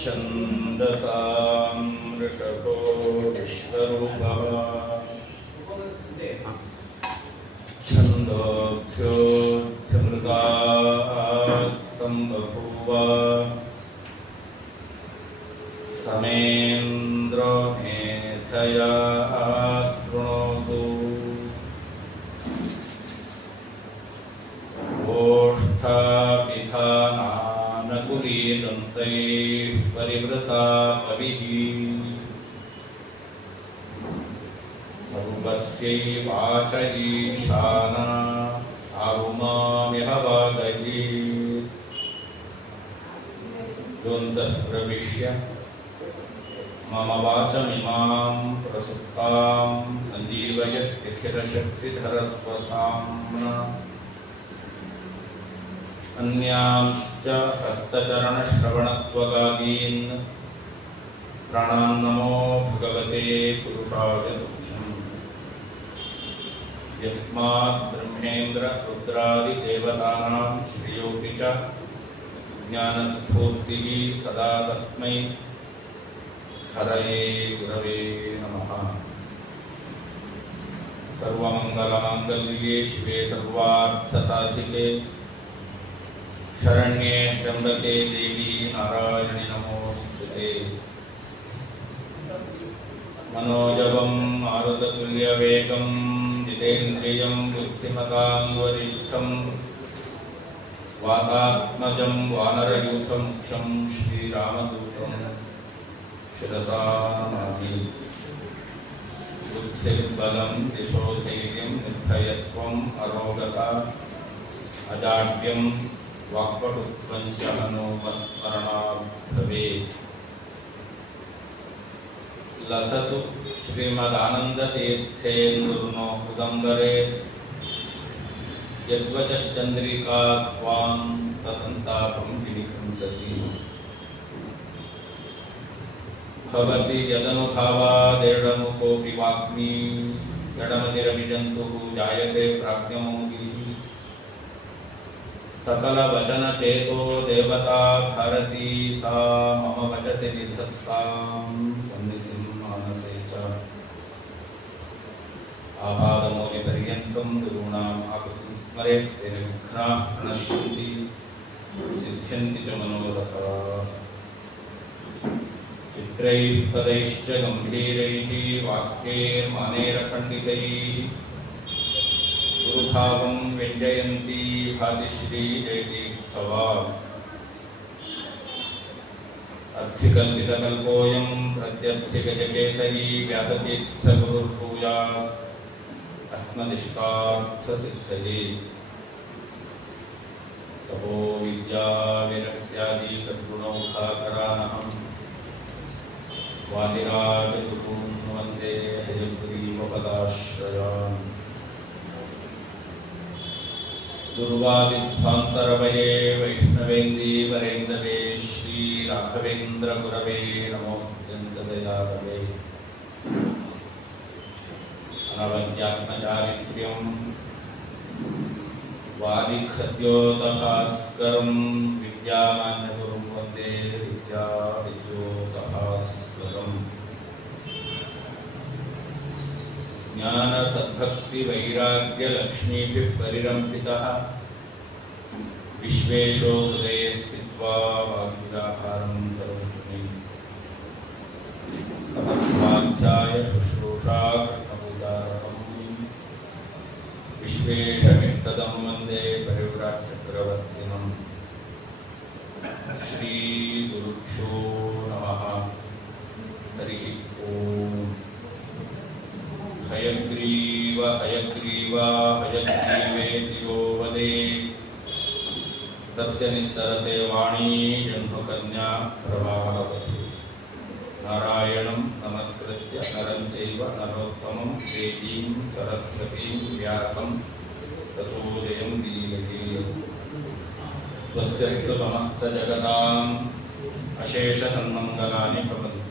छन्दसां वृषभो विश्वरूपः छन्दोऽभ्योऽध्यमृतात् सम्बभूव समेन्द्रो मेधया स्पृणोतु ओष्ठापिधानानकुलीदन्तैः परिवृता कविः सर्वस्यैवाच ईशाना आरुमामिह वादयेत् योऽन्तः प्रविश्य मम वाचमिमां प्रसुप्तां सञ्जीवयत्यखिलशक्तिधरस्वधाम्ना अन्यांश्च हस्तचरणश्रवणत्वगादीन् प्राणान् नमो भगवते पुरुषाय तुभ्यम् यस्मात् ब्रह्मेन्द्र रुद्रादिदेवतानां श्रेयोऽपि च ज्ञानस्फूर्तिः सदा तस्मै हरये गुरवे नमः। सर्वमङ्गलमाङ्गल्ये शिवे सर्वार्थसाधिके शरण्ये त्र्यम्बके देवी नारायणि नमोस्तुते। मनोजवं मारुततुल्यवेगं जितेन्द्रियं बुद्धिमतां वरिष्ठं वातात्मजं वानरयूथं क्षं श्रीरामदूतं शिरसा नमामि। बुद्धिर्बलं यशोधैर्यं निर्भयत्वम् अरोगता अजाड्यं वाक्पटुत्वं च हनोमस्मरणात् भवेत्। लसतु श्रीमदानन्दतीर्थेन्दुर्नो हृदम्बरे यद्वचश्चन्द्रिका स्वान्तसन्तापं विनिकृन्तति। भवति यदनुभावादेडमुकोऽपि वाग्मी जडमतिरभिजन्तुः जायते प्राज्ञमौलिः। सकलवचनचेतो देवता भारती सा मम वचसि निधत्तां सन्निधिं मानसे च। आपादमौलिपर्यन्तं गुरूणाम् आकृतिं स्मरेत् तेन विघ्नाः प्रणश्यन्ति सिद्ध्यन्ति च मनोरथाः। चित्रैः पदैश्च गम्भीरैः वाक्यैर्मानेरखण्डितैः गुरुभावं व्यञ्जयन्ती भातिश्री जयतीर्थवा। अर्थिकल्पितकल्पोऽयं प्रत्यर्थिगजकेसरी व्यासतीर्थगुरुर्भूयात् अस्मदिष्टार्थसिद्धये। तपो विद्याविरक्त्यादि सद्गुणौघाकरानहं वादिराजगुरून् वन्दे हयग्रीवपदाश्रयान्। दुर्वादिध्वान्तरवये वैष्णवेन्दीवरेन्दवे श्रीराघवेन्द्रगुरवे नमोऽत्यन्तदयालवे। अनवद्यात्मचारित्र्यं वादिखद्योतभास्करं विद्यामान्यगुरुं वन्दे विद्योतभास्करम्। ज्ञानसद्भक्तिवैराग्यलक्ष्मीभिः परिरम्भितः विश्वेशो हृदये स्थित्वा वाग्व्यापारं करोमि। तपस्वाध्याय शुश्रूषा कृष्णपूजारकं विश्वेशमिष्टदं वन्दे परिव्राट्चक्रवर्तिनम्। श्रीगुरुभ्यो नमः। हरिः ओम्। हयग्रीव हयग्रीव हयग्रीवेति यो वदेत् तस्य निस्सरते वाणी जह्नुकन्या प्रवाहवती। नारायणं नमस्कृत्य नरं चैव नरोत्तमं देवीं सरस्वतीं व्यासं ततो जयमुदीरये। स्वस्त्यस्तु समस्तजगताम् अशेषसन्मङ्गलानि भवन्तु।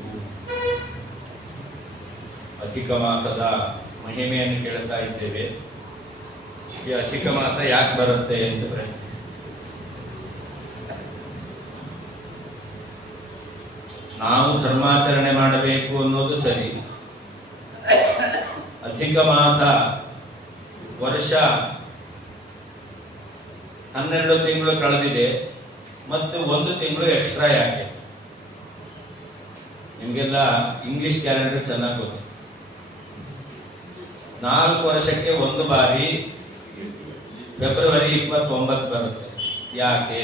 ಅಧಿಕ ಮಾಸದ ಮಹಿಮೆಯನ್ನು ಕೇಳ್ತಾ ಇದ್ದೇವೆ. ಈ ಅಧಿಕ ಮಾಸ ಯಾಕೆ ಬರುತ್ತೆ ಅಂತ ಪ್ರಶ್ನೆ. ನಾವು ಧರ್ಮಾಚರಣೆ ಮಾಡಬೇಕು ಅನ್ನೋದು ಸರಿ. ಅಧಿಕ ಮಾಸ ವರ್ಷ 12 ತಿಂಗಳು ಕಳೆದಿದೆ, ಮತ್ತು 1 ತಿಂಗಳು ಎಕ್ಸ್ಟ್ರಾ ಯಾಕೆ? ನಿಮಗೆಲ್ಲ ಇಂಗ್ಲಿಷ್ ಕ್ಯಾಲೆಂಡರ್ ಚೆನ್ನಾಗಿ ಗೊತ್ತು. 4 ವರ್ಷಕ್ಕೆ 1 ಬಾರಿ ಫೆಬ್ರವರಿ 29 ಬರುತ್ತೆ. ಯಾಕೆ?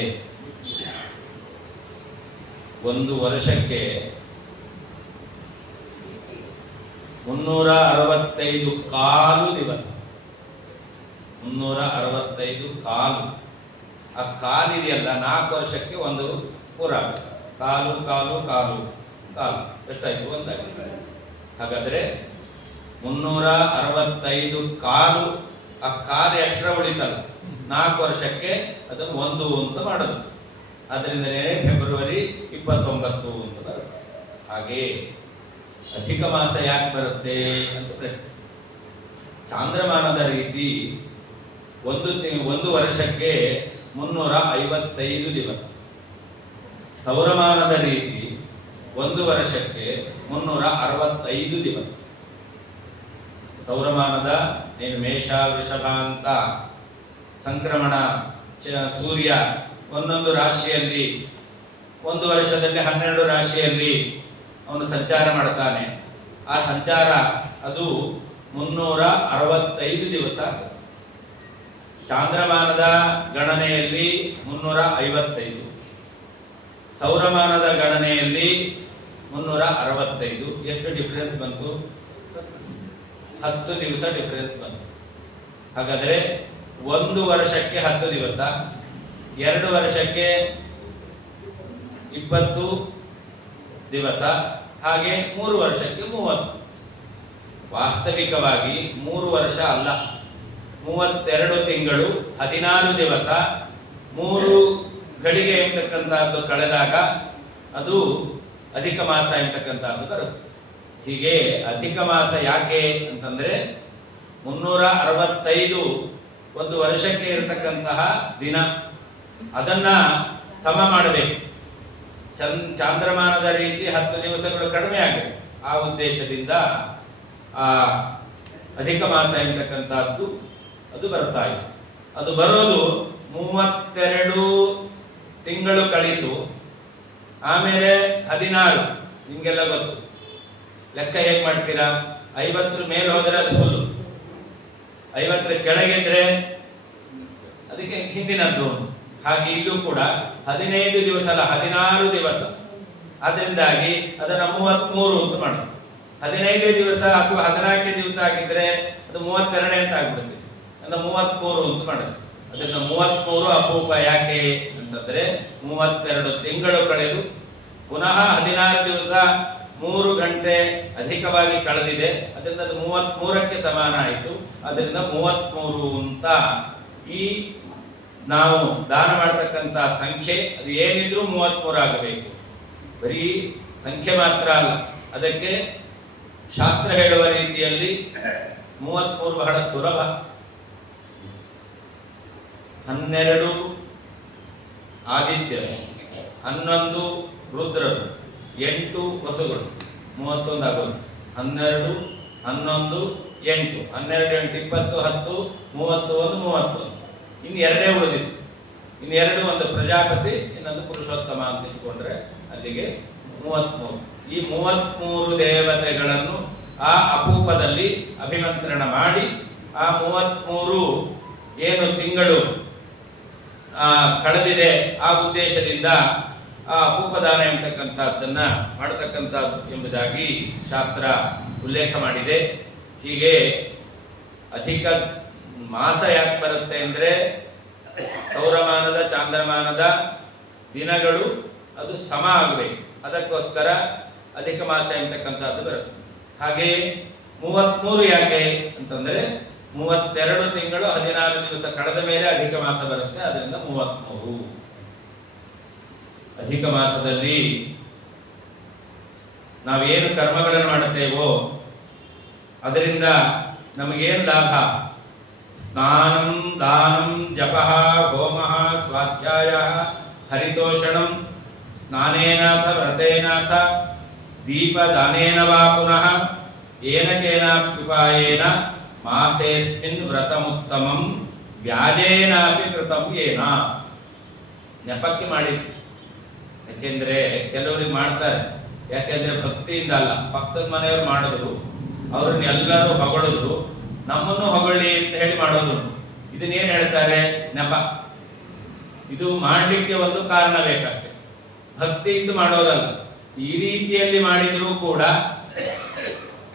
1 ವರ್ಷಕ್ಕೆ 365 ಕಾಲು ದಿವಸ. 365 ಕಾಲು. ಆ ಕಾಲಿದೆಯಲ್ಲ, 4 ವರ್ಷಕ್ಕೆ 1 ಪೂರ ಆಗುತ್ತೆ. ಕಾಲು ಕಾಲು ಕಾಲು ಕಾಲು ಎಷ್ಟಾಯ್ತು? 1 ಆಗಿದೆ. ಹಾಗಾದರೆ 365 ಕಾಲು. ಆ ಕಾಲು ಎಕ್ಸ್ಟ್ರಾ ಉಳಿತಲ್ಲ, 4 ವರ್ಷಕ್ಕೆ ಅದನ್ನು 1 ಅಂತ ಮಾಡೋದು. ಅದರಿಂದಲೇ ಫೆಬ್ರವರಿ 29 ಅಂತ ಬರುತ್ತೆ. ಹಾಗೆ ಅಧಿಕ ಮಾಸ ಯಾಕೆ ಬರುತ್ತೆ ಅಂತ ಪ್ರಶ್ನೆ. ಚಾಂದ್ರಮಾನದ ರೀತಿ 1 ವರ್ಷಕ್ಕೆ 355 ದಿವಸ. ಸೌರಮಾನದ ರೀತಿ 1 ವರ್ಷಕ್ಕೆ 365 ದಿವಸ. ಸೌರಮಾನದ ಏನು ಮೇಷ ವೃಷಭ ಅಂತ ಸಂಕ್ರಮಣ ಸೂರ್ಯ ಒಂದೊಂದು ರಾಶಿಯಲ್ಲಿ 1 ವರ್ಷದಲ್ಲಿ 12 ರಾಶಿಯಲ್ಲಿ ಅವನು ಸಂಚಾರ ಮಾಡ್ತಾನೆ. ಆ ಸಂಚಾರ ಅದು 365 ದಿವಸ. ಚಾಂದ್ರಮಾನದ ಗಣನೆಯಲ್ಲಿ 355, ಸೌರಮಾನದ ಗಣನೆಯಲ್ಲಿ 365. ಎಷ್ಟು ಡಿಫರೆನ್ಸ್ ಬಂತು? 10 ದಿವಸ ಡಿಫರೆನ್ಸ್ ಬಂತು. ಹಾಗಾದರೆ 1 ವರ್ಷಕ್ಕೆ 10 ದಿವಸ, 2 ವರ್ಷಕ್ಕೆ 20 ದಿವಸ, ಹಾಗೆ 3 ವರ್ಷಕ್ಕೆ 30. ವಾಸ್ತವಿಕವಾಗಿ 3 ವರ್ಷ ಅಲ್ಲ, 32 ತಿಂಗಳು 16 ದಿವಸ 3 ಗಳಿಗೆ ಎಂಬತಕ್ಕಂಥದ್ದು ಕಳೆದಾಗ ಅದು ಅಧಿಕ ಮಾಸ ಎಂಬತಕ್ಕಂಥದ್ದು ಬರುತ್ತೆ. ಹೀಗೆ ಅಧಿಕ ಮಾಸ ಯಾಕೆ ಅಂತಂದರೆ 365 1 ವರ್ಷಕ್ಕೆ ಇರತಕ್ಕಂತಹ ದಿನ, ಅದನ್ನ ಸಮ ಮಾಡಬೇಕು. ಚಾಂದ್ರಮಾನದ ರೀತಿ 10 ದಿವಸಗಳು ಕಡಿಮೆ ಆಗಿದೆ. ಆ ಉದ್ದೇಶದಿಂದ ಆ ಅಧಿಕ ಮಾಸ ಎಂಬತಕ್ಕಂಥದ್ದು ಅದು ಬರ್ತಾ ಇದೆ. ಅದು ಬರೋದು 32 ತಿಂಗಳು ಕಳಿತು, ಆಮೇಲೆ 16. ನಿಮಗೆಲ್ಲ ಗೊತ್ತು, ಲೆಕ್ಕ ಹೇಗೆ ಮಾಡ್ತೀರಾ? 50 ಮೇಲೆ ಹೋದರೆ ಅದು ಫುಲ್ಲು, 50 ಕೆಳಗಿದ್ರೆ ಅದಕ್ಕೆ ಹಿಂದಿನದ್ದು. ಹಾಗೆ ಇಲ್ಲೂ ಕೂಡ 15 ದಿವಸ ಅಲ್ಲ, 16 ದಿವಸ. ಅದರಿಂದಾಗಿ ಅದನ್ನು 33 ಅಂತ ಮಾಡೋದು. 15 ದಿವಸ ಅಥವಾ 14 ದಿವಸ ಆಗಿದ್ರೆ ಅದು 32 ಅಂತ ಆಗ್ಬಿಡುತ್ತೆ. ಅಂದ್ರೆ 33 ಅಂತ ಮಾಡೋದು. ಅದನ್ನ 33 ಅಪೂಪ. ಯಾಕೆ ಅಂತಂದ್ರೆ 32 ತಿಂಗಳು ಕಳೆದು ಪುನಃ 16 ದಿವಸ 3 ಗಂಟೆ ಅಧಿಕವಾಗಿ ಕಳೆದಿದೆ. ಅದರಿಂದ ಅದು 33ಕ್ಕೆ ಸಮಾನ ಆಯಿತು. ಅದರಿಂದ 33 ಅಂತ ಈ ನಾವು ದಾನ ಮಾಡತಕ್ಕಂಥ ಸಂಖ್ಯೆ ಅದು ಏನಿದ್ರೂ 33 ಆಗಬೇಕು. ಬರೀ ಸಂಖ್ಯೆ ಮಾತ್ರ ಅಲ್ಲ, ಅದಕ್ಕೆ ಶಾಸ್ತ್ರ ಹೇಳುವ ರೀತಿಯಲ್ಲಿ 33 ಬಹಳ ಸುಲಭ. 12 ಆದಿತ್ಯರು, 11 ರುದ್ರರು, 8 ವಸುಗಳು, 31 ಆಗೋದು. 12, 11, 8, 12, 8, 20, 10, 31, 31. ಇನ್ನು 2 ಉಳಿದಿತ್ತು. ಇನ್ನು 2, ಒಂದು ಪ್ರಜಾಪತಿ, ಇನ್ನೊಂದು ಪುರುಷೋತ್ತಮ ಅಂತ ಇಟ್ಕೊಂಡ್ರೆ ಅಲ್ಲಿಗೆ 33. ಈ 33 ದೇವತೆಗಳನ್ನು ಆ ಅಪೂಪದಲ್ಲಿ ಅಭಿಮಂತ್ರಣ ಮಾಡಿ ಆ 33 ಏನು ತಿಂಗಳು ಕಳೆದಿದೆ ಆ ಉದ್ದೇಶದಿಂದ ಆ ಅಪೂಪದಾನ ಎಂಬತಕ್ಕಂಥದ್ದನ್ನ ಮಾಡತಕ್ಕಂಥದ್ದು ಎಂಬುದಾಗಿ ಶಾಸ್ತ್ರ ಉಲ್ಲೇಖ ಮಾಡಿದೆ. ಹೀಗೆ ಅಧಿಕ ಮಾಸ ಯಾಕೆ ಬರುತ್ತೆ ಅಂದರೆ ಸೌರಮಾನದ ಚಾಂದ್ರಮಾನದ ದಿನಗಳು ಅದು ಸಮ ಆಗಬೇಕು. ಅದಕ್ಕೋಸ್ಕರ ಅಧಿಕ ಮಾಸ ಎಂಬತಕ್ಕಂಥದ್ದು ಬರುತ್ತೆ. ಹಾಗೆ 33 ಯಾಕೆ ಅಂತಂದರೆ 32 ತಿಂಗಳು 16 ದಿವಸ ಕಳೆದ ಮೇಲೆ ಅಧಿಕ ಮಾಸ ಬರುತ್ತೆ. ಅದರಿಂದ 33. ಅಧಿಕ ಮಾಸದಲ್ಲಿ ನಾವೇನು ಕರ್ಮಗಳನ್ನು ಮಾಡುತ್ತೇವೋ ಅದರಿಂದ ನಮಗೇನು ಲಾಭ? ಸ್ನಾನಂ, ದಾನಂ, ಜಪಃ, ಹೋಮಃ, ಸ್ವಾಧ್ಯಾಯ, ಹರಿತೋಷಣಂ, ಸ್ನಾನೇನಾಥ ವ್ರತೇನಾಥ ದೀಪದಾನೇನ ವಾ ಪುನಃ ಏನ ಕೇನಾಪ್ಯುಪಾಯೇನ ಮಾಸೇಸ್ಮಿನ್ ವ್ರತಮುತ್ತಮಂ ವ್ಯಾಜೇನಾಪಿ ಕೃತಂ ಏನ. ನೆಪಕ್ಕೆ ಮಾಡಿದ್ದು. ಯಾಕೆಂದ್ರೆ ಕೆಲವರಿಗೆ ಮಾಡ್ತಾರೆ, ಯಾಕೆಂದ್ರೆ ಭಕ್ತಿಯಿಂದ ಅಲ್ಲ, ಪಕ್ಕದ ಮನೆಯವ್ರು ಮಾಡಿದ್ರು, ಅವ್ರನ್ನೆಲ್ಲರೂ ಹೊಗಳಿದ್ರು, ನಮ್ಮನ್ನು ಹೊಗಳಿ ಅಂತ ಹೇಳಿ ಮಾಡೋದು. ಇದನ್ನೇನು ಹೇಳ್ತಾರೆ? ನೆಪ. ಇದು ಮಾಡಲಿಕ್ಕೆ ಒಂದು ಕಾರಣ ಬೇಕಷ್ಟೆ, ಭಕ್ತಿಯಿಂದ ಮಾಡೋದಲ್ಲ. ಈ ರೀತಿಯಲ್ಲಿ ಮಾಡಿದರೂ ಕೂಡ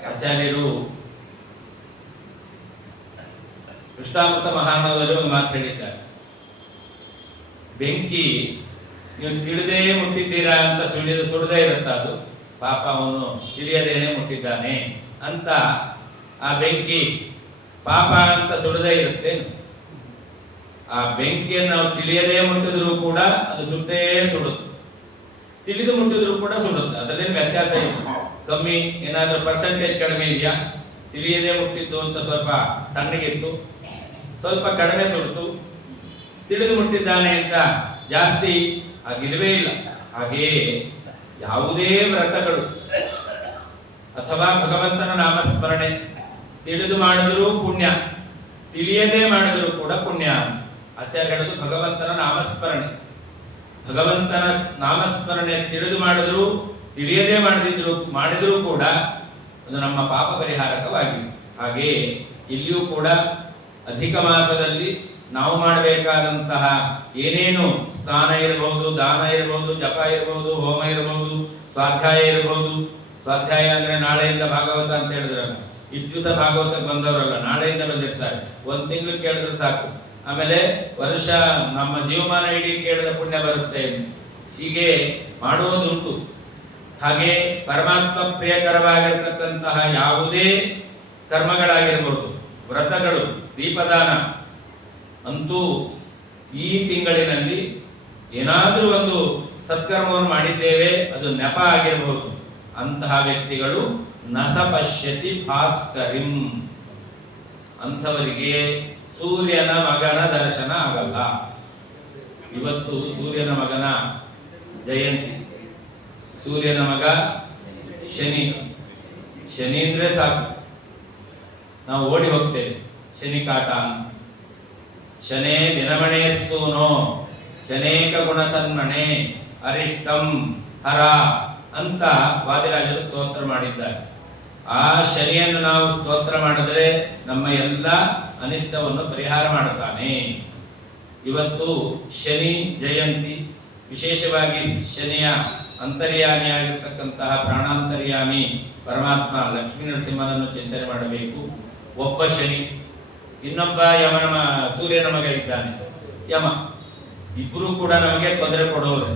ಆಚಾರ್ಯರು ಕೃಷ್ಣಾಮೃತ ಮಹಾನವರು ಒಂದು ಮಾತು ಹೇಳಿದ್ದಾರೆ. ಬೆಂಕಿ ನೀವು ತಿಳಿದೇ ಮುಟ್ಟಿದ್ದೀರಾ ಅಂತ ಸುಡದೇ ಇರುತ್ತ, ಅದು ಪಾಪ ಅವನು ತಿಳಿಯದೇನೆ ಮುಟ್ಟಿದ್ದಾನೆ ಅಂತ. ಆ ಬೆಂಕಿ ಪಾಪ ಅಂತ ಸುಡದೇ ಇರುತ್ತೆ. ಆ ಬೆಂಕಿಯನ್ನು ನಾವು ತಿಳಿಯದೇ ಮುಟ್ಟಿದ್ರು ಕೂಡ ಅದು ಸುಟ್ಟೇ ಸುಡುತ್ತೆ, ತಿಳಿದು ಮುಟ್ಟಿದ್ರು ಕೂಡ ಸುಡುತ್ತೆ. ಅದರಲ್ಲೇನು ವ್ಯತ್ಯಾಸ ಇದೆ? ಕಮ್ಮಿ ಏನಾದರೂ ಪರ್ಸೆಂಟೇಜ್ ಕಡಿಮೆ ಇದೆಯಾ? ತಿಳಿಯದೇ ಮುಟ್ಟಿದ್ದು ಅಂತ ಸ್ವಲ್ಪ ತಣ್ಣಗಿತ್ತು, ಸ್ವಲ್ಪ ಕಡಿಮೆ ಸುಡ್ತು. ತಿಳಿದು ಮುಟ್ಟಿದ್ದಾನೆ ಅಂತ ಜಾಸ್ತಿ ಆಗಿಲ್ವೇ ಇಲ್ಲ. ಹಾಗೆಯೇ ಯಾವುದೇ ವ್ರತಗಳು ಅಥವಾ ಭಗವಂತನ ನಾಮಸ್ಮರಣೆ ತಿಳಿದು ಮಾಡಿದರೂ ಪುಣ್ಯ, ತಿಳಿಯದೇ ಮಾಡಿದರೂ ಕೂಡ ಪುಣ್ಯ. ಆಚಾರ್ಯ ಹೇಳೋದು ಭಗವಂತನ ನಾಮಸ್ಮರಣೆ. ಭಗವಂತನ ನಾಮಸ್ಮರಣೆ ತಿಳಿದು ಮಾಡಿದ್ರು ತಿಳಿಯದೇ ಮಾಡಿದರೂ ಕೂಡ ಅದು ನಮ್ಮ ಪಾಪ ಪರಿಹಾರಕವಾಗಿದೆ. ಹಾಗೆಯೇ ಇಲ್ಲಿಯೂ ಕೂಡ ಅಧಿಕ ಮಾಸದಲ್ಲಿ ನಾವು ಮಾಡಬೇಕಾದಂತಹ ಏನೇನು ಸ್ನಾನ ಇರಬಹುದು, ದಾನ ಇರಬಹುದು, ಜಪ ಇರಬಹುದು, ಹೋಮ ಇರಬಹುದು, ಸ್ವಾಧ್ಯಾಯ ಇರಬಹುದು. ಸ್ವಾಧ್ಯಾಯ ಅಂದ್ರೆ ನಾಳೆಯಿಂದ ಭಾಗವತ ಅಂತ ಹೇಳಿದ್ರಲ್ಲ, ಇಷ್ಟು ದಿವಸ ಭಾಗವತಕ್ಕೆ ಬಂದವರಲ್ಲ, ನಾಳೆಯಿಂದ ಬಂದಿರ್ತಾರೆ. ಒಂದು ತಿಂಗಳು ಕೇಳಿದ್ರೆ ಸಾಕು, ಆಮೇಲೆ ವರ್ಷ ನಮ್ಮ ಜೀವಮಾನ ಇಡೀ ಕೇಳಿದ ಪುಣ್ಯ ಬರುತ್ತೆ. ಹೀಗೆ ಮಾಡುವುದುಂಟು. ಹಾಗೆ ಪರಮಾತ್ಮ ಪ್ರಿಯಕರವಾಗಿರತಕ್ಕಂತಹ ಯಾವುದೇ ಕರ್ಮಗಳಾಗಿರಬಹುದು, ವ್ರತಗಳು, ದೀಪದಾನ, ಅಂತೂ ಈ ತಿಂಗಳಿನಲ್ಲಿ ಏನಾದರೂ ಒಂದು ಸತ್ಕರ್ಮವನ್ನು ಮಾಡಿದ್ದೇವೆ, ಅದು ನೆಪ ಆಗಿರಬಹುದು. ಅಂತಹ ವ್ಯಕ್ತಿಗಳು ನಸ ಪಶ್ಯತಿ ಭಾಸ್ಕರಿಂ, ಅಂಥವರಿಗೆ ಸೂರ್ಯನ ಮಗನ ದರ್ಶನ ಆಗಲ್ಲ. ಇವತ್ತು ಸೂರ್ಯನ ಮಗನ ಜಯಂತಿ. ಸೂರ್ಯನ ಮಗ ಶನಿ. ಶನಿ ಅಂದ್ರೆ ಸಾಕು, ನಾವು ಓಡಿ ಹೋಗ್ತೇವೆ ಶನಿ ಕಾಟ ಅಂತ. ಶನೇ ದಿನಮಣೆ ಸೂನೋ ಶನೇಕ ಗುಣಸನ್ಮಣೆ ಅರಿಷ್ಟಂ ಹರ ಅಂತ ವಾದಿರಾಜರು ಸ್ತೋತ್ರ ಮಾಡಿದ್ದಾರೆ. ಆ ಶನಿಯನ್ನು ನಾವು ಸ್ತೋತ್ರ ಮಾಡಿದರೆ ನಮ್ಮ ಎಲ್ಲ ಅನಿಷ್ಟವನ್ನು ಪರಿಹಾರ ಮಾಡುತ್ತಾನೆ. ಇವತ್ತು ಶನಿ ಜಯಂತಿ. ವಿಶೇಷವಾಗಿ ಶನಿಯ ಅಂತರ್ಯಾಮಿಯಾಗಿರ್ತಕ್ಕಂತಹ ಪ್ರಾಣಾಂತರ್ಯಾಮಿ ಪರಮಾತ್ಮ ಲಕ್ಷ್ಮೀ ನರಸಿಂಹನನ್ನು ಚಿಂತನೆ ಮಾಡಬೇಕು. ಒಬ್ಬ ಶನಿ, ಇನ್ನೊಬ್ಬ ಯಮನ ಸೂರ್ಯನ ಮಗ ಇದ್ದಾನೆ ಯಮ. ಇಬ್ಬರು ಕೂಡ ನಮಗೆ ತೊಂದರೆ ಕೊಡೋರು.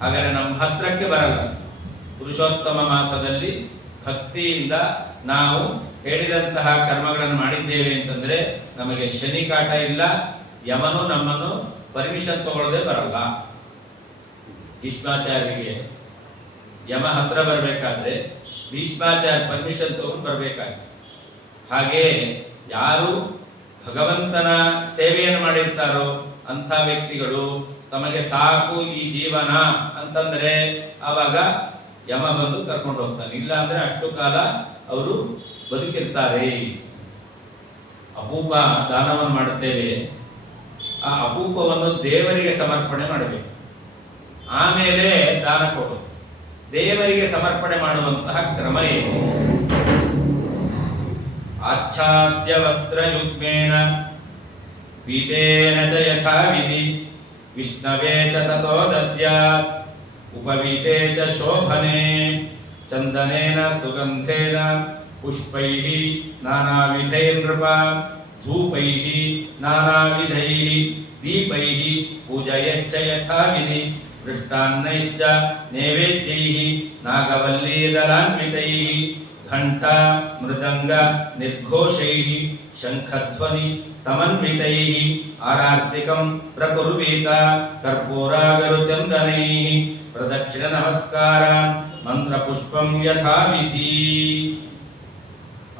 ಹಾಗಾದರೆ ನಮ್ಮ ಹತ್ರಕ್ಕೆ ಬರಲ್ಲ. ಪುರುಷೋತ್ತಮ ಮಾಸದಲ್ಲಿ ಭಕ್ತಿಯಿಂದ ನಾವು ಹೇಳಿದಂತಹ ಕರ್ಮಗಳನ್ನು ಮಾಡಿದ್ದೇವೆ ಅಂತಂದ್ರೆ ನಮಗೆ ಶನಿ ಕಾಟ ಇಲ್ಲ, ಯಮನು ನಮ್ಮನ್ನು ಪರ್ಮಿಷನ್ ತಗೊಳ್ಳದೆ ಬರಲ್ಲ. ಭೀಷ್ಮಾಚಾರ್ಯರಿಗೆ ಯಮ ಹತ್ರ ಬರಬೇಕಾದ್ರೆ ಭೀಷ್ಮಾಚಾರ್ಯ ಪರ್ಮಿಷನ್ ತಗೊಂಡು ಬರಬೇಕಾಗಿತ್ತು. ಹಾಗೆ ಯಾರು ಭಗವಂತನ ಸೇವೆಯನ್ನು ಮಾಡಿರ್ತಾರೋ ಅಂಥ ವ್ಯಕ್ತಿಗಳು ತಮಗೆ ಸಾಕು ಈ ಜೀವನ ಅಂತಂದ್ರೆ ಆವಾಗ ಯಮ ಬಂದು ಕರ್ಕೊಂಡು ಹೋಗ್ತಾನೆ. ಇಲ್ಲ ಅಂದ್ರೆ ಅಷ್ಟು ಕಾಲ ಅವರು ಬದುಕಿರ್ತಾರೆ. ಅಪೂಪ ದಾನವನ್ನು ಮಾಡುತ್ತೇವೆ, ಆ ಅಪೂಪವನ್ನು ದೇವರಿಗೆ ಸಮರ್ಪಣೆ ಮಾಡಬೇಕು, ಆಮೇಲೆ ದಾನ ಕೊಡು. ದೇವರಿಗೆ ಸಮರ್ಪಣೆ ಮಾಡುವಂತಹ ಕ್ರಮ ಏನು? ಆಚ್ಛಾದ್ಯ ವಸ್ತ್ರಯುಗ್ಮೇನ ಪೀತೇನ ಚ ಯಥಾ ವಿಧಿ ವಿಷ್ಣವೇ ಚ ತತೋ ದದ್ಯಾತ್ ಉಪವೀತೆ ಚ ಶೋಭನೆ ಚಂದನೇನ ಸುಗಂಧೇನ ಪುಷ್ಪೈಃ ನಾನಾವಿಧೈರ್ನೃಪ ಧೂಪೈಃ ನಾನಾವಿಧೈಃ ದೀಪೈಃ ಪೂಜಯಚ್ಚ ಯಥಾ ವಿಧಿ ಮೃಷ್ಟಾನ್ನೈಶ್ಚ ನೈವೇದ್ಯೈಃ ನಾಗವಲ್ಲೀದಲಾನ್ವಿತೈಃ ಘಂಟಾ ಮೃದಂಗ ನಿರ್ಘೋಷೈಃ ಶಂಖಧ್ವನಿ ಸಮನ್ವಿತೈಃ ಆರಾರ್ತಿಕಂ ಪ್ರಕುರ್ವೀತ ಕರ್ಪೂರಾಗರುಚಂದನೈಃ ಪ್ರದಕ್ಷಿಣ ನಮಸ್ಕಾರಾನ್ ಮಂತ್ರಪುಷ್ಪಂ ಯಥಾವಿಧಿ.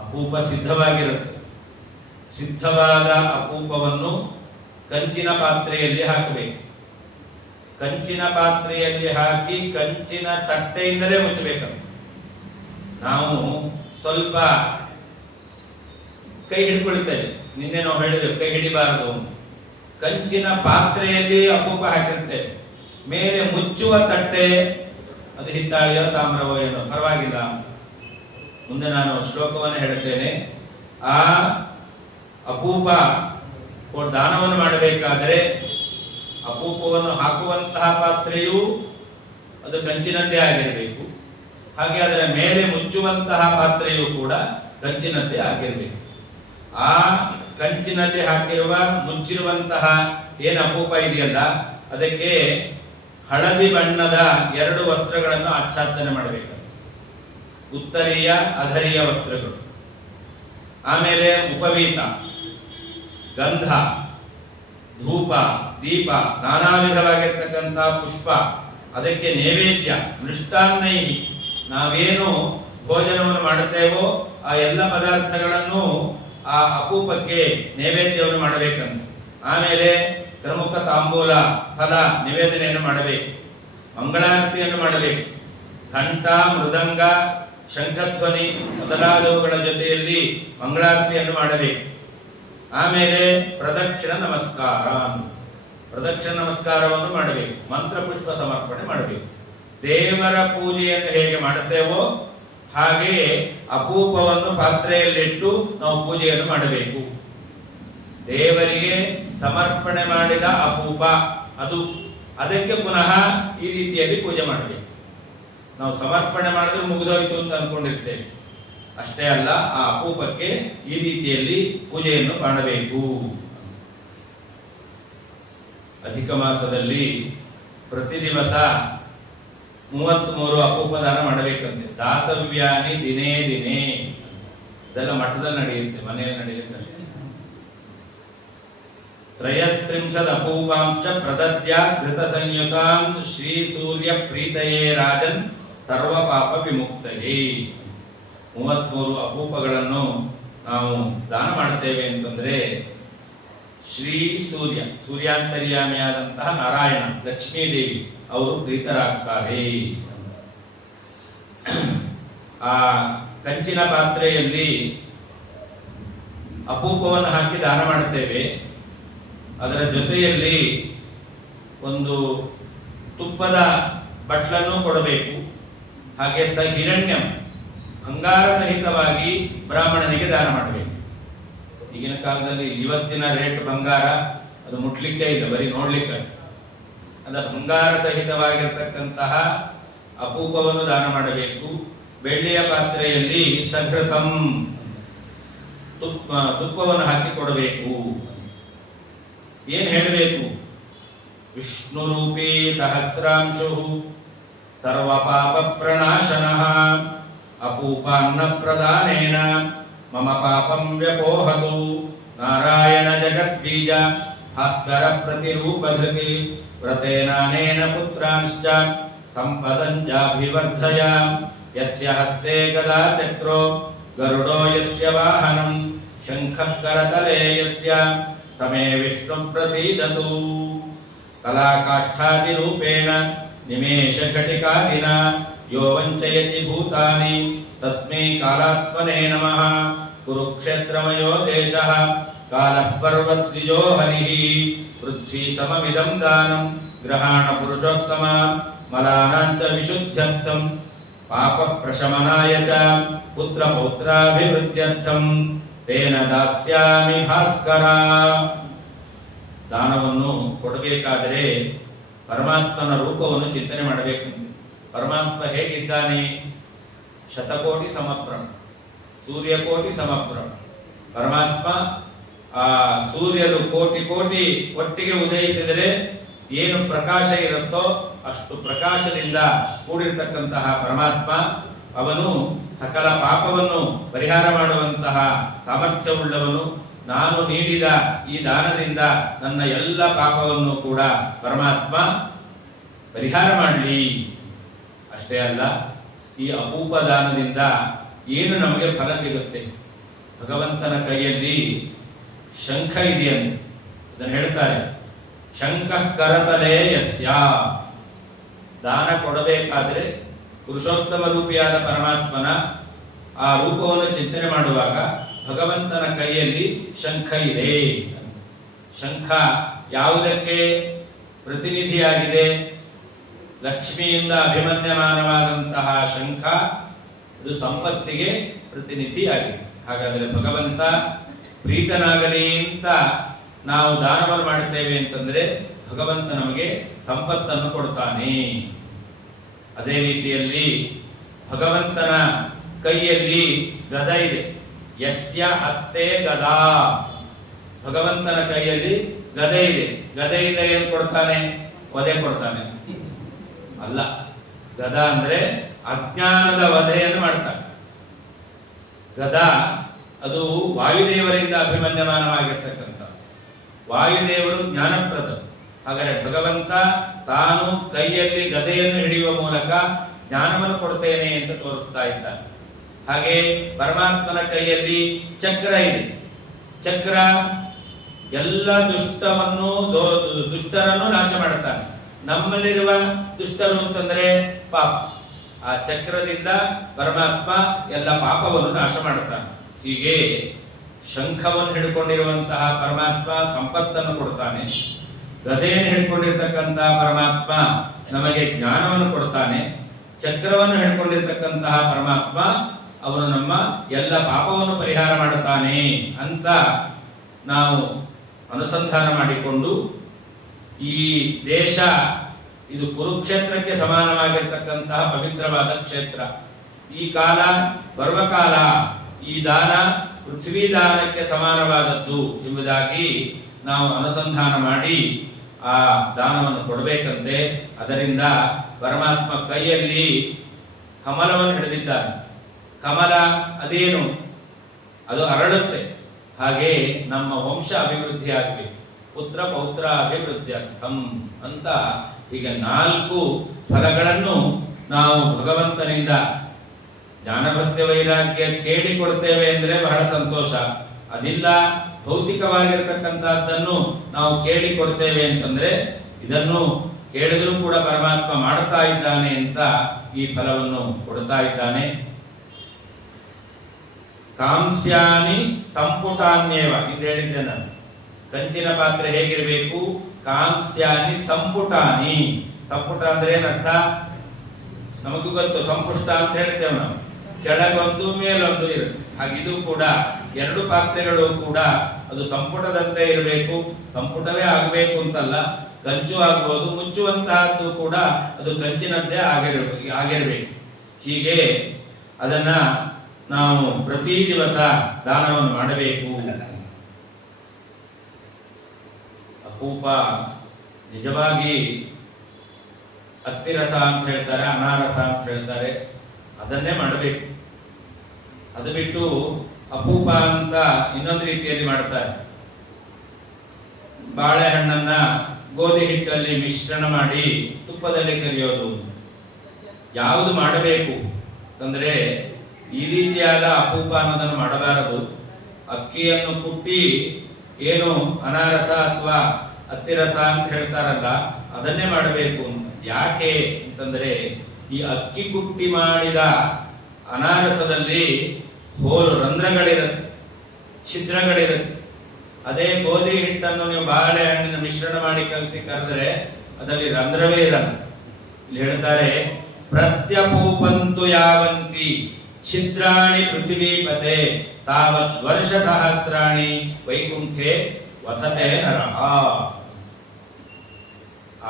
ಅಪೂಪ ಸಿದ್ಧವಾಗಿರುತ್ತೆ. ಸಿದ್ಧವಾದ ಅಪೂಪವನ್ನು ಕಂಚಿನ ಪಾತ್ರೆಯಲ್ಲಿ ಹಾಕಬೇಕು. ಕಂಚಿನ ಪಾತ್ರೆಯಲ್ಲಿ ಹಾಕಿ ಕಂಚಿನ ತಟ್ಟೆಯಿಂದಲೇ ಮುಚ್ಚಬೇಕಂತ. ನಾವು ಸ್ವಲ್ಪ ಕೈ ಹಿಡ್ಕೊಳ್ತೇವೆ, ನಿನ್ನೆ ನಾವು ಹೇಳಿದೆವು ಕೈ ಹಿಡಿಬಾರದು. ಕಂಚಿನ ಪಾತ್ರೆಯಲ್ಲಿ ಅಪೂಪ ಹಾಕಿರ್ತೇವೆ, ಮೇಲೆ ಮುಚ್ಚುವ ತಟ್ಟೆ ಅದು ಹಿತ್ತಾಳೆಯೋ ತಾಮ್ರವೋ ಏನೋ ಪರವಾಗಿಲ್ಲ. ಮುಂದೆ ನಾನು ಶ್ಲೋಕವನ್ನು ಹೇಳುತ್ತೇನೆ. ಆ ಅಪೂಪ ದಾನವನ್ನು ಮಾಡಬೇಕಾದರೆ ಅಪೂಪವನ್ನು ಹಾಕುವಂತಹ ಪಾತ್ರೆಯು ಅದು ಕಂಚಿನದ್ದೇ ಆಗಿರಬೇಕು. ಹಾಗೆ ಅದರ ಮೇಲೆ ಮುಚ್ಚುವಂತಹ ಪಾತ್ರೆಯು ಕೂಡ ಕಂಚಿನದ್ದೇ ಆಗಿರಬೇಕು. ಆ ಕಂಚಿನಲ್ಲಿ ಹಾಕಿರುವ ಮುಚ್ಚಿರುವಂತಹ ಏನು ಅಪೂಪ ಇದೆಯಲ್ಲ, ಅದಕ್ಕೆ ಹಳದಿ ಬಣ್ಣದ 2 ವಸ್ತ್ರಗಳನ್ನು ಆಚ್ಛಾದನೆ ಮಾಡಬೇಕು. ಉತ್ತರೀಯ ಅಧರೀಯ ವಸ್ತ್ರಗಳು. ಆಮೇಲೆ ಉಪವೀತ, ಗಂಧ, ಧೂಪ, ದೀಪ, ನಾನಾ ವಿಧವಾಗಿರ್ತಕ್ಕಂಥ ಪುಷ್ಪ, ಅದಕ್ಕೆ ನೈವೇದ್ಯ, ಮೃಷ್ಟಾನ್ನೈ, ನಾವೇನು ಭೋಜನವನ್ನು ಮಾಡುತ್ತೇವೋ ಆ ಎಲ್ಲ ಪದಾರ್ಥಗಳನ್ನು ಆ ಅಪೂಪಕ್ಕೆ ನೈವೇದ್ಯವನ್ನು ಮಾಡಬೇಕಂತ. ಆಮೇಲೆ ಪ್ರಮುಖ ತಾಂಬೂಲ, ಫಲ, ನಿವೇದನೆಯನ್ನು ಮಾಡಬೇಕು. ಮಂಗಳಾರತಿಯನ್ನು ಮಾಡಬೇಕು. ಘಂಟ, ಮೃದಂಗ, ಶಂಖಧ್ವನಿ ಮೊದಲಾದವುಗಳ ಜೊತೆಯಲ್ಲಿ ಮಂಗಳಾರತಿಯನ್ನು ಮಾಡಬೇಕು. ಆಮೇಲೆ ಪ್ರದಕ್ಷಿಣ ನಮಸ್ಕಾರವನ್ನು ಮಾಡಬೇಕು. ಮಂತ್ರ ಪುಷ್ಪ ಸಮರ್ಪಣೆ ಮಾಡಬೇಕು. ದೇವರ ಪೂಜೆಯನ್ನು ಹೇಗೆ ಮಾಡುತ್ತೇವೋ ಹಾಗೆಯೇ ಅಪೂಪವನ್ನು ಪಾತ್ರೆಯಲ್ಲಿಟ್ಟು ನಾವು ಪೂಜೆಯನ್ನು ಮಾಡಬೇಕು. ದೇವರಿಗೆ ಸಮರ್ಪಣೆ ಮಾಡಿದ ಅಪೂಪ ಅದಕ್ಕೆ ಪುನಃ ಈ ರೀತಿಯಲ್ಲಿ ಪೂಜೆ ಮಾಡಬೇಕು. ನಾವು ಸಮರ್ಪಣೆ ಮಾಡಿದ್ರೆ ಮುಗಿದೋಯ್ತು ಅಂತ ಅನ್ಕೊಂಡಿರ್ತೇವೆ. ಅಷ್ಟೇ ಅಲ್ಲ, ಆ ಅಪೂಪಕ್ಕೆ ಈ ರೀತಿಯಲ್ಲಿ ಪೂಜೆಯನ್ನು ಮಾಡಬೇಕು. ಅಧಿಕ ಮಾಸದಲ್ಲಿ ಪ್ರತಿ ದಿವಸ 33 ಅಪೂಪ ದಾನ ಮಾಡಬೇಕಂತೆ. ದಾತವ್ಯಾನಿ ದಿನೇ ದಿನೇ. ಇದೆಲ್ಲ ಮಠದಲ್ಲಿ ನಡೆಯುತ್ತೆ, ಮನೆಯಲ್ಲಿ ನಡೆಯುತ್ತೆ ಅಷ್ಟೇ. 33 ಅಪೂಪಾಂಶ ಪ್ರದದ್ಯ ಘೃತ ಸಂಯುತಾಂ ಶ್ರೀ ಸೂರ್ಯ ಪ್ರೀತಯೇ ರಾಜನ್ ಸರ್ವ ಪಾಪ ವಿಮುಕ್ತಯೇ. 33 ಅಪೂಪಗಳನ್ನು ನಾವು ದಾನ ಮಾಡುತ್ತೇವೆ ಅಂತಂದ್ರೆ ಶ್ರೀ ಸೂರ್ಯಾಂತರ್ಯಾಮಿಯಾದಂತಹ ನಾರಾಯಣ, ಲಕ್ಷ್ಮೀದೇವಿ ಅವರು ಪ್ರೀತರಾಗ್ತಾರೆ. ಆ ಕಂಚಿನ ಪಾತ್ರೆಯಲ್ಲಿ ಅಪೂಪವನ್ನು ಹಾಕಿ ದಾನ ಮಾಡುತ್ತೇವೆ. ಅದರ ಜೊತೆಯಲ್ಲಿ ಒಂದು ತುಪ್ಪದ ಬಟ್ಲನ್ನು ಕೊಡಬೇಕು. ಹಾಗೆ ಹಿರಣ್ಯಂ, ಬಂಗಾರ ಸಹಿತವಾಗಿ ಬ್ರಾಹ್ಮಣನಿಗೆ ದಾನ ಮಾಡಬೇಕು. ಈಗಿನ ಕಾಲದಲ್ಲಿ ಇವತ್ತಿನ ರೇಟ್ ಬಂಗಾರ ಅದು ಮುಟ್ಲಿಕ್ಕೆ ಇಲ್ಲ, ಬರೀ ನೋಡ್ಲಿಕ್ಕೆ. ಅದ ಬಂಗಾರ ಸಹಿತವಾಗಿರ್ತಕ್ಕಂತಹ ಅಪೂಪವನ್ನು ದಾನ ಮಾಡಬೇಕು. ಬೆಳ್ಳಿಯ ಪಾತ್ರೆಯಲ್ಲಿ ಸಘೃತಂ, ತುಪ್ಪವನ್ನು ಹಾಕಿ ಕೊಡಬೇಕು. ಏನ್ ಹೇಳಬೇಕು? ವಿಷ್ಣು ರೂಪೇ ಸಹಸ್ರಾಂಶು ಸರ್ವ ಪಾಪ ಪ್ರಣಾಶನಃ ಅಪೂಪಾನ್ನ ಪ್ರದಾನೇನ ಮಮ ಪಾಪಂ ವ್ಯಪೋಹತು ನಾರಾಯಣ ಜಗದ್ಬೀಜ ಭಾಸ್ಕರ ಪ್ರತಿರೂಪಧೃತಿ ವ್ರತೇನಾನೇನ ಪುತ್ರಾಂಶ್ಚ ಸಂಪದಂಚಾಭಿವರ್ಧಯ ಯಸ್ಯ ಹಸ್ತೆ ಗದಾ ಚಕ್ರೋ ಗರುಡೋ ಯಸ್ಯ ವಾಹನಂ ಶಂಖಃ ಕರತಲೇ ಯಸ್ಯ ಸಮೇ ವಿಷ್ಣು ಪ್ರಸೀದತು ಕಲಾಕಾಷ್ಠಾದಿರೂಪೇಣ ನಿಮೇಶ ಘಟಿಕಾದಿನ ಯೋ ವಂಚಯತಿ ಭೂತಾನಿ ತಸ್ಮೈ ಕಾಲಾತ್ಮನೇ ನಮಃ ಕುರುಕ್ಷೇತ್ರಮಯೋ ದೇಶಃ ಕಾಲಃ ಪರ್ವದ್ವಿಜೋ ಹರಿಃ ಪೃಥ್ವೀ ಸಮಮಿದಂ ದಾನಂ ಗ್ರಹಾಣ ಪುರುಷೋತ್ತಮ ಮಲಾನಾಂಚ ವಿಶುದ್ಧ್ಯರ್ಥಂ ಪಾಪ ಪ್ರಶಮನಾಯ ಚ ಪುತ್ರ ಪೌತ್ರಾಭಿವೃದ್ಧ್ಯರ್ಥಂ ತೇನ ದಾಸ್ಯಾಮಿ ಭಾಸ್ಕರ. ದಾನವನ್ನು ಕೊಡಬೇಕಾದರೆ ಪರಮಾತ್ಮನ ರೂಪವನ್ನು ಚಿಂತನೆ ಮಾಡಬೇಕು. ಪರಮಾತ್ಮ ಹೇಗಿದ್ದಾನೆ? ಶತಕೋಟಿ ಸಮಪ್ರಭ, ಸೂರ್ಯಕೋಟಿ ಸಮಪ್ರಭ. ಪರಮಾತ್ಮ ಆ ಸೂರ್ಯರು ಕೋಟಿ ಕೋಟಿ ಒಟ್ಟಿಗೆ ಉದಯಿಸಿದರೆ ಏನು ಪ್ರಕಾಶ ಇರುತ್ತೋ ಅಷ್ಟು ಪ್ರಕಾಶದಿಂದ ಕೂಡಿರ್ತಕ್ಕಂತಹ ಪರಮಾತ್ಮ ಅವನು ಸಕಲ ಪಾಪವನ್ನು ಪರಿಹಾರ ಮಾಡುವಂತಹ ಸಾಮರ್ಥ್ಯವುಳ್ಳವನು. ನಾನು ನೀಡಿದ ಈ ದಾನದಿಂದ ನನ್ನ ಎಲ್ಲ ಪಾಪವನ್ನು ಕೂಡ ಪರಮಾತ್ಮ ಪರಿಹಾರ ಮಾಡಲಿ. ಅಷ್ಟೇ ಅಲ್ಲ, ಈ ಅಪೂಪ ದಾನದಿಂದ ಏನು ನಮಗೆ ಫಲ ಸಿಗುತ್ತೆ? ಭಗವಂತನ ಕೈಯಲ್ಲಿ ಶಂಖ ಇದೆಯಂತೆ. ಅದನ್ನು ಹೇಳ್ತಾರೆ, ಶಂಖ ಕರತಲೆ ಯಸ್ಯ. ದಾನ ಕೊಡಬೇಕಾದ್ರೆ ಪುರುಷೋತ್ತಮ ರೂಪಿಯಾದ ಪರಮಾತ್ಮನ ಆ ರೂಪವನ್ನು ಚಿಂತನೆ ಮಾಡುವಾಗ ಭಗವಂತನ ಕೈಯಲ್ಲಿ ಶಂಖ ಇದೆ. ಶಂಖ ಯಾವುದಕ್ಕೆ ಪ್ರತಿನಿಧಿಯಾಗಿದೆ? ಲಕ್ಷ್ಮಿಯಿಂದ ಅಭಿಮನ್ಯಮಾನವಾದಂತಹ ಶಂಖ ಅದು ಸಂಪತ್ತಿಗೆ ಪ್ರತಿನಿಧಿಯಾಗಿದೆ. ಹಾಗಾದರೆ ಭಗವಂತ ಪ್ರೀತನಾಗಲಿ ಅಂತ ನಾವು ದಾನವನ್ನು ಮಾಡುತ್ತೇವೆ ಅಂತಂದ್ರೆ ಭಗವಂತ ನಮಗೆ ಸಂಪತ್ತನ್ನು ಕೊಡ್ತಾನೆ. ಅದೇ ರೀತಿಯಲ್ಲಿ ಭಗವಂತನ ಕೈಯಲ್ಲಿ ಗದ ಇದೆ. ಯಸ್ಯ ಹಸ್ತೆ ಗದಾ. ಭಗವಂತನ ಕೈಯಲ್ಲಿ ಗದೆ ಇದೆ. ಗದೆಯಿಂದ ಏನು ಕೊಡ್ತಾನೆ? ವಧೆ ಕೊಡ್ತಾನೆ ಅಲ್ಲ. ಗದ ಅಂದ್ರೆ ಅಜ್ಞಾನದ ವಧೆಯನ್ನು ಮಾಡ್ತಾನೆ. ಗದ ಅದು ವಾಯುದೇವರಿಂದ ಅಭಿಮನ್ಯಮಾನವಾಗಿರ್ತಕ್ಕಂಥ. ವಾಯುದೇವರು ಜ್ಞಾನಪ್ರದ. ಹಾಗಾದರೆ ಭಗವಂತ ತಾನು ಕೈಯಲ್ಲಿ ಗದೆಯನ್ನು ಹಿಡಿಯುವ ಮೂಲಕ ಜ್ಞಾನವನ್ನು ಕೊಡ್ತೇನೆ ಅಂತ ತೋರಿಸ್ತಾ ಇದ್ದಾನೆ. ಹಾಗೆ ಪರಮಾತ್ಮನ ಕೈಯಲ್ಲಿ ಚಕ್ರ ಇದೆ. ಚಕ್ರ ಎಲ್ಲ ದುಷ್ಟರನ್ನು ನಾಶ ಮಾಡುತ್ತಾನೆ. ನಮ್ಮಲ್ಲಿರುವ ದುಷ್ಟರು ಅಂತಂದ್ರೆ ಪಾಪ. ಆ ಚಕ್ರದಿಂದ ಪರಮಾತ್ಮ ಎಲ್ಲ ಪಾಪವನ್ನು ನಾಶ ಮಾಡುತ್ತಾನೆ. ಹೀಗೆ ಶಂಖವನ್ನು ಹಿಡ್ಕೊಂಡಿರುವಂತಹ ಪರಮಾತ್ಮ ಸಂಪತ್ತನ್ನು ಕೊಡ್ತಾನೆ. ಗದೆಯನ್ನು ಹಿಡ್ಕೊಂಡಿರ್ತಕ್ಕಂತಹ ಪರಮಾತ್ಮ ನಮಗೆ ಜ್ಞಾನವನ್ನು ಕೊಡ್ತಾನೆ. ಚಕ್ರವನ್ನು ಹಿಡ್ಕೊಂಡಿರ್ತಕ್ಕಂತಹ ಪರಮಾತ್ಮ ಅವನು ನಮ್ಮ ಎಲ್ಲ ಪಾಪವನ್ನು ಪರಿಹಾರ ಮಾಡುತ್ತಾನೆ ಅಂತ ನಾವು ಅನುಸಂಧಾನ ಮಾಡಿಕೊಂಡು ಈ ದೇಶ ಇದು ಕುರುಕ್ಷೇತ್ರಕ್ಕೆ ಸಮಾನವಾಗಿರ್ತಕ್ಕಂತಹ ಪವಿತ್ರವಾದ ಕ್ಷೇತ್ರ. ಈ ಕಾಲ ಪರ್ವಕಾಲ. ಈ ದಾನ ಪೃಥ್ವಿ ದಾನಕ್ಕೆ ಸಮಾನವಾದದ್ದು ಎಂಬುದಾಗಿ ನಾವು ಅನುಸಂಧಾನ ಮಾಡಿ ಆ ದಾನವನ್ನು ಕೊಡಬೇಕಂತೆ. ಅದರಿಂದ ಪರಮಾತ್ಮ ಕೈಯಲ್ಲಿ ಕಮಲವನ್ನು ಹಿಡಿದಿದ್ದಾನೆ. ಕಮಲ ಅದೇನು? ಅದು ಅರಳುತ್ತೆ. ಹಾಗೆ ನಮ್ಮ ವಂಶ ಅಭಿವೃದ್ಧಿ ಆಗಬೇಕು. ಪುತ್ರ ಪೌತ್ರ ಅಭಿವೃದ್ಧ್ಯರ್ಥಂ ಅಂತ ಈಗ 4 ಫಲಗಳನ್ನು ನಾವು ಭಗವಂತನಿಂದ ಜ್ಞಾನಭಕ್ತಿ ವೈರಾಗ್ಯ ಕೇಳಿಕೊಡ್ತೇವೆ ಅಂದರೆ ಬಹಳ ಸಂತೋಷ. ಅದಿಲ್ಲ ಭೌತಿಕವಾಗಿರ್ತಕ್ಕಂಥದ್ದನ್ನು ನಾವು ಕೇಳಿಕೊಡ್ತೇವೆ ಅಂತಂದ್ರೆ ಇದನ್ನು ಕೇಳಿದ್ರೂ ಕೂಡ ಪರಮಾತ್ಮ ಮಾಡುತ್ತಾ ಇದ್ದಾನೆ ಅಂತ ಈ ಫಲವನ್ನು ಕೊಡ್ತಾ ಇದ್ದಾನೆ. ಕಾಂಸ್ಯಾನಿ ಸಂಪುಟಾನ್ಯೇವ ಇದು ಹೇಳಿದ್ದೆ ನಾನು. ಕಂಚಿನ ಪಾತ್ರೆ ಹೇಗಿರಬೇಕು? ಕಾಂಸ್ಯಾನಿ ಸಂಪುಟಾನಿ. ಸಂಪುಟ ಅಂದ್ರೆ ಏನರ್ಥ? ನಮಗೂ ಗೊತ್ತು. ಸಂಪುಷ್ಟ ಅಂತ ಹೇಳ್ತೇವೆ ನಾವು. ಕೆಳಗೊಂದು ಮೇಲೊಂದು ಇರುತ್ತೆ. ಹಾಗಿದು ಕೂಡ 2 ಪಾತ್ರೆಗಳು ಕೂಡ ಅದು ಸಂಪುಟದಂತೆ ಇರಬೇಕು. ಸಂಪುಟವೇ ಆಗಬೇಕು ಅಂತಲ್ಲ, ಕಂಚು ಆಗ್ಬೋದು. ಮುಚ್ಚುವಂತಹದ್ದು ಕೂಡ ಅದು ಕಂಚಿನಂತೆ ಆಗಿರಬೇಕು. ಹೀಗೆ ಅದನ್ನ ನಾವು ಪ್ರತಿ ದಿವಸ ದಾನವನ್ನು ಮಾಡಬೇಕು. ಅಪೂಪ ನಿಜವಾಗಿ ಅತ್ತಿರಸ ಅಂತ ಹೇಳ್ತಾರೆ, ಅನಾರಸ ಅಂತ ಹೇಳ್ತಾರೆ. ಅದನ್ನೇ ಮಾಡಬೇಕು. ಅದು ಬಿಟ್ಟು ಅಪೂಪ ಅಂತ ಇನ್ನೊಂದು ರೀತಿಯಲ್ಲಿ ಮಾಡ್ತಾರೆ. ಬಾಳೆಹಣ್ಣನ್ನ ಗೋಧಿ ಹಿಟ್ಟಲ್ಲಿ ಮಿಶ್ರಣ ಮಾಡಿ ತುಪ್ಪದಲ್ಲಿ ಕರಿಯೋದು. ಯಾವುದು ಮಾಡಬೇಕು ಅಂತಂದ್ರೆ ಈ ರೀತಿಯಾದ ಅಪೂಪ ಅನ್ನೋದನ್ನು ಮಾಡಬಾರದು. ಅಕ್ಕಿಯನ್ನು ಕುಟ್ಟಿ ಏನು ಅನಾರಸ ಅಥವಾ ಅತ್ತಿರಸ ಅಂತ ಹೇಳ್ತಾರಲ್ಲ ಅದನ್ನೇ ಮಾಡಬೇಕು. ಯಾಕೆ ಅಂತಂದ್ರೆ ಈ ಅಕ್ಕಿ ಕುಟ್ಟಿ ಮಾಡಿದ ಅನಾರಸದಲ್ಲಿ ಹೋಲು ರಂಧ್ರಗಳಿರುತ್ತೆ, ಛಿದ್ರಗಳಿರುತ್ತೆ. ಅದೇ ಗೋಧಿ ಹಿಟ್ಟನ್ನು ನೀವು ಬಾಳೆಹಣ್ಣಿನ ಮಿಶ್ರಣ ಮಾಡಿ ಕರೆದ್ರೆ ಅದರಲ್ಲಿ ರಂಧ್ರವೇ ಇರಲ್ಲ. ಇಲ್ಲಿ ಹೇಳ್ತಾರೆ ಪ್ರತ್ಯಪೂಪಂತು ಯಾವಂತಿ ಛಿದ್ರಾಣಿ ಪೃಥಿವೀಪತೆ ತಾವತ್ ವರ್ಷ ಸಹಸ್ರಾಣಿ ವೈಕುಂಠೆ ವಸತೆ ನರಃ.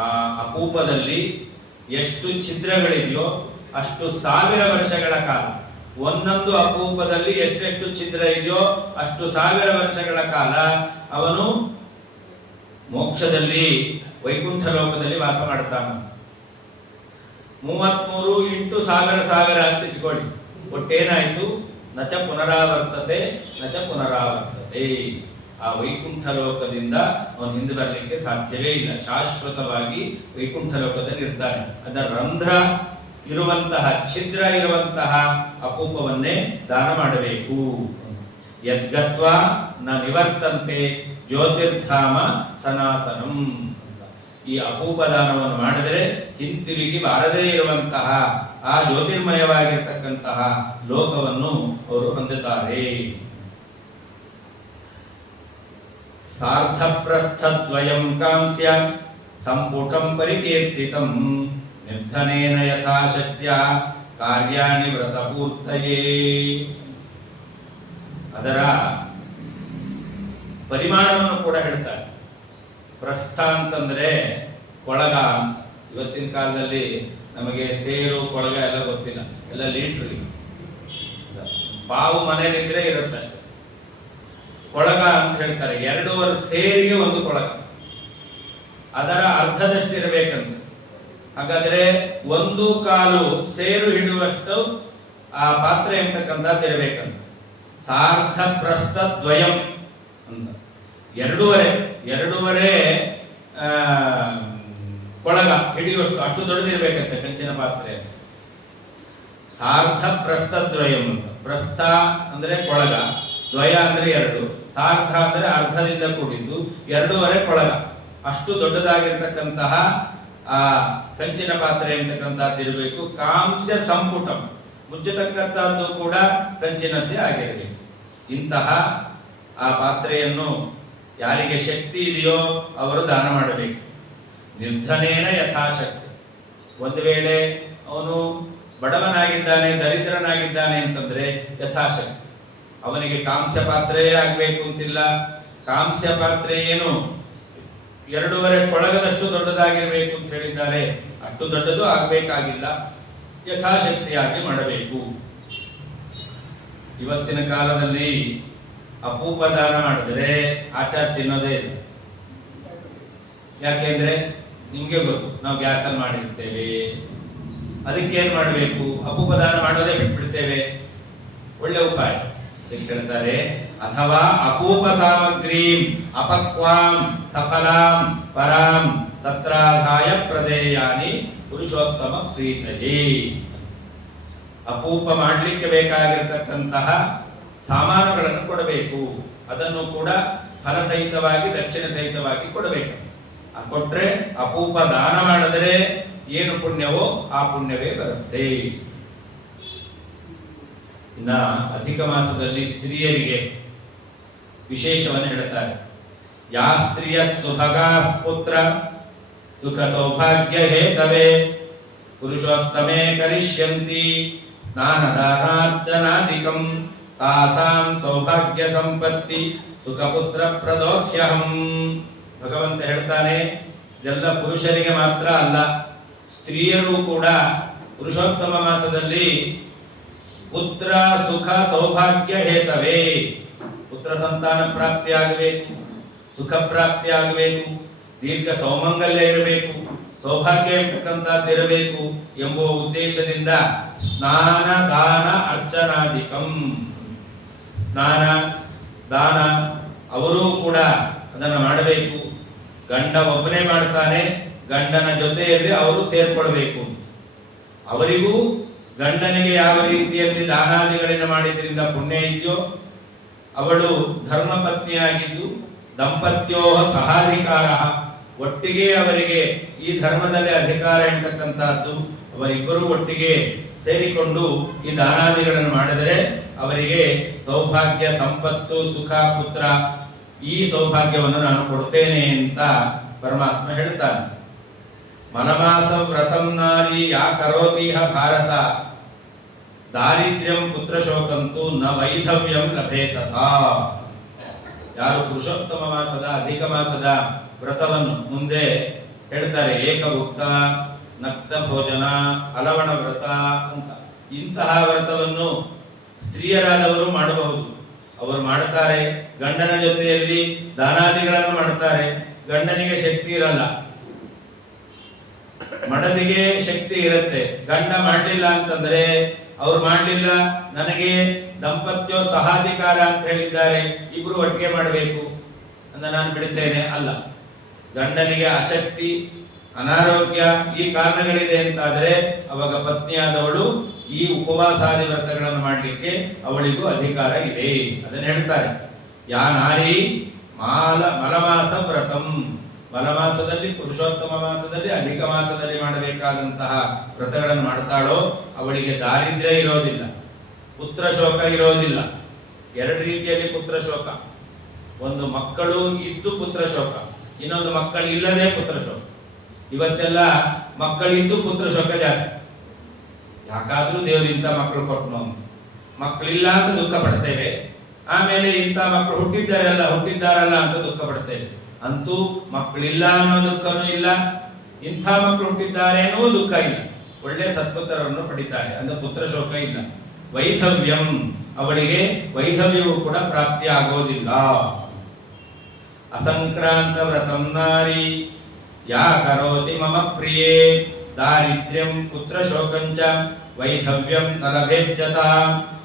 ಆ ಅಪೂಪದಲ್ಲಿ ಎಷ್ಟು ಛಿದ್ರಗಳಿದೆಯೋ ಅಷ್ಟು 1000 ವರ್ಷಗಳ ಕಾಲ. ಒಂದೊಂದು ಅಪೂಪದಲ್ಲಿ ಎಷ್ಟೆಷ್ಟು ಛಿದ್ರ ಇದೆಯೋ ಅಷ್ಟು 1000 ವರ್ಷಗಳ ಕಾಲ ಅವನು ಮೋಕ್ಷದಲ್ಲಿ ವೈಕುಂಠ ಲೋಕದಲ್ಲಿ ವಾಸ ಮಾಡ್ತಾನೆ. 33 ಇಂಟು 1000 ಅಂತ ಇಟ್ಕೊಳ್ಳಿ. ಒಟ್ಟೇನಾಯ್ತು? ನಚ ಪುನರಾವರ್ತತೆ ನಚ ಪುನರಾವರ್ತತೆ. ಆ ವೈಕುಂಠ ಲೋಕದಿಂದ ಅವನು ಹಿಂದೆ ಬರಲಿಕ್ಕೆ ಸಾಧ್ಯವೇ ಇಲ್ಲ. ಶಾಶ್ವತವಾಗಿ ವೈಕುಂಠ ಲೋಕದಲ್ಲಿ ಇರ್ತಾನೆ. ಅದರ ರಂಧ್ರ ಇರುವಂತಹ ಛಿದ್ರ ಇರುವಂತಹ ಅಪೂಪವನ್ನೇ ದಾನ ಮಾಡಬೇಕು. ಯದ್ಗತ್ವ ನ ನಿವರ್ತಂತೆ ಜ್ಯೋತಿರ್ಧಾಮ ಸನಾತನಂ. ಈ ಅಪೂಪದಾನವನ್ನು ಮಾಡಿದರೆ ಹಿಂತಿರುಗಿ ಬಾರದೇ ಇರುವಂತಹ ಆ ಜ್ಯೋತಿರ್ಮಯವಾಗಿರ್ತಕ್ಕಂತಹ ಲೋಕವನ್ನು ಅವರು ಹೊಂದುತ್ತಾರೆ. ಸಾರ್ಧಪ್ರಸ್ಥದ್ವಯಂ ಕಾಂಸ್ಯ ಸಂಪುಟಂ ಪರಿಕೀರ್ತಿತಂ ನಿರ್ಧನೇನ ಯಥಾಶಕ್ತ್ಯ ಕಾರ್ಯಾಣಿ ವ್ರತಪೂರ್ತಯೇ. ಅದರ ಪರಿಮಾಣವನ್ನು ಕೂಡ ಹೇಳ್ತಾರೆ. ಪ್ರಸ್ಥ ಅಂತಂದ್ರೆ ಕೊಳಗ ಅಂತ. ಇವತ್ತಿನ ಕಾಲದಲ್ಲಿ ನಮಗೆ ಸೇರು ಕೊಳಗ ಎಲ್ಲ ಗೊತ್ತಿಲ್ಲ, ಎಲ್ಲ ಲೀಟ್ರ್. ಪಾವು ಮನೇಲಿದ್ರೆ ಇರುತ್ತಷ್ಟೆ. ಕೊಳಗ ಅಂತ ಹೇಳ್ತಾರೆ. 2.5 ಸೇರಿಗೆ ಒಂದು ಕೊಳಗ, ಅದರ ಅರ್ಧದಷ್ಟಿರಬೇಕಂತ. ಹಾಗಾದ್ರೆ 1/4 ಸೇರು ಹಿಡುವಷ್ಟು ಆ ಪಾತ್ರೆ ಎಂಬತಕ್ಕಂಥದ್ದು ಇರಬೇಕಂತ. ಸಾರ್ಧ ಪ್ರಸ್ಥ ದ್ವಯಂ ಅಂತ 2.5 ಕೊಳಗ ಹಿಡಿಯುವಷ್ಟು, ಅಷ್ಟು ದೊಡ್ಡದಿರ್ಬೇಕಂತೆ ಕಂಚಿನ ಪಾತ್ರೆ. ಸಾರ್ಧ ಪ್ರಸ್ಥ ದ್ವಯಂ ಅಂತ. ಪ್ರಸ್ಥ ಅಂದ್ರೆ ಕೊಳಗ, ದ್ವಯ ಅಂದ್ರೆ 2, ಸಾರ್ಧ ಅಂದ್ರೆ ಅರ್ಧದಿಂದ ಕೂಡಿದ್ದು 2.5 ಕೊಳಗ. ಅಷ್ಟು ದೊಡ್ಡದಾಗಿರ್ತಕ್ಕಂತಹ ಆ ಕಂಚಿನ ಪಾತ್ರೆ ಎಂಬತಕ್ಕಂಥದ್ದು ಇರಬೇಕು. ಕಾಂಸ್ಯ ಸಂಪುಟಂ, ಮುಚ್ಚತಕ್ಕಂಥದ್ದು ಕೂಡ ಕಂಚಿನದ್ದೇ ಆಗಿರಬೇಕು. ಇಂತಹ ಆ ಪಾತ್ರೆಯನ್ನು ಯಾರಿಗೆ ಶಕ್ತಿ ಇದೆಯೋ ಅವರು ದಾನ ಮಾಡಬೇಕು. ನಿರ್ಧನೇನ ಯಥಾಶಕ್ತಿ. ಒಂದು ವೇಳೆ ಅವನು ಬಡವನಾಗಿದ್ದಾನೆ, ದರಿದ್ರನಾಗಿದ್ದಾನೆ ಅಂತಂದ್ರೆ ಯಥಾಶಕ್ತಿ. ಅವನಿಗೆ ಕಾಂಸ್ಯ ಪಾತ್ರೆಯೇ ಆಗಬೇಕು ಅಂತಿಲ್ಲ. ಕಾಂಸ್ಯ ಪಾತ್ರೆ ಏನು 2.5 ಕೊಳಗದಷ್ಟು ದೊಡ್ಡದಾಗಿರ್ಬೇಕು ಅಂತ ಹೇಳಿದ್ದಾರೆ. ಅಷ್ಟು ದೊಡ್ಡದು ಆಗಬೇಕಾಗಿಲ್ಲ, ಯಥಾಶಕ್ತಿಯಾಗಿ ಮಾಡಬೇಕು. ಇವತ್ತಿನ ಕಾಲದಲ್ಲಿ ಅಪೂಪ ದಾನ ಮಾಡಿದ್ರೆ ಆಚಾರ ತಿನ್ನೋದೇ ಇಲ್ಲ. ಯಾಕೆಂದ್ರೆ ನಿಮ್ಗೆ ಗೊತ್ತು, ನಾವು ಗ್ಯಾಸಲ್ಲಿ ಮಾಡಿರ್ತೇವೆ. ಅದಕ್ಕೇನು ಮಾಡಬೇಕು? ಅಪೂಪ ದಾನ ಮಾಡೋದೇ ಬಿಟ್ಬಿಡ್ತೇವೆ. ಒಳ್ಳೆ ಉಪಾಯ ಅದಕ್ಕೆ ಹೇಳ್ತಾರೆ. ಅಥವಾ ಅಪೂಪ ಸಾಮಗ್ರೀಂ ಅಪಕ್ವಾಂ ಸಫಲಾಂ ಪರಾಂ ತತ್ರಾಧಾಯ ಪ್ರದೇಯಾನಿ ಪುರುಷೋತ್ತಮ ಪ್ರೀತಯೇ. ಅಪೂಪ ಮಾಡಲಿಕ್ಕೆ ಬೇಕಾಗಿರತಕ್ಕಂತಹ ಸಾಮಾನುಗಳನ್ನು ಕೊಡಬೇಕು. ಅದನ್ನು ಕೂಡ ಫಲಸಹಿತವಾಗಿ ದಕ್ಷಿಣ ಸಹಿತವಾಗಿ ಕೊಡಬೇಕು. ಕೊಟ್ರೆ ಅಪೂಪ ದಾನ ಮಾಡಿದರೆ ಏನು ಪುಣ್ಯವೋ ಆ ಪುಣ್ಯವೇ ಬರುತ್ತೆ. ಇನ್ನ ಅಧಿಕ ಮಾಸದಲ್ಲಿ ಸ್ತ್ರೀಯರಿಗೆ ವಿಶೇಷವನ್ನು ಹೇಳ್ತಾರೆ. ಯಾ ಸ್ತ್ರೀಯ ಸುಭಗ ಪುತ್ರ ಸುಖ ಸೌಭಾಗ್ಯ ಹೇತವೇ ಪುರುಷೋತ್ತಮೇ ಕರಿಷ್ಯಂತಿ ಸ್ನಾನದಾನಾರ್ಚನಾಧಿಕಂ ತಾಸಾಂ ಸೌಭಾಗ್ಯ ಸಂಪತ್ತಿ ಸುಖಪುತ್ರ ಪ್ರದೋಹ್ಯಹಂ. ಭಗವಂತ ಹೇಳ್ತಾನೆ, ಇದೆಲ್ಲ ಪುರುಷರಿಗೆ ಮಾತ್ರ ಅಲ್ಲ, ಸ್ತ್ರೀಯರು ಕೂಡ ಪುರುಷೋತ್ತಮ ಮಾಸದಲ್ಲಿ ಪುತ್ರ ಸುಖ ಸೌಭಾಗ್ಯ ಹೇತವೇ, ಪುತ್ರ ಸಂತಾನ ಪ್ರಾಪ್ತಿ ಆಗಬೇಕು, ಸುಖ ಪ್ರಾಪ್ತಿ ಆಗಬೇಕು, ದೀರ್ಘ ಸೌಮಂಗಲ್ಯ ಇರಬೇಕು, ಸೌಭಾಗ್ಯ ಎಂಬತಕ್ಕಂಥದ್ದು ಇರಬೇಕು ಎಂಬುವ ಉದ್ದೇಶದಿಂದ ಸ್ನಾನ ದಾನ ಅರ್ಚನಾಧಿಕಂ. ಸ್ನಾನ ದಾನ ಅವರೂ ಕೂಡ ಅದನ್ನು ಮಾಡಬೇಕು. ಗಂಡ ಒಬ್ಬನೇ ಮಾಡ್ತಾನೆ, ಗಂಡನ ಜೊತೆಯಲ್ಲಿ ಅವರು ಸೇರ್ಕೊಳ್ಬೇಕು. ಅವರಿಗೂ ಗಂಡನಿಗೆ ಯಾವ ರೀತಿಯಲ್ಲಿ ದಾನಾದಿಗಳನ್ನು ಮಾಡಿದ್ರಿಂದ ಪುಣ್ಯ ಇದೆಯೋ, ಅವಳು ಧರ್ಮಪತ್ನಿಯಾಗಿದ್ದು ದಂಪತ್ಯೋ ಸಹಾಧಿಕಾರ, ಒಟ್ಟಿಗೆ ಅವರಿಗೆ ಈ ಧರ್ಮದಲ್ಲಿ ಅಧಿಕಾರ ಎಂಬತಕ್ಕಂಥದ್ದು, ಅವರಿಬ್ಬರು ಒಟ್ಟಿಗೆ ಸೇರಿಕೊಂಡು ಈ ದಾನಾದಿಗಳನ್ನು ಮಾಡಿದರೆ ಅವರಿಗೆ ಸೌಭಾಗ್ಯ ಸಂಪತ್ತು ಸುಖ ಪುತ್ರ ಈ ಸೌಭಾಗ್ಯವನ್ನು ನಾನು ಕೊಡ್ತೇನೆ ಅಂತ ಪರಮಾತ್ಮ ಹೇಳ್ತಾನೆ. ಮನಮಾಸ ವ್ರತಂ ನಾರಿ ಯಾ ಕರೋತಿಹ ಭಾರತ ದಾರಿದ್ರ್ಯಂ ಪುತ್ರ ಶೋಕಂತು ನ ವೈಧವ್ಯಂ ಲಭೇತಸ. ಯಾರು ಪುರುಷೋತ್ತಮ ಮಾಸದ ಅಧಿಕ ಮಾಸದ ವ್ರತವನ್ನು ಮುಂದೆ ಹೇಳ್ತಾರೆ, ಏಕಭುಕ್ತ ನಕ್ತ ಭೋಜನ ಅಲವಣ ವ್ರತ ಅಂತ. ಇಂತಹ ವ್ರತವನ್ನು ಸ್ತ್ರೀಯರಾದವರು ಮಾಡಬಹುದು. ಅವರು ಮಾಡುತ್ತಾರೆ, ಗಂಡನ ಜೊತೆಯಲ್ಲಿ ದಾನಾದಿಗಳನ್ನು ಮಾಡುತ್ತಾರೆ. ಗಂಡನಿಗೆ ಶಕ್ತಿ ಇರಲ್ಲ, ಮಡದಿಗೆ ಶಕ್ತಿ ಇರುತ್ತೆ. ಗಂಡ ಮಾಡಲಿಲ್ಲ ಅಂತಂದ್ರೆ ಅವ್ರು ಮಾಡಲಿಲ್ಲ, ನನಗೆ ದಂಪತ್ಯೋ ಸಹಾಧಿಕಾರ ಅಂತ ಹೇಳಿದ್ದಾರೆ, ಇಬ್ರು ಒಟ್ಟಿಗೆ ಮಾಡಬೇಕು ಅಂತ ನಾನು ಬಿಡುತ್ತೇನೆ ಅಲ್ಲ. ಗಂಡನಿಗೆ ಅಶಕ್ತಿ ಅನಾರೋಗ್ಯ ಈ ಕಾರಣಗಳಿದೆ ಅಂತಾದರೆ ಅವಾಗ ಪತ್ನಿಯಾದವಳು ಈ ಉಪವಾಸಾದಿ ವ್ರತಗಳನ್ನು ಮಾಡಲಿಕ್ಕೆ ಅವಳಿಗೂ ಅಧಿಕಾರ ಇದೆ. ಅದನ್ನು ಹೇಳ್ತಾರೆ, ಯಾ ನಾರಿ ಮಲಮಾಸ ವ್ರತಂ, ವನಮಾಸದಲ್ಲಿ, ಪುರುಷೋತ್ತಮ ಮಾಸದಲ್ಲಿ, ಅಧಿಕ ಮಾಸದಲ್ಲಿ ಮಾಡಬೇಕಾದಂತಹ ವ್ರತಗಳನ್ನು ಮಾಡ್ತಾಳೋ ಅವಳಿಗೆ ದಾರಿದ್ರ್ಯ ಇರೋದಿಲ್ಲ, ಪುತ್ರ ಶೋಕ ಇರೋದಿಲ್ಲ. ಎರಡು ರೀತಿಯಲ್ಲಿ ಪುತ್ರ ಶೋಕ. ಒಂದು ಮಕ್ಕಳು ಇದ್ದು ಪುತ್ರ ಶೋಕ, ಇನ್ನೊಂದು ಮಕ್ಕಳಿಲ್ಲದೆ ಪುತ್ರ ಶೋಕ. ಇವತ್ತೆಲ್ಲ ಮಕ್ಕಳಿದ್ದು ಪುತ್ರ ಶೋಕ ಜಾಸ್ತಿ. ಯಾಕಾದ್ರೂ ದೇವರು ಇಂಥ ಮಕ್ಕಳು ಕೊಟ್ಟನು ಅಂತ. ಮಕ್ಕಳಿಲ್ಲ ಅಂತ ದುಃಖ ಪಡ್ತೇವೆ, ಆಮೇಲೆ ಇಂಥ ಮಕ್ಕಳು ಹುಟ್ಟಿದ್ದಾರಲ್ಲ ಅಂತ ದುಃಖ ಪಡ್ತೇವೆ. ಅಂತೂ ಮಕ್ಕಳಿಲ್ಲ ಅನ್ನೋ ದುಃಖನೂ ಇಲ್ಲ, ಇಂಥ ಮಕ್ಕಳು ಹುಟ್ಟಿದ್ದಾರೆ ಅನ್ನೋ ದುಃಖ ಇಲ್ಲ. ಒಳ್ಳೆ ಸತ್ಪುತ್ರರನ್ನು ಪಡಿತಾರೆ, ಅಂದ್ರೆ ಪುತ್ರ ಶೋಕ ಇಲ್ಲ. ವೈಧವ್ಯಂ, ಅವಳಿಗೆ ವೈಧವ್ಯವು ಕೂಡ ಪ್ರಾಪ್ತಿ ಆಗೋದಿಲ್ಲ. ಅಸಂಕ್ರಾಂತ ವ್ರತಂ ನಾರಿ ಯಾ ಕರೋತಿ ಮಮ ಪ್ರಿಯೇ ದಾರಿದ್ರ್ಯಂ ಪುತ್ರ ಶೋಕಂಚ ವೈಧವ್ಯಂ ನ ಲಭೇಚ್ಛ ಸಾ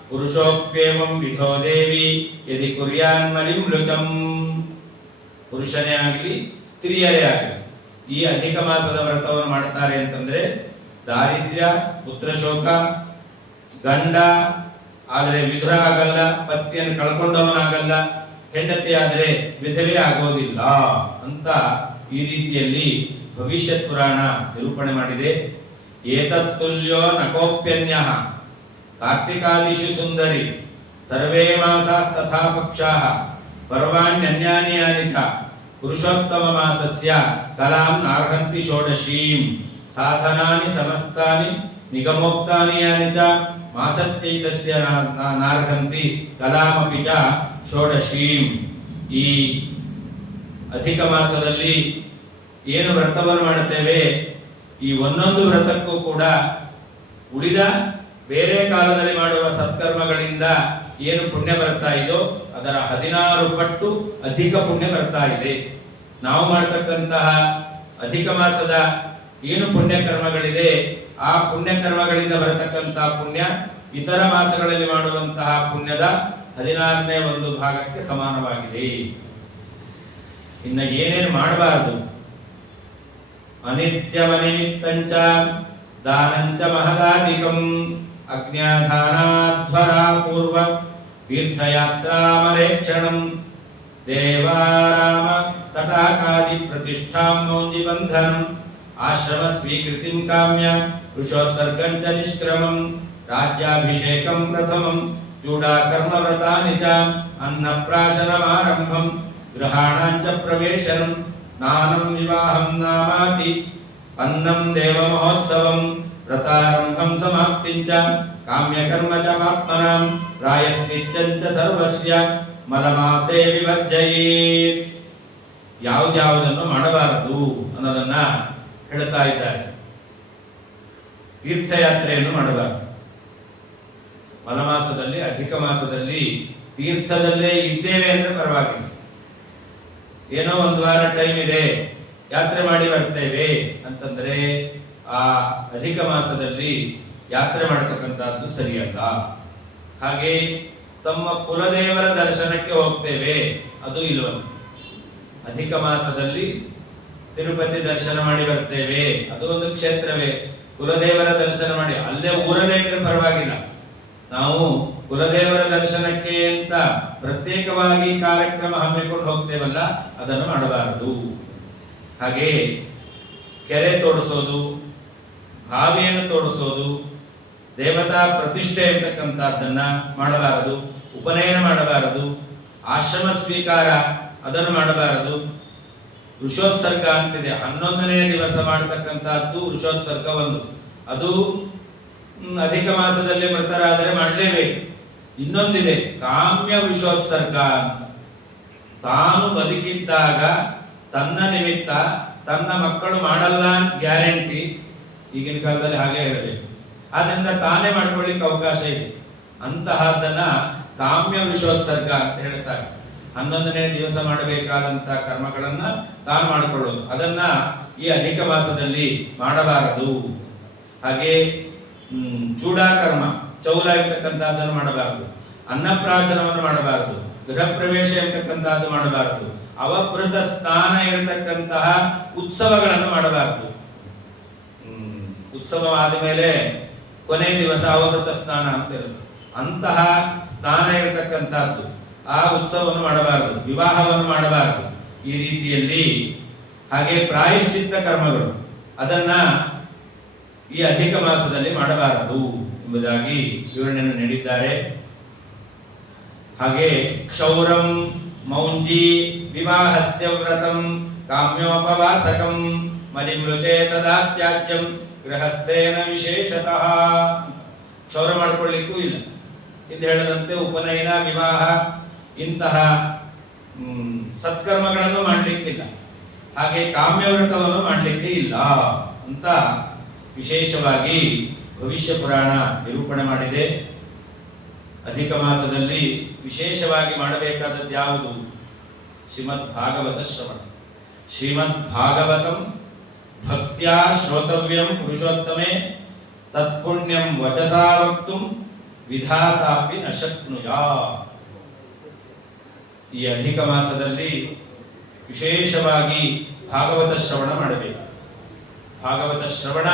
ಪುರುಷೋಪ್ಯೇವಂ ವಿಧೋ ದೇವಿ ಯದಿ ಕುರ್ಯಾನ್ ಮಲಿಮ್ಲುಚಂ. ಪುರುಷನೇ ಆಗಲಿ ಸ್ತ್ರೀಯರೇ ಆಗಲಿ ಈ ಅಧಿಕ ಮಾಸದ ವ್ರತವನ್ನು ಮಾಡ್ತಾರೆ ಅಂತಂದ್ರೆ ದಾರಿದ್ರ್ಯ, ಪುತ್ರ ಶೋಕ, ಗಂಡ ಆದರೆ ವಿಧುರ ಆಗಲ್ಲ, ಪತ್ನಿಯನ್ನು ಕಳ್ಕೊಂಡವನಾಗಲ್ಲ, ಹೆಂಡತಿ ಆದರೆ ವಿಧವೆ ಆಗೋದಿಲ್ಲ ಅಂತ ಈ ರೀತಿಯಲ್ಲಿ ಭವಿಷ್ಯತ್ ಪುರಾಣ ನಿರೂಪಣೆ ಮಾಡಿದೆ. ಏತತ್ತುಲ್ಯೋ ನಕೋಪ್ಯನ್ಯಃ ಕಾರ್ತಿಕಾದಿಷು ಸುಂದರಿ ಸರ್ವೇ ಮಾಸಾ ತಥಾ ಪಕ್ಷಾಃ ಪರ್ವಾಣ್ಯನ್ಯಾನಿ ಯಾನಿ ಚ ಪುರುಷೋತ್ತಮ ಮಾಸಸ್ಯ ಕಲಾಂ ನಾರ್ಹಂತಿ ಷೋಡಶೀಂ ಸಾಧನಾನಿ ಸಮಸ್ತಾನಿ ನಿಗಮೋಕ್ತಾನಿ ಯಾನಿ ಚ ಮಾಸತ್ಯೈಕಸ್ಯ ನಾರ್ಹಂತಿ ಕಲಾಮಪಿ ಚ ಷೋಡಶೀಂ. ಈ ಅಧಿಕ ಮಾಸದಲ್ಲಿ ಏನು ವ್ರತವನ್ನು ಮಾಡುತ್ತೇವೆ, ಈ ಒಂದೊಂದು ವ್ರತಕ್ಕೂ ಕೂಡ ಉಳಿದ ಬೇರೆ ಕಾಲದಲ್ಲಿ ಮಾಡುವ ಸತ್ಕರ್ಮಗಳಿಂದ ಏನು ಪುಣ್ಯ ಬರ್ತಾ ಇದೋ ಅದರ 16 ಪಟ್ಟು ಅಧಿಕ ಪುಣ್ಯ ಬರ್ತಾ ಇದೆ. ನಾವು ಮಾಡತಕ್ಕಂತಹ ಅಧಿಕ ಮಾಸದ ಏನು ಪುಣ್ಯ ಕರ್ಮಗಳಿದೆ ಆ ಪುಣ್ಯ ಕರ್ಮಗಳಿಂದ ಬರತಕ್ಕಂತಹ ಪುಣ್ಯ ಇತರ ಮಾಸಗಳಲ್ಲಿ ಮಾಡುವಂತಹ ಪುಣ್ಯದ 16ನೇ ಒಂದು ಭಾಗಕ್ಕೆ ಸಮಾನವಾಗಿದೆ. ಇನ್ನು ಏನೇನು ಮಾಡಬಾರದು, ಅನಿತ್ಯವನಿಮಿತ್ತಂಚ ದಾನಂಚ ಮಹದಾಧಿಕಂ ಅಜ್ಞಾಧಾನಾಧ್ವರಾ ಪೂರ್ವ ತೀರ್ಥಯಾತ್ರಾಮರೇಕ್ಷಣಂ ದೇವಾರಾಮ ತಟಾಕಾದಿ ಪ್ರತಿಷ್ಠಾಂ ಮೌಂಜಿಬಂಧನಂ ಆಶ್ರಮ ಸ್ವೀಕೃತಿಂ ಕಾಮ್ಯ ಋಷೋತ್ಸರ್ಗಂ ಚ ನಿಷ್ಕ್ರಮಂ ರಾಜ್ಯಾಭಿಷೇಕಂ ಪ್ರಥಮಂ ಚೂಡಾಕರ್ಮ ವ್ರತಾನಿ ಚ ಅನ್ನಪ್ರಾಶನಮಾರಂಭಂ ಗೃಹಾಣಾಂ ಚ ಪ್ರವೇಶನಂ ಸ್ನಾನಂ ವಿವಾಹಂ ನಾಮಾತಿ ಅನ್ನಂ ದೇವ ಮಹೋತ್ಸವಂ ವ್ರತಾರಂಭಂ ಸಮಾಪ್ತಿಂ ಚ ಕಾಮ್ಯಕರ್ಮ ಚ ಆತ್ಮನಾಂ ಪ್ರಾಯಶ್ಚಿತ್ತಂ ಚ ಸರ್ವಸ್ಯ ಮಲಮಾಸೇ ವಿವರ್ಜಯೇತ್. ಯಾವುದ್ಯಾವುದನ್ನು ಮಾಡಬಾರದು ಅನ್ನೋದನ್ನ ಹೇಳ್ತಾ ಇದ್ದಾರೆ. ತೀರ್ಥಯಾತ್ರೆಯನ್ನು ಮಾಡಬಾರದು. ಮಲಮಾಸದಲ್ಲಿ, ಅಧಿಕ ಮಾಸದಲ್ಲಿ ತೀರ್ಥದಲ್ಲೇ ಇದ್ದೇವೆ ಅಂದ್ರೆ ಪರವಾಗಿಲ್ಲ, ಏನೋ ಒಂದು ವಾರ ಟೈಮ್ ಇದೆ ಯಾತ್ರೆ ಮಾಡಿ ಬರ್ತೇವೆ ಅಂತಂದ್ರೆ ಆ ಅಧಿಕ ಮಾಸದಲ್ಲಿ ಯಾತ್ರೆ ಮಾಡತಕ್ಕಂಥದ್ದು ಸರಿಯಲ್ಲ. ಹಾಗೆ ತಮ್ಮ ಕುಲದೇವರ ದರ್ಶನಕ್ಕೆ ಹೋಗ್ತೇವೆ, ಅದು ಇಲ್ವಲ್ಲ. ಅಧಿಕ ಮಾಸದಲ್ಲಿ ತಿರುಪತಿ ದರ್ಶನ ಮಾಡಿ ಬರ್ತೇವೆ, ಅದು ಒಂದು ಕ್ಷೇತ್ರವೇ. ಕುಲದೇವರ ದರ್ಶನ ಮಾಡಿ ಅಲ್ಲೇ ಊರಲ್ಲೇ ಇದ್ರೆ ಪರವಾಗಿಲ್ಲ. ನಾವು ಕುಲದೇವರ ದರ್ಶನಕ್ಕೆ ಅಂತ ಪ್ರತ್ಯೇಕವಾಗಿ ಕಾರ್ಯಕ್ರಮ ಹಮ್ಮಿಕೊಂಡು ಹೋಗ್ತೇವಲ್ಲ, ಅದನ್ನು ಮಾಡಬಾರದು. ಹಾಗೆ ಕೆರೆ ತೋಡಿಸೋದು, ಬಾವಿಯನ್ನು ತೋಡಿಸೋದು, ದೇವತಾ ಪ್ರತಿಷ್ಠೆ ಇರ್ತಕ್ಕಂಥದ್ದನ್ನ ಮಾಡಬಾರದು. ಉಪನಯನ ಮಾಡಬಾರದು. ಆಶ್ರಮ ಸ್ವೀಕಾರ ಅದನ್ನು ಮಾಡಬಾರದು. ಋಷೋತ್ಸರ್ಗ ಅಂತಿದೆ, 11ನೇ ದಿವಸ ಮಾಡತಕ್ಕಂಥದ್ದು ಋಷೋತ್ಸರ್ಗ ಒಂದು. ಅದು ಅಧಿಕ ಮಾಸದಲ್ಲಿ ಮೃತರಾದರೆ ಮಾಡಲೇಬೇಕು. ಇನ್ನೊಂದಿದೆ ಕಾಮ್ಯ ಋಷೋತ್ಸರ್ಗ ಅಂತ. ತಾನು ಬದುಕಿದ್ದಾಗ ತನ್ನ ನಿಮಿತ್ತ ತನ್ನ ಮಕ್ಕಳು ಮಾಡಲ್ಲ ಅಂತ ಗ್ಯಾರಂಟಿ ಈಗಿನ ಕಾಲದಲ್ಲಿ ಹಾಗೆ ಹೇಳಬೇಕು. ಆದ್ರಿಂದ ತಾನೇ ಮಾಡ್ಕೊಳ್ಳಿಕ್ಕೆ ಅವಕಾಶ ಇದೆ. ಅಂತಹದ್ದನ್ನ ಕಾಮ್ಯ ವಿಷೋತ್ಸರ್ಗ ಅಂತ ಹೇಳ್ತಾರೆ. 11ನೇ ದಿವಸ ಮಾಡಬೇಕಾದಂತ ಕರ್ಮಗಳನ್ನ ತಾನು ಮಾಡಿಕೊಳ್ಳೋದು, ಅದನ್ನ ಈ ಅಧಿಕ ಮಾಸದಲ್ಲಿ ಮಾಡಬಾರದು. ಹಾಗೆ ಚೂಡಾಕರ್ಮ, ಚೌಲ ಇರ್ತಕ್ಕಂಥದ್ದನ್ನು ಮಾಡಬಾರದು. ಅನ್ನಪ್ರಾಶನವನ್ನು ಮಾಡಬಾರದು. ಗೃಹ ಪ್ರವೇಶ ಇರ್ತಕ್ಕಂಥದ್ದು ಮಾಡಬಾರದು. ಅವಭೃತ ಸ್ನಾನ ಇರತಕ್ಕಂತಹ ಉತ್ಸವಗಳನ್ನು ಮಾಡಬಾರದು. ಉತ್ಸವ ಆದಮೇಲೆ ಕೊನೆ ದಿವಸ ಅವಭೃತ ಸ್ನಾನ ಅಂತ ಇರುತ್ತೆ, ಅಂತಹ ಸ್ನಾನ ಇರತಕ್ಕಂಥದ್ದು, ಆ ಉತ್ಸವವನ್ನು ಮಾಡಬಾರದು. ವಿವಾಹವನ್ನು ಮಾಡಬಾರದು. ಈ ರೀತಿಯಲ್ಲಿ ಹಾಗೆ ಪ್ರಾಯಶ್ಚಿತ್ತ ಕರ್ಮಗಳು ಅದನ್ನ ಈ ಅಧಿಕ ಮಾಸದಲ್ಲಿ ಮಾಡಬಾರದು ಎಂಬುದಾಗಿ ವಿವರಣೆಯನ್ನು ನೀಡಿದ್ದಾರೆ. ಹಾಗೆ ಕ್ಷೌರಂ ಮೌಂಜಿ ವಿವಾಹಸ್ಯ ವ್ರತಂ ಕಾಮ್ಯೋಪವಾಸಕಂ ಮಲಿಮೃತೆ ಸದಾ ತ್ಯಾಜ್ಯಂ ಗೃಹಸ್ಥೇನ ವಿಶೇಷತಃ. ಕ್ಷೌರ ಮಾಡಿಕೊಳ್ಳಿಕ್ಕೂ ಇಲ್ಲ. ಇದು ಹೇಳದಂತೆ ಉಪನಯನ, ವಿವಾಹ ಇಂತಹ ಸತ್ಕರ್ಮಗಳನ್ನು ಮಾಡಲಿಕ್ಕಿಲ್ಲ. ಹಾಗೆ ಕಾಮ್ಯವ್ರತವನ್ನು ಮಾಡಲಿಕ್ಕೆ ಇಲ್ಲ ಅಂತ ವಿಶೇಷವಾಗಿ ಭವಿಷ್ಯ ಪುರಾಣ ನಿರೂಪಣೆ ಮಾಡಿದೆ. ಅಧಿಕ ಮಾಸದಲ್ಲಿ ವಿಶೇಷವಾಗಿ ಮಾಡಬೇಕಾದದ್ದು ಯಾವುದು? ಶ್ರೀಮದ್ ಭಾಗವತ ಶ್ರವಣ. ಶ್ರೀಮದ್ ಭಾಗವತಂ ಭಕ್ತ್ಯಾ ಶ್ರೋತವ್ಯಂ ಪುರುಷೋತ್ತಮೇ ತತ್ಪುಣ್ಯಂ ವಚಸಾ ವಕ್ತುಂ ವಿಧಾತಾಪಿ ನ ಶಕ್ನುಯಾತ್. ಈ ಅಧಿಕ ಮಾಸದಲ್ಲಿ ವಿಶೇಷವಾಗಿ ಭಾಗವತ ಶ್ರವಣ ಮಾಡಬೇಕು. ಭಾಗವತ ಶ್ರವಣ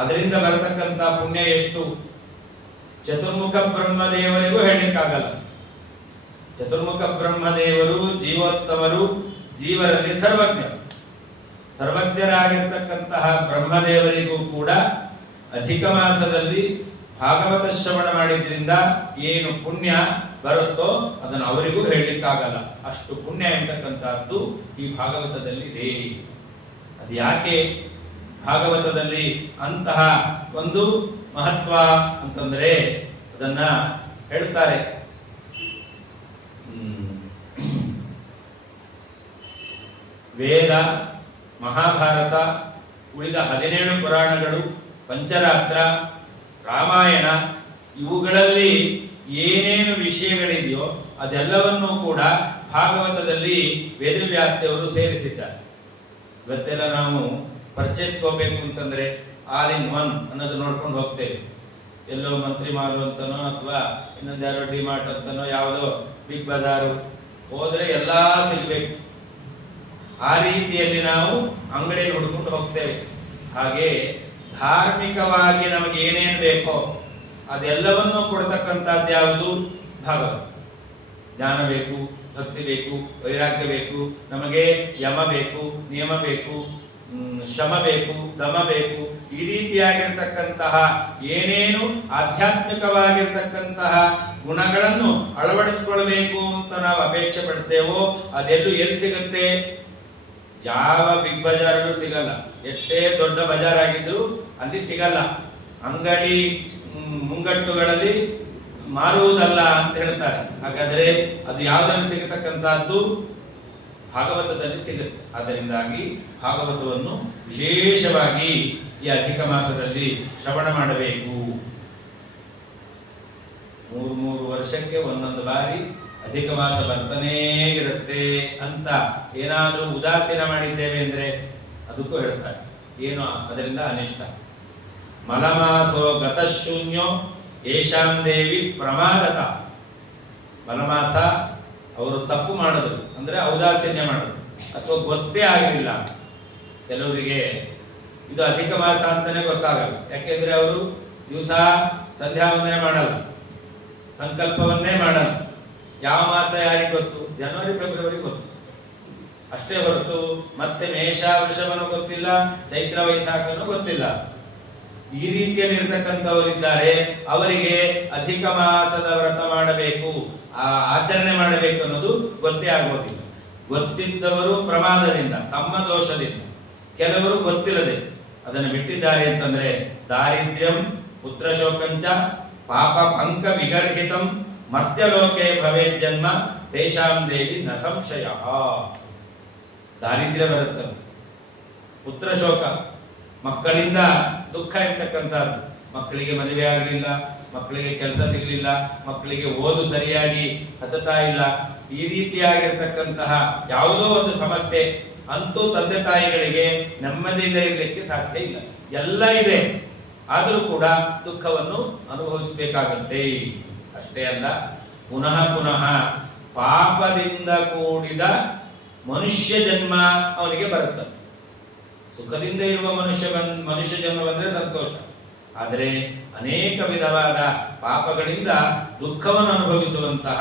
ಅದರಿಂದ ಬರತಕ್ಕಂಥ ಪುಣ್ಯ ಎಷ್ಟು? ಚತುರ್ಮುಖ ಬ್ರಹ್ಮದೇವರಿಗೂ ಹೇಳಲಿಕ್ಕಾಗಲ್ಲ. ಚತುರ್ಮುಖ ಬ್ರಹ್ಮದೇವರು ಜೀವೋತ್ತಮರು, ಜೀವರಲ್ಲಿ ಸರ್ವಜ್ಞರು. ಸರ್ವಜ್ಞರಾಗಿರ್ತಕ್ಕಂತಹ ಬ್ರಹ್ಮದೇವರಿಗೂ ಕೂಡ ಅಧಿಕ ಮಾಸದಲ್ಲಿ ಭಾಗವತ ಶ್ರವಣ ಮಾಡಿದ್ರಿಂದ ಏನು ಪುಣ್ಯ ಬರುತ್ತೋ ಅದನ್ನು ಅವರಿಗೂ ಹೇಳಲಿಕ್ಕಾಗಲ್ಲ. ಅಷ್ಟು ಪುಣ್ಯ ಎಂತಕ್ಕಂಥದ್ದು ಈ ಭಾಗವತದಲ್ಲಿದೆ. ಅದು ಯಾಕೆ ಭಾಗವತದಲ್ಲಿ ಅಂತಹ ಒಂದು ಮಹತ್ವ ಅಂತಂದ್ರೆ ಅದನ್ನ ಹೇಳ್ತಾರೆ. ವೇದ, ಮಹಾಭಾರತ, ಉಳಿದ 17 ಪುರಾಣಗಳು, ಪಂಚರಾತ್ರ, ರಾಮಾಯಣ ಇವುಗಳಲ್ಲಿ ಏನೇನು ವಿಷಯಗಳಿದೆಯೋ ಅದೆಲ್ಲವನ್ನೂ ಕೂಡ ಭಾಗವತದಲ್ಲಿ ವೇದವ್ಯಾಸದೇವರು ಸೇರಿಸಿದ್ದಾರೆ. ಇವತ್ತೆಲ್ಲ ನಾವು ಪರ್ಚೇಸ್ಗೆ ಹೋಗ್ಬೇಕು ಅಂತಂದ್ರೆ ಆಲ್ ಇನ್ ಒನ್ ಅನ್ನೋದು ನೋಡ್ಕೊಂಡು ಹೋಗ್ತೇವೆ. ಎಲ್ಲೋ ಮಂತ್ರಿ ಮಾಲು ಅಂತನೋ ಅಥವಾ ಇನ್ನೊಂದು ಯಾರೋ ಡಿಮಾರ್ಟ್ ಅಂತನೋ ಯಾವುದೋ ಬಿಗ್ ಬಜಾರು ಹೋದ್ರೆ ಎಲ್ಲ ಸಿಗಬೇಕು. ಆ ರೀತಿಯಲ್ಲಿ ನಾವು ಅಂಗಡಿ ನೋಡ್ಕೊಂಡು ಹೋಗ್ತೇವೆ. ಹಾಗೆ ಧಾರ್ಮಿಕವಾಗಿ ನಮಗೆ ಏನೇನು ಬೇಕೋ ಅದೆಲ್ಲವನ್ನೂ ಕೊಡ್ತಕ್ಕಂಥದ್ದು ಯಾವುದು? ಭಾಗವತ. ಜ್ಞಾನ ಬೇಕು, ಭಕ್ತಿ ಬೇಕು, ವೈರಾಗ್ಯ ಬೇಕು, ನಮಗೆ ಯಮ ಬೇಕು, ನಿಯಮ ಬೇಕು, ಶಮ ಬೇಕು, ದಮ ಬೇಕು. ಈ ರೀತಿಯಾಗಿರ್ತಕ್ಕಂತಹ ಏನೇನು ಆಧ್ಯಾತ್ಮಿಕವಾಗಿರ್ತಕ್ಕಂತಹ ಗುಣಗಳನ್ನು ಅಳವಡಿಸಿಕೊಳ್ಬೇಕು ಅಂತ ನಾವು ಅಪೇಕ್ಷೆ ಪಡ್ತೇವೋ ಅದೆಲ್ಲೂ ಎಲ್ಲಿ ಸಿಗುತ್ತೆ? ಯಾವ ಬಿಗ್ ಬಜಾರಲ್ಲೂ ಸಿಗಲ್ಲ. ಎಷ್ಟೇ ದೊಡ್ಡ ಬಜಾರ್ ಆಗಿದ್ರು ಅಲ್ಲಿ ಸಿಗಲ್ಲ. ಅಂಗಡಿ ಮುಂಗಟ್ಟುಗಳಲ್ಲಿ ಮಾರುವುದಲ್ಲ ಅಂತ ಹೇಳ್ತಾರೆ. ಹಾಗಾದರೆ ಅದು ಯಾವುದರಲ್ಲಿ ಸಿಗತಕ್ಕಂಥದ್ದು? ಭಾಗವತದಲ್ಲಿ ಸಿಗುತ್ತೆ. ಅದರಿಂದಾಗಿ ಭಾಗವತವನ್ನು ವಿಶೇಷವಾಗಿ ಈ ಅಧಿಕ ಮಾಸದಲ್ಲಿ ಶ್ರವಣ ಮಾಡಬೇಕು. 3 ವರ್ಷಕ್ಕೆ ಒಂದೊಂದು ಬಾರಿ ಅಧಿಕ ಮಾಸ ಬರ್ತಾನೇ ಇರುತ್ತೆ ಅಂತ ಏನಾದರೂ ಉದಾಸೀನ ಮಾಡಿದ್ದೇವೆ ಅಂದರೆ ಅದಕ್ಕೂ ಹೇಳ್ತಾರೆ ಏನು ಅದರಿಂದ ಅನಿಷ್ಟ. ಮಲಮಾಸೋ ಗತಶೂನ್ಯೋ ಏಷಾಂ ದೇವಿ ಪ್ರಮಾದತ. ಮಲಮಾಸ ಅವರು ತಪ್ಪು ಮಾಡೋದು ಅಂದರೆ ಔದಾಸೀನ್ಯ ಮಾಡೋದು ಅಥವಾ ಗೊತ್ತೇ ಆಗಲಿಲ್ಲ. ಕೆಲವರಿಗೆ ಇದು ಅಧಿಕ ಮಾಸ ಅಂತಾನೆ ಗೊತ್ತಾಗಲ್ಲ. ಯಾಕೆಂದ್ರೆ ಅವರು ದಿವಸ ಸಂಧ್ಯಾ ವಂದನೆ ಮಾಡಲ್ಲ, ಸಂಕಲ್ಪವನ್ನೇ ಮಾಡಲ್ಲ. ಯಾವ ಮಾಸ ಯಾರಿಗೆ ಗೊತ್ತು? ಜನವರಿ ಫೆಬ್ರವರಿ ಗೊತ್ತು ಅಷ್ಟೇ ಹೊರತು ಮತ್ತೆ ಮೇಷ ವೃಷಭನೂ ಗೊತ್ತಿಲ್ಲ, ಚೈತ್ರ ವೈಶಾಖನೂ ಗೊತ್ತಿಲ್ಲ. ಈ ರೀತಿಯಲ್ಲಿ ಇರ್ತಕ್ಕಂಥವರಿದ್ದಾರೆ. ಅವರಿಗೆ ಅಧಿಕ ಮಾಸದ ವ್ರತ ಮಾಡಬೇಕು, ಆಚರಣೆ ಮಾಡಬೇಕು ಅನ್ನೋದು ಗೊತ್ತೇ ಆಗೋದಿಲ್ಲ. ಗೊತ್ತಿದ್ದವರು ಪ್ರಮಾದದಿಂದ, ತಮ್ಮ ದೋಷದಿಂದ, ಕೆಲವರು ಗೊತ್ತಿಲ್ಲದೆ ಅದನ್ನು ಬಿಟ್ಟಿದ್ದಾರೆ ಅಂತಂದ್ರೆ ದಾರಿದ್ರ್ಯಂ ಪುತ್ರ ಶೋಕಂಚ ಪಾಪ ಪಂಕ ವಿಗರ್ಹಿತಂ ಮರ್ತ್ಯಲೋಕೆ ಭವೇ ಜನ್ಮ ತೇಷಾಂ ದೇವಿ ನ ಸಂಶಯ. ದಾರಿದ್ರ್ಯ ಬರುತ್ತೆ, ಪುತ್ರ ಶೋಕ, ಮಕ್ಕಳಿಂದ ದುಃಖ ಇರ್ತಕ್ಕಂಥದ್ದು. ಮಕ್ಕಳಿಗೆ ಮದುವೆ ಆಗಲಿಲ್ಲ, ಮಕ್ಕಳಿಗೆ ಕೆಲಸ ಸಿಗಲಿಲ್ಲ, ಮಕ್ಕಳಿಗೆ ಓದು ಸರಿಯಾಗಿ ಹತ್ತುತ್ತಾ ಇಲ್ಲ, ಈ ರೀತಿಯಾಗಿರ್ತಕ್ಕಂತಹ ಯಾವುದೋ ಒಂದು ಸಮಸ್ಯೆ ಅಂತೂ ತಂದೆ ತಾಯಿಗಳಿಗೆ ನೆಮ್ಮದಿಯಿಂದ ಇರಲಿಕ್ಕೆ ಸಾಧ್ಯ ಇಲ್ಲ. ಎಲ್ಲ ಇದೆ, ಆದರೂ ಕೂಡ ದುಃಖವನ್ನು ಅನುಭವಿಸಬೇಕಾಗತ್ತೆ. ಅಷ್ಟೇ ಅಲ್ಲ, ಪುನಃ ಪುನಃ ಪಾಪದಿಂದ ಕೂಡಿದ ಮನುಷ್ಯ ಜನ್ಮ ಅವನಿಗೆ ಬರುತ್ತದೆ. ಸುಖದಿಂದ ಇರುವ ಮನುಷ್ಯ ಜನ್ಮ ಬಂದರೆ ಸಂತೋಷ, ಆದರೆ ಅನೇಕ ವಿಧವಾದ ಪಾಪಗಳಿಂದ ದುಃಖವನ್ನು ಅನುಭವಿಸುವಂತಹ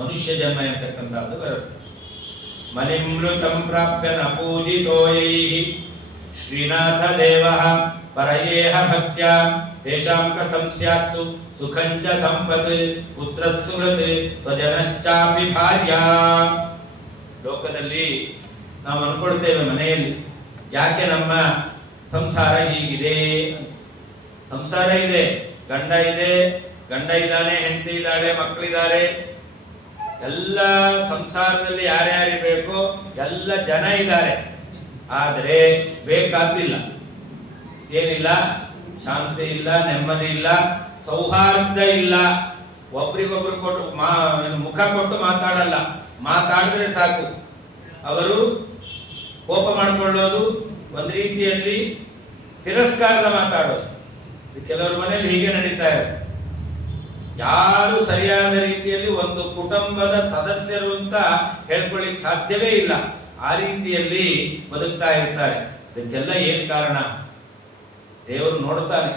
ಮನುಷ್ಯ ಜನ್ಮ ಎಂತಕ್ಕಂಥದ್ದು ಬರುತ್ತೆ. ಮಲಿಮ್ಲು ಸಂಪ್ರಾಪ್ಯ ನ ಪೂಜಿತೋಯೈಃ ಶ್ರೀನಾಥ ದೇವಃ ಪರಯೇಹ ಭಕ್ತ್ಯ ತೇಷಾಂ ಕಥಂ ಸ್ಯಾತ್ತು ಸುಖಂಚ ಸಂಪತ್ ಪುತ್ರ ಸುಹೃತ್ ಸ್ವಜನಶ್ಚಾಪಿ ಭಾರ್ಯಾ. ಲೋಕದಲ್ಲಿ ನಾವು ಅನ್ಕೊಳ್ತೇವೆ ಮನೆಯಲ್ಲಿ ಯಾಕೆ ನಮ್ಮ ಸಂಸಾರ ಹೀಗಿದೆ. ಸಂಸಾರ ಇದೆ, ಗಂಡ ಇದ್ದಾನೆ, ಹೆಂಡತಿ ಇದ್ದಾಳೆ, ಮಕ್ಕಳಿದ್ದಾರೆ, ಎಲ್ಲ ಸಂಸಾರದಲ್ಲಿ ಯಾರ್ಯಾರಿರ್ಬೇಕು ಎಲ್ಲ ಜನ ಇದ್ದಾರೆ. ಆದರೆ ಬೇಕಾದ್ದಿಲ್ಲ, ಏನಿಲ್ಲ, ಶಾಂತಿ ಇಲ್ಲ, ನೆಮ್ಮದಿ ಇಲ್ಲ, ಸೌಹಾರ್ದ ಇಲ್ಲ. ಒಬ್ರಿಗೊಬ್ರು ಕೊಟ್ಟು ಮುಖ ಕೊಟ್ಟು ಮಾತಾಡಲ್ಲ, ಮಾತಾಡಿದ್ರೆ ಸಾಕು ಅವರು ಕೋಪ ಮಾಡಿಕೊಳ್ಳೋದು, ಒಂದು ರೀತಿಯಲ್ಲಿ ತಿರಸ್ಕಾರದ ಮಾತಾಡೋದು. ಕೆಲವರ ಮನೆಯಲ್ಲಿ ಹೀಗೆ ನಡೀತಾ ಇದೆ. ಯಾರು ಸರಿಯಾದ ರೀತಿಯಲ್ಲಿ ಒಂದು ಕುಟುಂಬದ ಸದಸ್ಯರು ಅಂತ ಹೇಳ್ಕೊಳ್ಳಿಕ್ಕೆ ಸಾಧ್ಯವೇ ಇಲ್ಲ. ಆ ರೀತಿಯಲ್ಲಿ ಬದುಕ್ತಾ ಇರ್ತಾರೆ. ಇದಕ್ಕೆಲ್ಲ ಏನ್ ಕಾರಣ? ದೇವರು ನೋಡ್ತಾನೆ,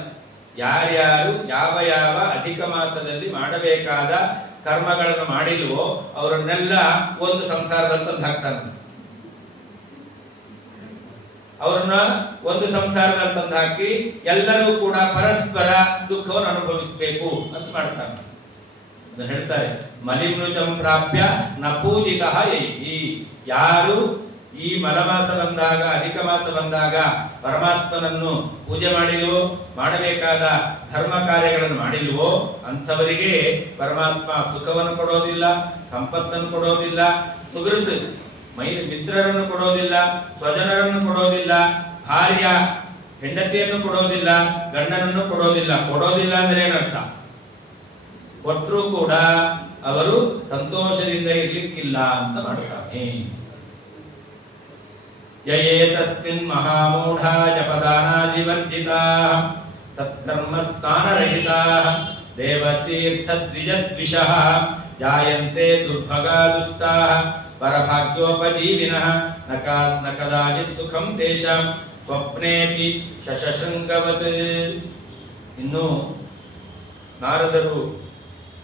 ಯಾರ್ಯಾರು ಯಾವ ಯಾವ ಅಧಿಕ ಮಾಸದಲ್ಲಿ ಮಾಡಬೇಕಾದ ಕರ್ಮಗಳನ್ನು ಮಾಡಿಲ್ವೋ ಅವರನ್ನೆಲ್ಲ ಒಂದು ಸಂಸಾರದಲ್ಲಿ ತಂದು ಹಾಕ್ತಾನೆ. ಅವರನ್ನ ಒಂದು ಸಂಸಾರದಲ್ಲಿ ತಂದು ಹಾಕಿ ಎಲ್ಲರೂ ಕೂಡ ಪರಸ್ಪರ ದುಃಖವನ್ನು ಅನುಭವಿಸಬೇಕು ಅಂತ ಮಾಡ್ತಾನೆ. ಅದನ್ನು ಹೇಳ್ತಾರೆ, ಮಲಿಮ್ನುಚಂ ಪ್ರಾಪ್ಯ ನ ಪೂಜಿತಃ ಯೈಹಿ. ಯಾರು ಈ ಮಲಮಾಸ ಬಂದಾಗ, ಅಧಿಕ ಮಾಸ ಬಂದಾಗ ಪರಮಾತ್ಮನನ್ನು ಪೂಜೆ ಮಾಡಿಲ್ವೋ, ಮಾಡಬೇಕಾದ ಧರ್ಮ ಕಾರ್ಯಗಳನ್ನು ಮಾಡಿಲ್ವೋ ಅಂಥವರಿಗೆ ಪರಮಾತ್ಮ ಸುಖವನ್ನು ಕೊಡೋದಿಲ್ಲ, ಸಂಪತ್ತನ್ನು ಕೊಡೋದಿಲ್ಲ, ಸುಹೃತ್ ಮಿತ್ರರನ್ನು ಕೊಡೋದಿಲ್ಲ, ಸ್ವಜನರನ್ನು ಕೊಡೋದಿಲ್ಲ, ಭಾರ್ಯ ಹೆಂಡತಿಯನ್ನು ಕೊಡೋದಿಲ್ಲ, ಗಂಡನನ್ನು ಕೊಡೋದಿಲ್ಲ. ಕೊಡೋದಿಲ್ಲ ಅಂದ್ರೆ ಏನರ್ಥ? ಕೊಟ್ಟರೂ ಕೂಡ ಅವರು ಸಂತೋಷದಿಂದ ಇರ್ಲಿಕ್ಕಿಲ್ಲ ಅಂತ ಮಾಡ್ತಾನೆ. ಯಯೇತಸ್ಮಿನ್ ಮಹಾಮೂಢ ಜಪದಾನಾದಿವರ್ಜಿತಾ ಸತ್ಕರ್ಮ ಸ್ನಾನರಹಿತಾ ದೇವತೀರ್ಥ ದ್ವಿಜದ್ವಿಷಃ ಜಾಯಂತೆ ದುರ್ಭಗಾ ದುಷ್ಟಾಃ ಪರಭಾಗ್ಯೋಪಜೀವಿನಃ ನ ಕದಾಚಿತ್ ಸುಖಂ ತೇಷಾಂ ಸ್ವಪ್ನೇಪಿ ಶಶಶೃಂಗವತ್. ಇನ್ನು ನಾರದರು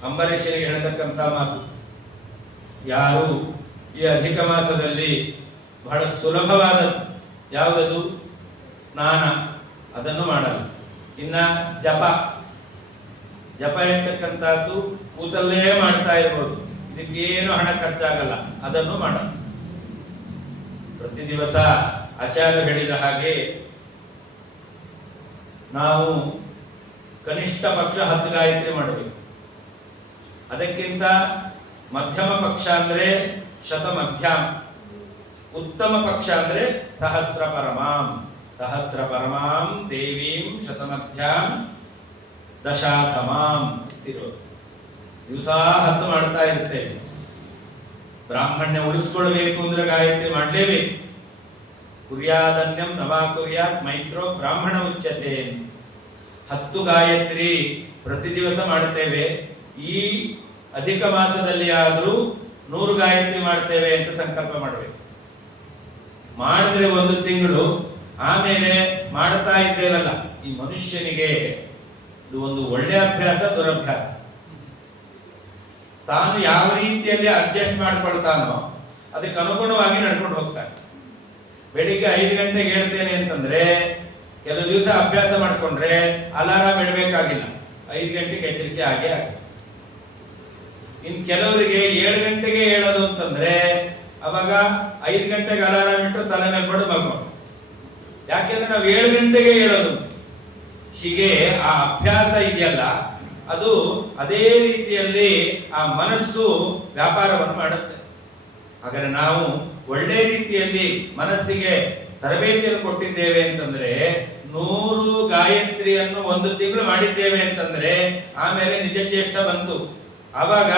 ಅಂಬರೀಷನಿಗೆ ಹೇಳತಕ್ಕಂಥ ಮಾತು, ಯಾರು ಈ ಅಧಿಕ ಮಾಸದಲ್ಲಿ ಬಹಳ ಸುಲಭವಾದದ್ದು ಯಾವುದದು? ಸ್ನಾನ, ಅದನ್ನು ಮಾಡಲ್ಲ. ಇನ್ನ ಜಪ ಇರ್ತಕ್ಕಂಥದ್ದು ಕೂತಲ್ಲೇ ಮಾಡ್ತಾ ಇರ್ಬೋದು, ಇದಕ್ಕೇನು ಹಣ ಖರ್ಚಾಗಲ್ಲ, ಅದನ್ನು ಮಾಡಲ್ಲ. ಪ್ರತಿ ದಿವಸ ಆಚಾರ್ಯರು ಹೇಳಿದ ಹಾಗೆ ನಾವು ಕನಿಷ್ಠ ಪಕ್ಷ 10 ಗಾಯತ್ರಿ ಮಾಡಬೇಕು. ಅದಕ್ಕಿಂತ ಮಧ್ಯಮ ಪಕ್ಷ ಅಂದ್ರೆ ಶತಮಧ್ಯಾಂ, ಉತ್ತಮ ಪಕ್ಷ ಅಂದ್ರೆ ಸಹಸ್ರ ಪರಮಾಂ ದೇವೀಂ ಶತಮಧ್ಯಾಂ ದಶಾಧಮಾಂ ಇರೋದು. ದಿವಸ 10 ಮಾಡ್ತಾ ಇರ್ತೇವೆ. ಬ್ರಾಹ್ಮಣ್ಯ ಉಳಿಸ್ಕೊಳ್ಬೇಕು ಅಂದ್ರೆ ಗಾಯತ್ರಿ ಮಾಡಲೇಬೇಕು. ಕುರ್ಯಾದನ್ಯಂ ನವಾ ಕುರ್ಯಾತ್ ಮೈತ್ರೋ ಬ್ರಾಹ್ಮಣ ಉಚ್ಯತೆ. 10 ಗಾಯತ್ರಿ ಪ್ರತಿ ದಿವಸ ಮಾಡ್ತೇವೆ. ಈ ಅಧಿಕ ಮಾಸದಲ್ಲಿ ಆದರೂ 100 ಗಾಯತ್ರಿ ಮಾಡ್ತೇವೆ ಅಂತ ಸಂಕಲ್ಪ ಮಾಡಬೇಕು. ಮಾಡಿದ್ರೆ 1 ತಿಂಗಳು, ಆಮೇಲೆ ಮಾಡ್ತಾ ಇದ್ದೇವಲ್ಲ, ಈ ಮನುಷ್ಯನಿಗೆ ಇದು ಒಂದು ಒಳ್ಳೆ ಅಭ್ಯಾಸ, ದುರಭ್ಯಾಸ. ತಾನು ಯಾವ ರೀತಿಯಲ್ಲಿ ಅಡ್ಜಸ್ಟ್ ಮಾಡ್ಕೊಳ್ತಾನೋ ಅದಕ್ಕೆ ಅನುಗುಣವಾಗಿ ನಡ್ಕೊಂಡು ಹೋಗ್ತಾನೆ. ಬೆಳಿಗ್ಗೆ 5 ಗಂಟೆಗೆ ಹೇಳ್ತೇನೆ ಅಂತಂದ್ರೆ ಕೆಲವು ದಿವಸ ಅಭ್ಯಾಸ ಮಾಡ್ಕೊಂಡ್ರೆ ಅಲಾರಾಮ್ ಇಡಬೇಕಾಗಿಲ್ಲ, 5 ಗಂಟೆಗೆ ಎಚ್ಚರಿಕೆ ಆಗೇ ಆಗುತ್ತೆ. ಇನ್ ಕೆಲವರಿಗೆ 7 ಗಂಟೆಗೆ ಹೇಳೋದು ಅಂತಂದ್ರೆ ಅವಾಗ 5 ಗಂಟೆಗೆ ಅಲಾರಾಮ್ ಇಟ್ಟರು ತಲೆ ಮೇಲೆ ಬಡ ಮಲ್ಕೊಂಡು. ಯಾಕೆಂದ್ರೆ ನಾವು 7 ಗಂಟೆಗೆ ಹೇಳೋದು. ಹೀಗೆ ಆ ಅಭ್ಯಾಸ ಇದೆಯಲ್ಲ, ಅದು ಅದೇ ರೀತಿಯಲ್ಲಿ ಆ ಮನಸ್ಸು ವ್ಯಾಪಾರವನ್ನು ಮಾಡುತ್ತೆ. ಹಾಗಾದ್ರೆ ನಾವು ಒಳ್ಳೆ ರೀತಿಯಲ್ಲಿ ಮನಸ್ಸಿಗೆ ತರಬೇತಿಯನ್ನು ಕೊಟ್ಟಿದ್ದೇವೆ ಅಂತಂದ್ರೆ, 100 ಗಾಯತ್ರಿಯನ್ನು 1 ತಿಂಗಳು ಮಾಡಿದ್ದೇವೆ ಅಂತಂದ್ರೆ ಆಮೇಲೆ ನಿಜ ಚೇಷ್ಟ ಬಂತು. ಆವಾಗ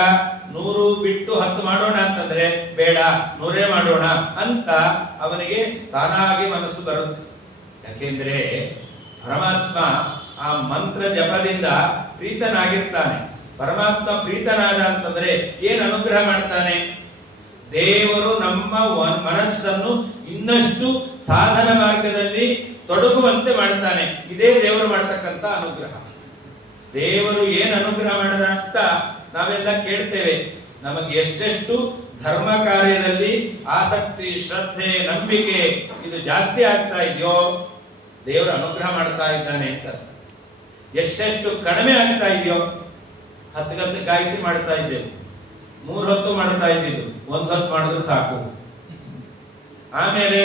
100 ಬಿಟ್ಟು 10 ಮಾಡೋಣ ಅಂತಂದ್ರೆ ಬೇಡ 100 ಮಾಡೋಣ ಅಂತ ಅವನಿಗೆ ತಾನಾಗಿ ಮನಸ್ಸು ಬರುತ್ತೆ. ಯಾಕೆಂದ್ರೆ ಪರಮಾತ್ಮ ಆ ಮಂತ್ರ ಜಪದಿಂದ ಪ್ರೀತನಾಗಿರ್ತಾನೆ. ಪರಮಾತ್ಮ ಪ್ರೀತನಾದ ಅಂತಂದ್ರೆ ಏನು ಅನುಗ್ರಹ ಮಾಡ್ತಾನೆ? ದೇವರು ನಮ್ಮ ಮನಸ್ಸನ್ನು ಇನ್ನಷ್ಟು ಸಾಧನ ಮಾರ್ಗದಲ್ಲಿ ತೊಡಗುವಂತೆ ಮಾಡ್ತಾನೆ. ಇದೇ ದೇವರು ಮಾಡ್ತಕ್ಕಂಥ ಅನುಗ್ರಹ. ದೇವರು ಏನು ಅನುಗ್ರಹ ಮಾಡಿದ ಅಂತ ನಾವೆಲ್ಲ ಕೇಳ್ತೇವೆ. ನಮಗೆ ಎಷ್ಟೆಷ್ಟು ಧರ್ಮ ಕಾರ್ಯದಲ್ಲಿ ಆಸಕ್ತಿ, ಶ್ರದ್ಧೆ, ನಂಬಿಕೆ ಇದು ಜಾಸ್ತಿ ಆಗ್ತಾ ಇದೆಯೋ ದೇವರು ಅನುಗ್ರಹ ಮಾಡ್ತಾ ಇದ್ದಾನೆ ಅಂತ. ಎಷ್ಟೆಷ್ಟು ಕಡಿಮೆ ಆಗ್ತಾ ಇದೆಯೋ, 10 ಗಂಟೆ ಗಾಯತ್ರಿ ಮಾಡ್ತಾ ಇದ್ದೇವೆ, 3 ಹೊತ್ತು ಮಾಡ್ತಾ ಇದ್ದಿದ್ದು 1 ಹೊತ್ತು ಮಾಡಿದ್ರು ಸಾಕು. ಆಮೇಲೆ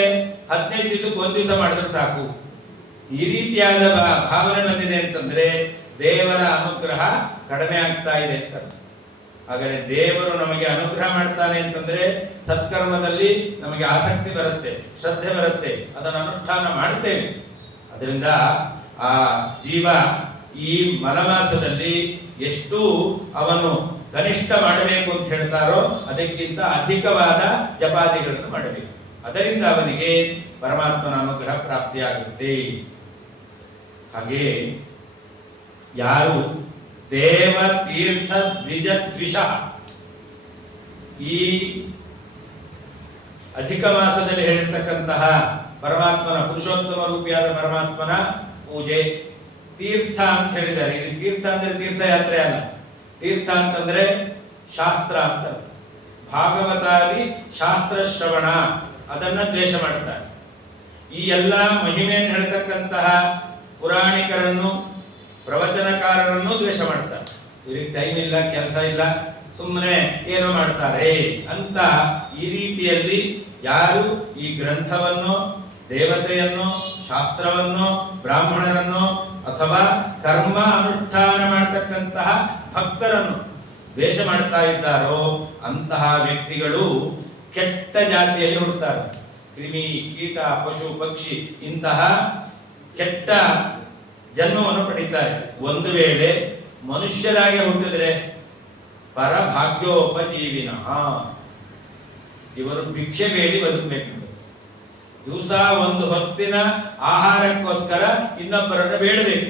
15 ದಿವಸಕ್ಕೆ 1 ದಿವಸ ಮಾಡಿದ್ರು ಸಾಕು. ಈ ರೀತಿಯಾದ ಭಾವನೆ ಬಂದಿದೆ ಅಂತಂದ್ರೆ ದೇವರ ಅನುಗ್ರಹ ಕಡಿಮೆ ಆಗ್ತಾ ಇದೆ ಅಂತ. ಹಾಗಾದ್ರೆ ದೇವರು ನಮಗೆ ಅನುಗ್ರಹ ಮಾಡ್ತಾನೆ ಅಂತಂದ್ರೆ ಸತ್ಕರ್ಮದಲ್ಲಿ ನಮಗೆ ಆಸಕ್ತಿ ಬರುತ್ತೆ, ಶ್ರದ್ಧೆ ಬರುತ್ತೆ, ಅದನ್ನು ಅನುಷ್ಠಾನ ಮಾಡ್ತೇವೆ. ಅದರಿಂದ ಆ ಜೀವ ಈ ಮನಮಾಸದಲ್ಲಿ ಎಷ್ಟು ಅವನು ಕನಿಷ್ಠ ಮಾಡಬೇಕು ಅಂತ ಹೇಳ್ತಾರೋ ಅದಕ್ಕಿಂತ ಅಧಿಕವಾದ ಜಪಾದಿಗಳನ್ನು ಮಾಡಬೇಕು. ಅದರಿಂದ ಅವನಿಗೆ ಪರಮಾತ್ಮನ ಅನುಗ್ರಹ ಪ್ರಾಪ್ತಿಯಾಗುತ್ತೆ. ಹಾಗೆ ಯಾರು ದೇವ ತೀರ್ಥ ದ್ವಿಜ ದ್ವಿಷ ಈ ಅಧಿಕ ಮಾಸದಲ್ಲಿ ಹೇಳಿರ್ತಕ್ಕಂತಹ ಪರಮಾತ್ಮನ ಪುರುಷೋತ್ತಮ ರೂಪಿಯಾದ ಪರಮಾತ್ಮನ ಪೂಜೆ, ತೀರ್ಥ ಅಂತ ಹೇಳಿದ್ದಾರೆ. ಇಲ್ಲಿ ತೀರ್ಥ ಅಂದ್ರೆ ತೀರ್ಥಯಾತ್ರೆ ಅಲ್ಲ, ತೀರ್ಥ ಅಂತಂದ್ರೆ ಶಾಸ್ತ್ರ ಅಂತ. ಭಾಗವತಾದಿ ಶಾಸ್ತ್ರ ಶ್ರವಣ ಅದನ್ನ ದ್ವೇಷ ಮಾಡ್ತಾರೆ. ಈ ಎಲ್ಲ ಮಹಿಮೆಯನ್ನು ಹೇಳ್ತಕ್ಕಂತಹ ಪುರಾಣಿಕರನ್ನು, ಪ್ರವಚನಕಾರರನ್ನು ದ್ವೇಷ ಮಾಡ್ತಾರೆ. ಇವರಿಗೆ ಟೈಮ್ ಇಲ್ಲ, ಕೆಲಸ ಇಲ್ಲ, ಸುಮ್ಮನೆ ಏನೋ ಮಾಡ್ತಾರೆ ಅಂತ. ಈ ರೀತಿಯಲ್ಲಿ ಯಾರು ಈ ಗ್ರಂಥವನ್ನು, ದೇವತೆಯನ್ನು, ಶಾಸ್ತ್ರವನ್ನು, ಬ್ರಾಹ್ಮಣರನ್ನು ಅಥವಾ ಕರ್ಮ ಅನುಷ್ಠಾನ ಮಾಡತಕ್ಕಂತಹ ಭಕ್ತರನ್ನು ದ್ವೇಷ ಮಾಡ್ತಾ ಇದ್ದಾರೋ ಅಂತಹ ವ್ಯಕ್ತಿಗಳು ಕೆಟ್ಟ ಜಾತಿಯಲ್ಲಿ ಹುಟ್ಟುತ್ತಾರೆ. ಕ್ರಿಮಿ, ಕೀಟ, ಪಶು, ಪಕ್ಷಿ ಇಂತಹ ಕೆಟ್ಟ ಜನ್ಮವನ್ನು ಪಡೀತಾರೆ. ಒಂದು ವೇಳೆ ಮನುಷ್ಯರಾಗಿ ಹುಟ್ಟಿದ್ರೆ ಪರಭಾಗ್ಯೋಪಜೀವಿನಃ, ಇವರು ಭಿಕ್ಷೆ ಬೇಡಿ ಬದುಕಬೇಕು. ದಿವಸ 1 ಹೊತ್ತಿನ ಆಹಾರಕ್ಕೋಸ್ಕರ ಇನ್ನೊಬ್ಬರನ್ನು ಬೇಡಬೇಕು.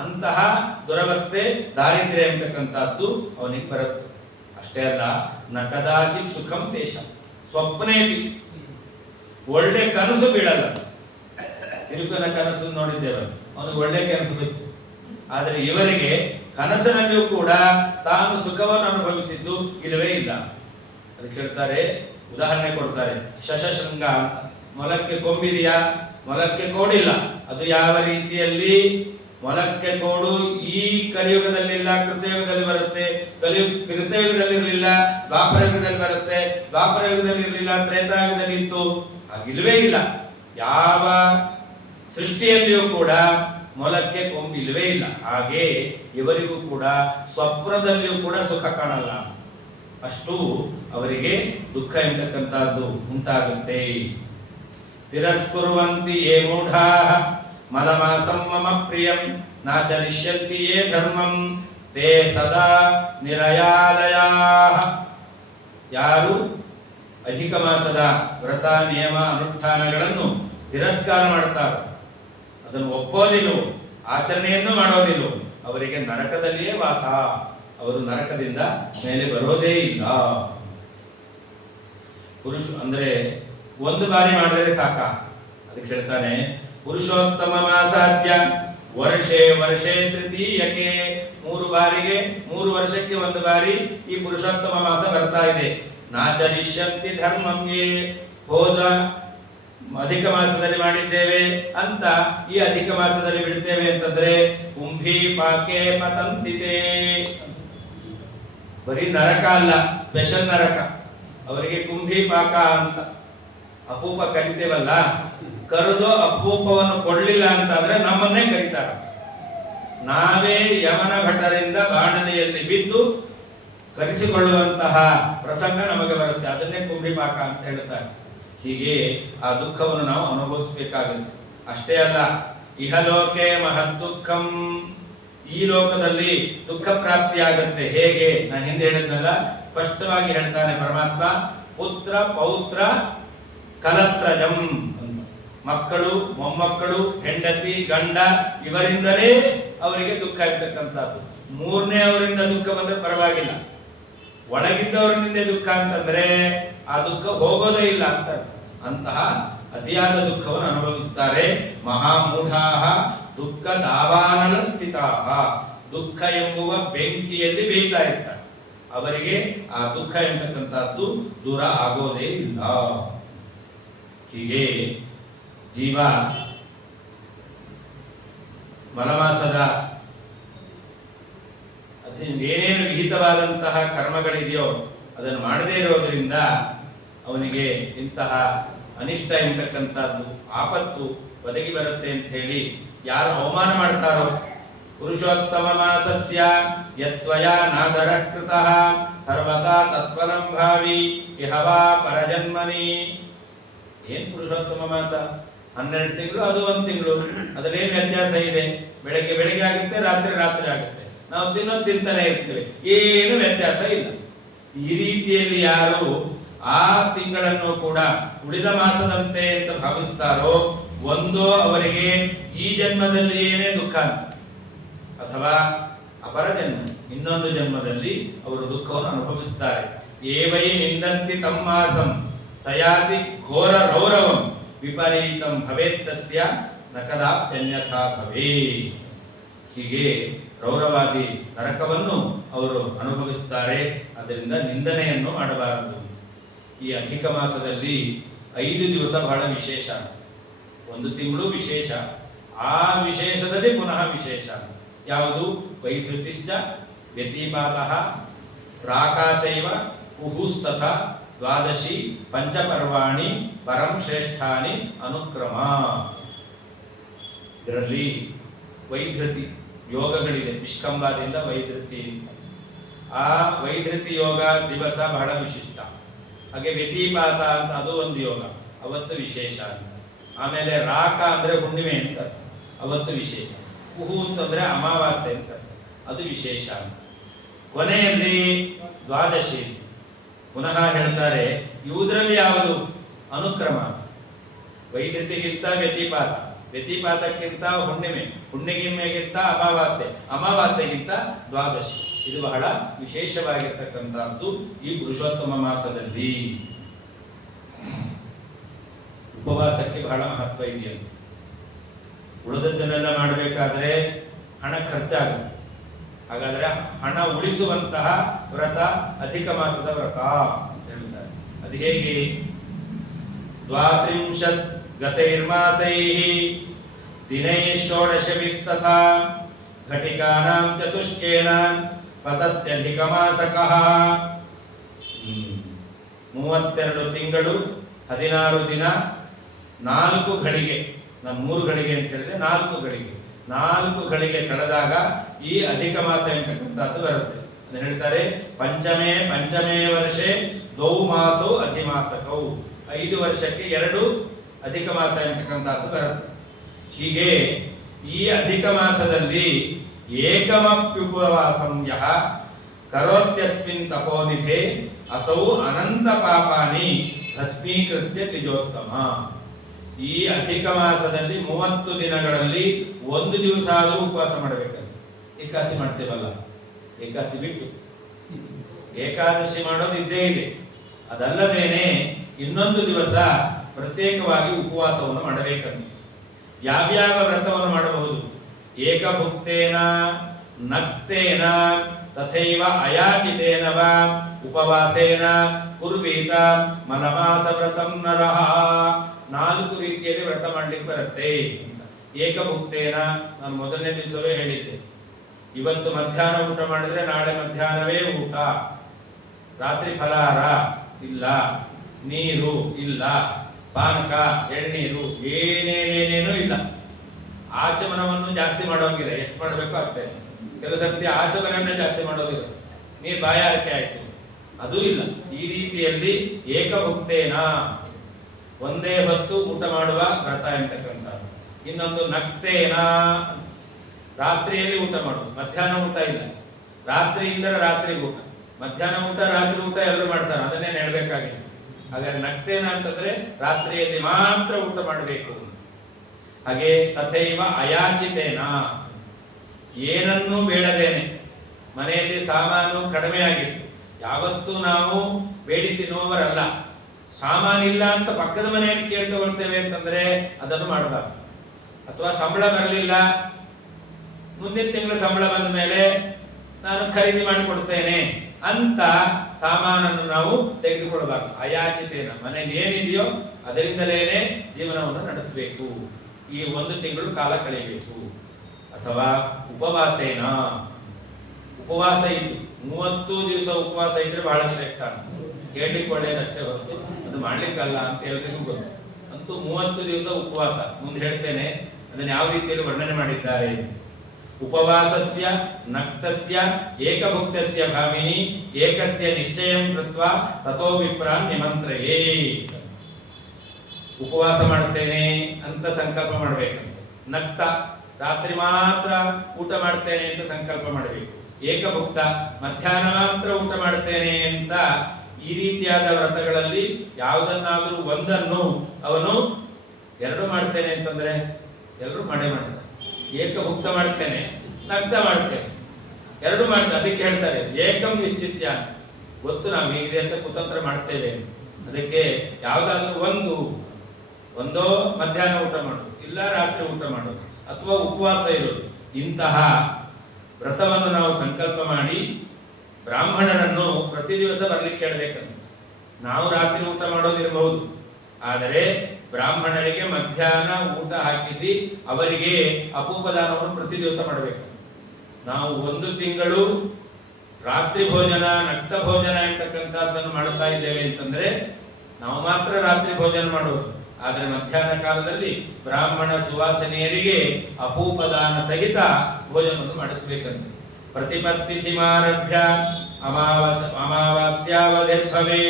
ಅಂತಹ ದುರವಸ್ಥೆ, ದಾರಿದ್ರ್ಯ ಅಂತಕ್ಕಂಥದ್ದು ಅವನಿಗೆ ಬರುತ್ತೆ. ಅಷ್ಟೇ ಅಲ್ಲ, ನ ಕದಾಚಿ ಸುಖಂ ತೇಷ ಸ್ವಪ್ನೇ, ಒಳ್ಳೆ ಕನಸು ಬೀಳಲ್ಲ. ತಿರುಕನ ಕನಸು ನೋಡಿದ್ದೇವೆ, ಅವನಿಗೆ ಒಳ್ಳೆ ಕನಸು ಬಿತ್ತು. ಆದರೆ ಇವರಿಗೆ ಕನಸಿನಲ್ಲಿಯೂ ಕೂಡ ತಾನು ಸುಖವನ್ನು ಅನುಭವಿಸಿದ್ದು ಇಲ್ಲವೇ ಇಲ್ಲ. ಅದಕ್ಕೆ ಹೇಳ್ತಾರೆ, ಉದಾಹರಣೆ ಕೊಡ್ತಾರೆ, ಶಶಶೃಂಗ ಅಂತ. ಮೊಲಕ್ಕೆ ಕೊಂಬಿದೆಯಾ? ಮೊಲಕ್ಕೆ ಕೋಡಿಲ್ಲ. ಅದು ಯಾವ ರೀತಿಯಲ್ಲಿ ಮೊಲಕ್ಕೆ ಕೋಡು ಈ ಕಲಿಯುಗದಲ್ಲಿಲ್ಲ, ಕೃತಯುಗದಲ್ಲಿ ಬರುತ್ತೆ. ಕೃತಯುಗದಲ್ಲಿ ಇರಲಿಲ್ಲ, ದ್ವಾಪರ ಯುಗದಲ್ಲಿ ಬರುತ್ತೆ. ದ್ವಾಪರ ಯುಗದಲ್ಲಿ ಇರಲಿಲ್ಲ, ತ್ರೇತಾಯುಗದಲ್ಲಿ ಇತ್ತು. ಹಾಗಿಲ್ವೇ ಇಲ್ಲ. ಯಾವ ಸೃಷ್ಟಿಯಲ್ಲಿಯೂ ಕೂಡ ಮೊಲಕ್ಕೆ ಕೊಂಬಿಲ್ವೇ ಇಲ್ಲ. ಹಾಗೆ ಇವರಿಗೂ ಕೂಡ ಸ್ವಪ್ನದಲ್ಲಿಯೂ ಕೂಡ ಸುಖ ಕಾಣಲ್ಲ. ಅಷ್ಟು ಅವರಿಗೆ ದುಃಖ ಎಂತಕ್ಕಂಥದ್ದು ಉಂಟಾಗುತ್ತೆ. ತಿರಸ್ಕುರ್ವಂತಿ ಯೇ ಮೂಢಾಃ ಮನಮಾಸಂ ಮಮ ಪ್ರಿಯಂ ನಾಚರಿಷ್ಯಂತಿ ಯೇ ಧರ್ಮಂ ತೇ ಸದಾ ನಿರಯಾಲಯಾಃ. ಯಾರು ಅಧಿಕ ಮಾಸದ ವ್ರತ, ನಿಯಮ, ಅನುಷ್ಠಾನಗಳನ್ನು ತಿರಸ್ಕಾರ ಮಾಡ್ತಾರೆ, ಅದನ್ನು ಒಪ್ಪೋದಿಲ್ಲವೋ, ಆಚರಣೆಯನ್ನು ಮಾಡೋದಿಲ್ಲವೋ, ಅವರಿಗೆ ನರಕದಲ್ಲಿಯೇ ವಾಸ. ಅವರು ನರಕದಿಂದ ಮೇಲೆ ಬರೋದೇ ಇಲ್ಲ. ಅಂದ್ರೆ 1 ಬಾರಿ ಮಾಡಿದ್ರೆ ಸಾಕ. ಅದಕ್ಕೆ ಹೇಳ್ತಾನೆ, ಪುರುಷೋತ್ತಮ ಮಾಸಾದ್ಯ ವರ್ಷೇ ವರ್ಷೇ ತೃತೀಯಕ್ಕೆ, 3 ಬಾರಿಗೆ 3 ವರ್ಷಕ್ಕೆ 1 ಬಾರಿ ಈ ಪುರುಷೋತ್ತಮ ಮಾಸ ಬರ್ತಾ ಇದೆ. ನಾಚರಿಷ್ಯಂತಿ ಧರ್ಮಂಗೆ, ಹೋದ ಅಧಿಕ ಮಾಸದಲ್ಲಿ ಮಾಡಿದ್ದೇವೆ ಅಂತ ಈ ಅಧಿಕ ಮಾಸದಲ್ಲಿ ಬಿಡ್ತೇವೆ ಅಂತಂದ್ರೆ ಕುಂಭಿ ಪಾಕೆ ಪತಂತಿತೆ. ಬರೀ ನರಕ ಅಲ್ಲ, ಸ್ಪೆಷಲ್ ನರಕ. ಅವರಿಗೆ ಕುಂಭಿ ಪಾಕ ಅಂತ ಅಪೂಪ ಕರಿತೇವಲ್ಲ, ಕರೆದು ಅಪೂಪವನ್ನು ಕೊಡ್ಲಿಲ್ಲ ಅಂತಾದ್ರೆ ನಮ್ಮನ್ನೇ ಕರೀತಾರೆ. ನಾವೇ ಯಮನ ಭಟರಿಂದ ಬಾಣಲೆಯಲ್ಲಿ ಬಿದ್ದು ಕರೆಸಿಕೊಳ್ಳುವಂತಹ ಪ್ರಸಂಗ ನಮಗೆ ಬರುತ್ತೆ. ಅದನ್ನೇ ಕುಂಭಿ ಪಾಕ ಅಂತ ಹೇಳ್ತಾರೆ. ಹೀಗೆ ಆ ದುಃಖವನ್ನು ನಾವು ಅನುಭವಿಸಬೇಕಾಗುತ್ತೆ. ಅಷ್ಟೇ ಅಲ್ಲ, ಇಹಲೋಕೆ ಮಹದ್ ದುಃಖಂ, ಈ ಲೋಕದಲ್ಲಿ ದುಃಖ ಪ್ರಾಪ್ತಿಯಾಗತ್ತೆ. ಹೇಗೆ? ನಾ ಹಿಂದೆ ಹೇಳಿದ್ನಲ್ಲ, ಸ್ಪಷ್ಟವಾಗಿ ಹೇಳ್ತಾನೆ ಪರಮಾತ್ಮ, ಪುತ್ರ ಪೌತ್ರ ಕಲತ್ರಜಂ. ಮಕ್ಕಳು, ಮೊಮ್ಮಕ್ಕಳು, ಹೆಂಡತಿ, ಗಂಡ ಇವರಿಂದಲೇ ಅವರಿಗೆ ದುಃಖ ಇರ್ತಕ್ಕಂಥದ್ದು. 3ನೇ ಅವರಿಂದ ದುಃಖ ಬಂದ್ರೆ ಪರವಾಗಿಲ್ಲ, ಒಳಗಿದ್ದವರಿಂದ ದುಃಖ ಅಂತಂದ್ರೆ ಆ ದುಃಖ ಹೋಗೋದೇ ಇಲ್ಲ ಅಂತ. ಅಂತಹ ಅತಿಯಾದ ದುಃಖವನ್ನು ಅನುಭವಿಸುತ್ತಾರೆ. ಮಹಾಮೂಢಾಃ ದುಃಖ ದಾವಾನಲ ಸ್ಥಿತಾಃ, ದುಃಖ ಎಂಬುವ ಬೆಂಕಿಯಲ್ಲಿ ಬೇಯ್ತಾ ಇರ್ತಾರೆ. ಆ ಅವರಿಗೆ ಆ ದುಃಖ ಎಂಬತಕ್ಕಂಥದ್ದು ದೂರ ಆಗೋದೇ ಇಲ್ಲ. ಹೀಗೆ ಜೀವ ಮಲಮಾಸದ ಏನೇನು ವಿಹಿತವಾದಂತಹ ಕರ್ಮಗಳಿದೆಯೋ ಅದನ್ನು ಮಾಡದೇ ಇರೋದರಿಂದ ಅವನಿಗೆ ಇಂತಹ ಅನಿಷ್ಟ ಎಂಬತಕ್ಕಂಥದ್ದು ಆಪತ್ತು ಒದಗಿ ಬರುತ್ತೆ ಅಂತ ಹೇಳಿ ಯಾರು ಅವಮಾನ ಮಾಡ್ತಾರೋ, ಪುರುಷೋತ್ತಮ ಮಾಸಸ್ಯ ಯತ್ವಯ ನಾದರ ಕೃತಃ ಸರ್ವತಾ ತತ್ಪರಂ ಭಾವಿ ಇಹವಾ ಪರಜನ್ಮನಿ. ಏನ್ ಪುರುಷೋತ್ತಮ ಮಾಸ? 12 ತಿಂಗಳು, ಅದು 1 ತಿಂಗಳು. ಅದರಲ್ಲೇನು ವ್ಯತ್ಯಾಸ ಇದೆ? ಬೆಳಗ್ಗೆ ಬೆಳಗ್ಗೆ ಆಗುತ್ತೆ, ರಾತ್ರಿ ರಾತ್ರಿ ಆಗುತ್ತೆ. ನಾವು ತಿಂತಾನೆ ಇರ್ತೇವೆ, ಏನು ವ್ಯತ್ಯಾಸ ಇಲ್ಲ. ಈ ರೀತಿಯಲ್ಲಿ ಯಾರು ಆ ತಿಂಗಳನ್ನು ಕೂಡ ಉಳಿದ ಮಾಸದಂತೆ ಅಂತ ಭಾವಿಸ್ತಾರೋ, ಒಂದೋ ಅವರಿಗೆ ಈ ಜನ್ಮದಲ್ಲಿ ಏನೇ ದುಃಖ ಅಥವಾ ಅಪರ ಜನ್ಮ, ಇನ್ನೊಂದು ಜನ್ಮದಲ್ಲಿ ಅವರು ದುಃಖವನ್ನು ಅನುಭವಿಸುತ್ತಾರೆ. ಏವೈ ನಿಂದಂತಿ ತಮ್ಮಾಸಂ ಸಯಾತಿ ಘೋರ ರೌರವಂ ವಿಪರೀತಂ ಭವೇತ್ತಸ್ಯ ನಕದಾಪ್ಯನ್ಯಥಾ ಭವೇ. ಹೀಗೆ ರೌರವಾದಿ ನರಕವನ್ನು ಅವರು ಅನುಭವಿಸುತ್ತಾರೆ. ಅದರಿಂದ ನಿಂದನೆಯನ್ನು ಮಾಡಬಾರದು. ಈ ಅಧಿಕ ಮಾಸದಲ್ಲಿ 5 ದಿವಸ ಬಹಳ ವಿಶೇಷ. 1 ತಿಂಗಳು ವಿಶೇಷ, ಆ ವಿಶೇಷದಲ್ಲಿ ಪುನಃ ವಿಶೇಷ. ಯಾವುದು? ವೈಧೃತಿಶ್ಚ ವ್ಯತಿಪಾತಃ ಪ್ರಾಕಾಚೈವ ಕುಹುಸ್ತಥ ದ್ವಾದಶಿ ಪಂಚಪರ್ವಾಣಿ ಪರಂ ಶ್ರೇಷ್ಠಾನಿ ಅನುಕ್ರಮ. ಇದರಲ್ಲಿ ವೈಧೃತಿ ಯೋಗಗಳಿದೆ, ವಿಷ್ಕಂಬಾದಿಂದ ವೈಧೃತಿ. ಆ ವೈಧೃತಿ ಯೋಗ ದಿವಸ ಬಹಳ ವಿಶಿಷ್ಟ. ಹಾಗೆ ವ್ಯತಿಪಾತ ಅಂತ ಅದು ಒಂದು ಯೋಗ, ಅವತ್ತು ವಿಶೇಷ ಅಂತ. ಆಮೇಲೆ ರಾಕ ಅಂದ್ರೆ ಹುಣ್ಣಿಮೆ ಅಂತ, ಅವತ್ತು ವಿಶೇಷ. ಕುಹು ಅಂತಂದ್ರೆ ಅಮಾವಾಸ್ಯೆ ಅಂತ, ಅದು ವಿಶೇಷ ಅಂತ. ಕೊನೆಯಲ್ಲಿ ದ್ವಾದಶಿ ಪುನಃ ಹೇಳ್ತಾರೆ. ಇವುದರಲ್ಲಿ ಯಾವುದು ಅನುಕ್ರಮ? ವೈದ್ಯತೆಗಿಂತ ವ್ಯತಿಪಾತ, ವ್ಯತಿಪಾತಕ್ಕಿಂತ ಹುಣ್ಣಿಮೆ, ಹುಣ್ಣಿಮೆಗಿಂತ ಅಮಾವಾಸ್ಯೆ, ಅಮಾವಾಸ್ಯೆಗಿಂತ ದ್ವಾದಶಿ. ಇದು ಬಹಳ ವಿಶೇಷವಾಗಿರ್ತಕ್ಕಂಥದ್ದು ಈ ಪುರುಷೋತ್ತಮ ಮಾಸದಲ್ಲಿ. ಉಪವಾಸಕ್ಕೆ ಬಹಳ ಮಹತ್ವ ಇದೆಯಂತೆ. ಉಳಿದದ್ದನ್ನೆಲ್ಲ ಮಾಡಬೇಕಾದ್ರೆ ಹಣ ಖರ್ಚಾಗುತ್ತೆ. ಹಾಗಾದ್ರೆ ಹಣ ಉಳಿಸುವಂತಹ ವ್ರತ ಅಧಿಕ ಮಾಸದ ವ್ರತ ಅಂತ ಹೇಳ್ತಾರೆ. ಅದು ಹೇಗೆ? 32 ಗತೈರ್ಮಾಸೈಃ ದಿನೈಃ ಷೋಡಶಭಿಸ್ತಥಾ ಘಟಿಕಾನಾಂ ಚತುಷ್ಕೇನ ಪತತ್ಯಧಿಕ ಮಾಸಕಃ. 32 ತಿಂಗಳು 16 ದಿನ 4 ಘಳಿಗೆ. ನಾನು 3 ಘಳಿಗೆ ಅಂತ ಹೇಳಿದೆ, 4 ಘಳಿಗೆ. 4 ಘಳಿಗೆ ಕಳೆದಾಗ ಈ ಅಧಿಕ ಮಾಸ ಎಂತಕ್ಕಂಥದ್ದು ಬರುತ್ತೆ. ಅದನ್ನು ಹೇಳ್ತಾರೆ ಪಂಚಮೇ ವರ್ಷೆ 2 ಮಾಸೌ ಅಧಿಮಾಸಕೌ. 5 ವರ್ಷಕ್ಕೆ 2 ಅಧಿಕ ಮಾಸ ಎಂತಕ್ಕಂಥದ್ದು ಬರುತ್ತೆ. ಹೀಗೆ ಈ ಅಧಿಕ ಮಾಸದಲ್ಲಿ ಏಕಮಪ್ಯುಪವಾಸಂ ಯಃ ಕರೋತ್ಯಸ್ಮಿನ್ ತಪೋನಿಧೆ ಅಸೌ ಅನಂತ ಪಾಪಾನಿ ಭಸ್ಮೀಕೃತ್ಯ ದ್ವಿಜೋತ್ತಮ. ಈ ಅಧಿಕ ಮಾಸದಲ್ಲಿ 30 ದಿನಗಳಲ್ಲಿ 1 ದಿವಸ ಆದರೂ ಉಪವಾಸ ಮಾಡಬೇಕಂತ. ಏಕಾದಶಿ ಮಾಡ್ತೇವಲ್ಲ, ಏಕಾದಶಿ ಬಿಟ್ಟು ಏಕಾದಶಿ ಮಾಡೋದು ಇದ್ದೇ ಇದೆ. ಅದಲ್ಲದೇನೆ ಇನ್ನೊಂದು ದಿವಸ ಪ್ರತ್ಯೇಕವಾಗಿ ಉಪವಾಸವನ್ನು ಮಾಡಬೇಕಂತ. ಯಾವ್ಯಾವ ವ್ರತವನ್ನು ಮಾಡಬಹುದು? ಏಕಭುಕ್ತೇನ ನಕ್ತೇನ ತಥೈವ ಅಯಾಚಿತೇನ ವಾ ಉಪವಾಸೇನ ಕುರ್ವೀತ ಮನಮಾಸ ವ್ರತಂ ನರಃ. 4 ರೀತಿಯಲ್ಲಿ ವ್ರತ ಮಾಡ್ಲಿಕ್ಕೆ ಬರುತ್ತೆ. ಏಕಭುಕ್ತೇನ ನಾನು ಮೊದಲನೇ ದಿವಸವೇ ಹೇಳಿದ್ದೆ. ಇವತ್ತು ಮಧ್ಯಾಹ್ನ ಊಟ ಮಾಡಿದ್ರೆ ನಾಳೆ ಮಧ್ಯಾಹ್ನವೇ ಊಟ, ರಾತ್ರಿ ಫಲಹಾರ ಇಲ್ಲ, ನೀರು ಇಲ್ಲ, ಪಾನಕ ಎಳ್ನೀರು ಏನೇನೇನೇನೂ ಇಲ್ಲ. ಆಚಮನವನ್ನು ಜಾಸ್ತಿ ಮಾಡೋಂಗಿಲ್ಲ, ಎಷ್ಟು ಮಾಡಬೇಕೋ ಅಷ್ಟೇ. ಕೆಲವು ಸರ್ತಿ ಆಚಮನವನ್ನೇ ಜಾಸ್ತಿ ಮಾಡೋದಿಲ್ಲ, ನೀರು ಬಾಯಾರಿಕೆ ಆಯ್ತು, ಅದು ಇಲ್ಲ. ಈ ರೀತಿಯಲ್ಲಿ ಏಕಭುಕ್ತೇನ ಒಂದೇ ಹೊತ್ತು ಊಟ ಮಾಡುವ ವ್ರತ ಎಂತಕ್ಕಂಥ. ಇನ್ನೊಂದು ನಕ್ತೇನ ರಾತ್ರಿಯಲ್ಲಿ ಊಟ ಮಾಡುದು, ಮಧ್ಯಾಹ್ನ ಊಟ ಇಲ್ಲ. ರಾತ್ರಿಯಿಂದ ರಾತ್ರಿ ಊಟ, ಮಧ್ಯಾಹ್ನ ಊಟ ರಾತ್ರಿ ಊಟ ಎಲ್ಲರೂ ಮಾಡ್ತಾರೆ, ಅದನ್ನೇ ಹೇಳ್ಬೇಕಾಗಿಲ್ಲ. ಹಾಗಾದ್ರೆ ನಕ್ತೇನ ಅಂತಂದ್ರೆ ರಾತ್ರಿಯಲ್ಲಿ ಮಾತ್ರ ಊಟ ಮಾಡಬೇಕು. ಹಾಗೆ ತಥೈವ ಅಯಾಚಿತೇನ ಏನನ್ನೂ ಬೇಡದೇನೆ. ಮನೆಯಲ್ಲಿ ಸಾಮಾನು ಕಡಿಮೆ ಆಗಿತ್ತು, ಯಾವತ್ತೂ ನಾವು ಬೇಡಿ ತಿನ್ನುವವರಲ್ಲ. ಸಾಮಾನಿಲ್ಲ ಅಂತ ಪಕ್ಕದ ಮನೆಯಲ್ಲಿ ಕೇಳಿ ತಗೊಳ್ತೇವೆ ಅಂತಂದ್ರೆ ಅದನ್ನು ಮಾಡಬಾರ್ದು. ಅಥವಾ ಸಂಬಳ ಬರಲಿಲ್ಲ, ಮುಂದಿನ ತಿಂಗಳು ಸಂಬಳ ಬಂದ ಮೇಲೆ ನಾನು ಖರೀದಿ ಮಾಡಿಕೊಡ್ತೇನೆ ಅಂತ ಸಾಮಾನನ್ನು ನಾವು ತೆಗೆದುಕೊಳ್ಳಬಾರದು. ಅಯಾಚಿತೇನ, ಮನೆಯಲ್ಲಿ ಏನಿದೆಯೋ ಅದರಿಂದಲೇನೆ ಜೀವನವನ್ನು ನಡೆಸಬೇಕು. ಈ 1 ತಿಂಗಳು ಕಾಲ ಕಳೆಯಬೇಕು. ಅಥವಾ ಉಪವಾಸೇನ, ಉಪವಾಸ ಇದ್ದು 30 ದಿವಸ ಉಪವಾಸ ಇದ್ರೆ ಬಹಳ ಶ್ರೇಷ್ಠ ಅಂತ ಕೇಳಲಿಕ್ಕೆ ಒಳ್ಳೆಯದಷ್ಟೇ ಹೊರತು ಅದು ಮಾಡ್ಲಿಕ್ಕಲ್ಲ ಅಂತ ಎಲ್ರಿಗೂ ಗೊತ್ತು. ಅಂತೂ 30 ದಿವಸ ಉಪವಾಸ ಮುಂದೆ ಹೇಳ್ತೇನೆ, ಅದನ್ನು ಯಾವ ರೀತಿಯಲ್ಲಿ ವರ್ಣನೆ ಮಾಡಿದ್ದಾರೆ. ಉಪವಾಸಸ್ಯ ನಕ್ತಸ್ಯ ಏಕಭುಕ್ತಸ್ಯ ಭಾಮಿನಿ ಏಕಸ್ಯ ನಿಶ್ಚಯಂ ಕೃತ್ವಾ ತಥೋ ವಿಪ್ರಾನ್ ನಿಮಂತ್ರಯೇ. ಉಪವಾಸ ಮಾಡ್ತೇನೆ ಅಂತ ಸಂಕಲ್ಪ ಮಾಡಬೇಕಂತ. ನಕ್ತ, ರಾತ್ರಿ ಮಾತ್ರ ಊಟ ಮಾಡ್ತೇನೆ ಅಂತ ಸಂಕಲ್ಪ ಮಾಡಬೇಕು. ಏಕಭುಕ್ತ, ಮಧ್ಯಾಹ್ನ ಮಾತ್ರ ಊಟ ಮಾಡ್ತೇನೆ ಅಂತ. ಈ ರೀತಿಯಾದ ವ್ರತಗಳಲ್ಲಿ ಯಾವುದನ್ನಾದರೂ ಒಂದನ್ನು ಅವನು 2 ಮಾಡ್ತೇನೆ ಅಂತಂದ್ರೆ ಎಲ್ಲರೂ ಮಾಡ್ತಾರೆ. ಏಕಭುಕ್ತ ಮಾಡ್ತೇನೆ, ನಕ್ತ ಮಾಡ್ತೇನೆ, 2 ಮಾಡ್ತೇನೆ. ಅದಕ್ಕೆ ಹೇಳ್ತಾರೆ ಏಕಂ ನಿಶ್ಚಿತ್ಯ. ಗೊತ್ತು ನಾವು ಹೀಗೆ ಅಂತ ಕುತಂತ್ರ ಮಾಡ್ತೇವೆ. ಅದಕ್ಕೆ ಯಾವುದಾದ್ರೂ ಒಂದೋ ಮಧ್ಯಾಹ್ನ ಊಟ ಮಾಡೋದು, ಇಲ್ಲ ರಾತ್ರಿ ಊಟ ಮಾಡೋದು, ಅಥವಾ ಉಪವಾಸ ಇರೋದು. ಇಂತಹ ವ್ರತವನ್ನು ನಾವು ಸಂಕಲ್ಪ ಮಾಡಿ ಬ್ರಾಹ್ಮಣರನ್ನು ಪ್ರತಿ ದಿವಸ ಬರ್ಲಿಕ್ಕೆ ಕೇಳಬೇಕಂತ. ನಾವು ರಾತ್ರಿ ಊಟ ಮಾಡೋದಿರಬಹುದು, ಆದರೆ ಬ್ರಾಹ್ಮಣರಿಗೆ ಮಧ್ಯಾಹ್ನ ಊಟ ಹಾಕಿಸಿ ಅವರಿಗೆ ಅಪೂಪದಾನವನ್ನು ಪ್ರತಿ ದಿವಸ ಮಾಡಬೇಕು. ನಾವು 1 ತಿಂಗಳು ರಾತ್ರಿ ಭೋಜನ, ನಕ್ತ ಭೋಜನ ಎಂತಕ್ಕಂಥದ್ದನ್ನು ಮಾಡ್ತಾ ಇದ್ದೇವೆ ಅಂತಂದ್ರೆ ನಾವು ಮಾತ್ರ ರಾತ್ರಿ ಭೋಜನ ಮಾಡೋದು. ಆದರೆ ಮಧ್ಯಾಹ್ನ ಕಾಲದಲ್ಲಿ ಬ್ರಾಹ್ಮಣ ಸುವಾಸನೆಯರಿಗೆ ಅಪೂಪದಾನ ಸಹಿತ ಭೋಜನವನ್ನು ಮಾಡಿಸಬೇಕಂತ. ಪ್ರತಿಪತ್ತಿಥಿಮಾರಭ್ಯ ಅಮಾವಾಸ್ಯಾವಧಿರ್ಭವೇ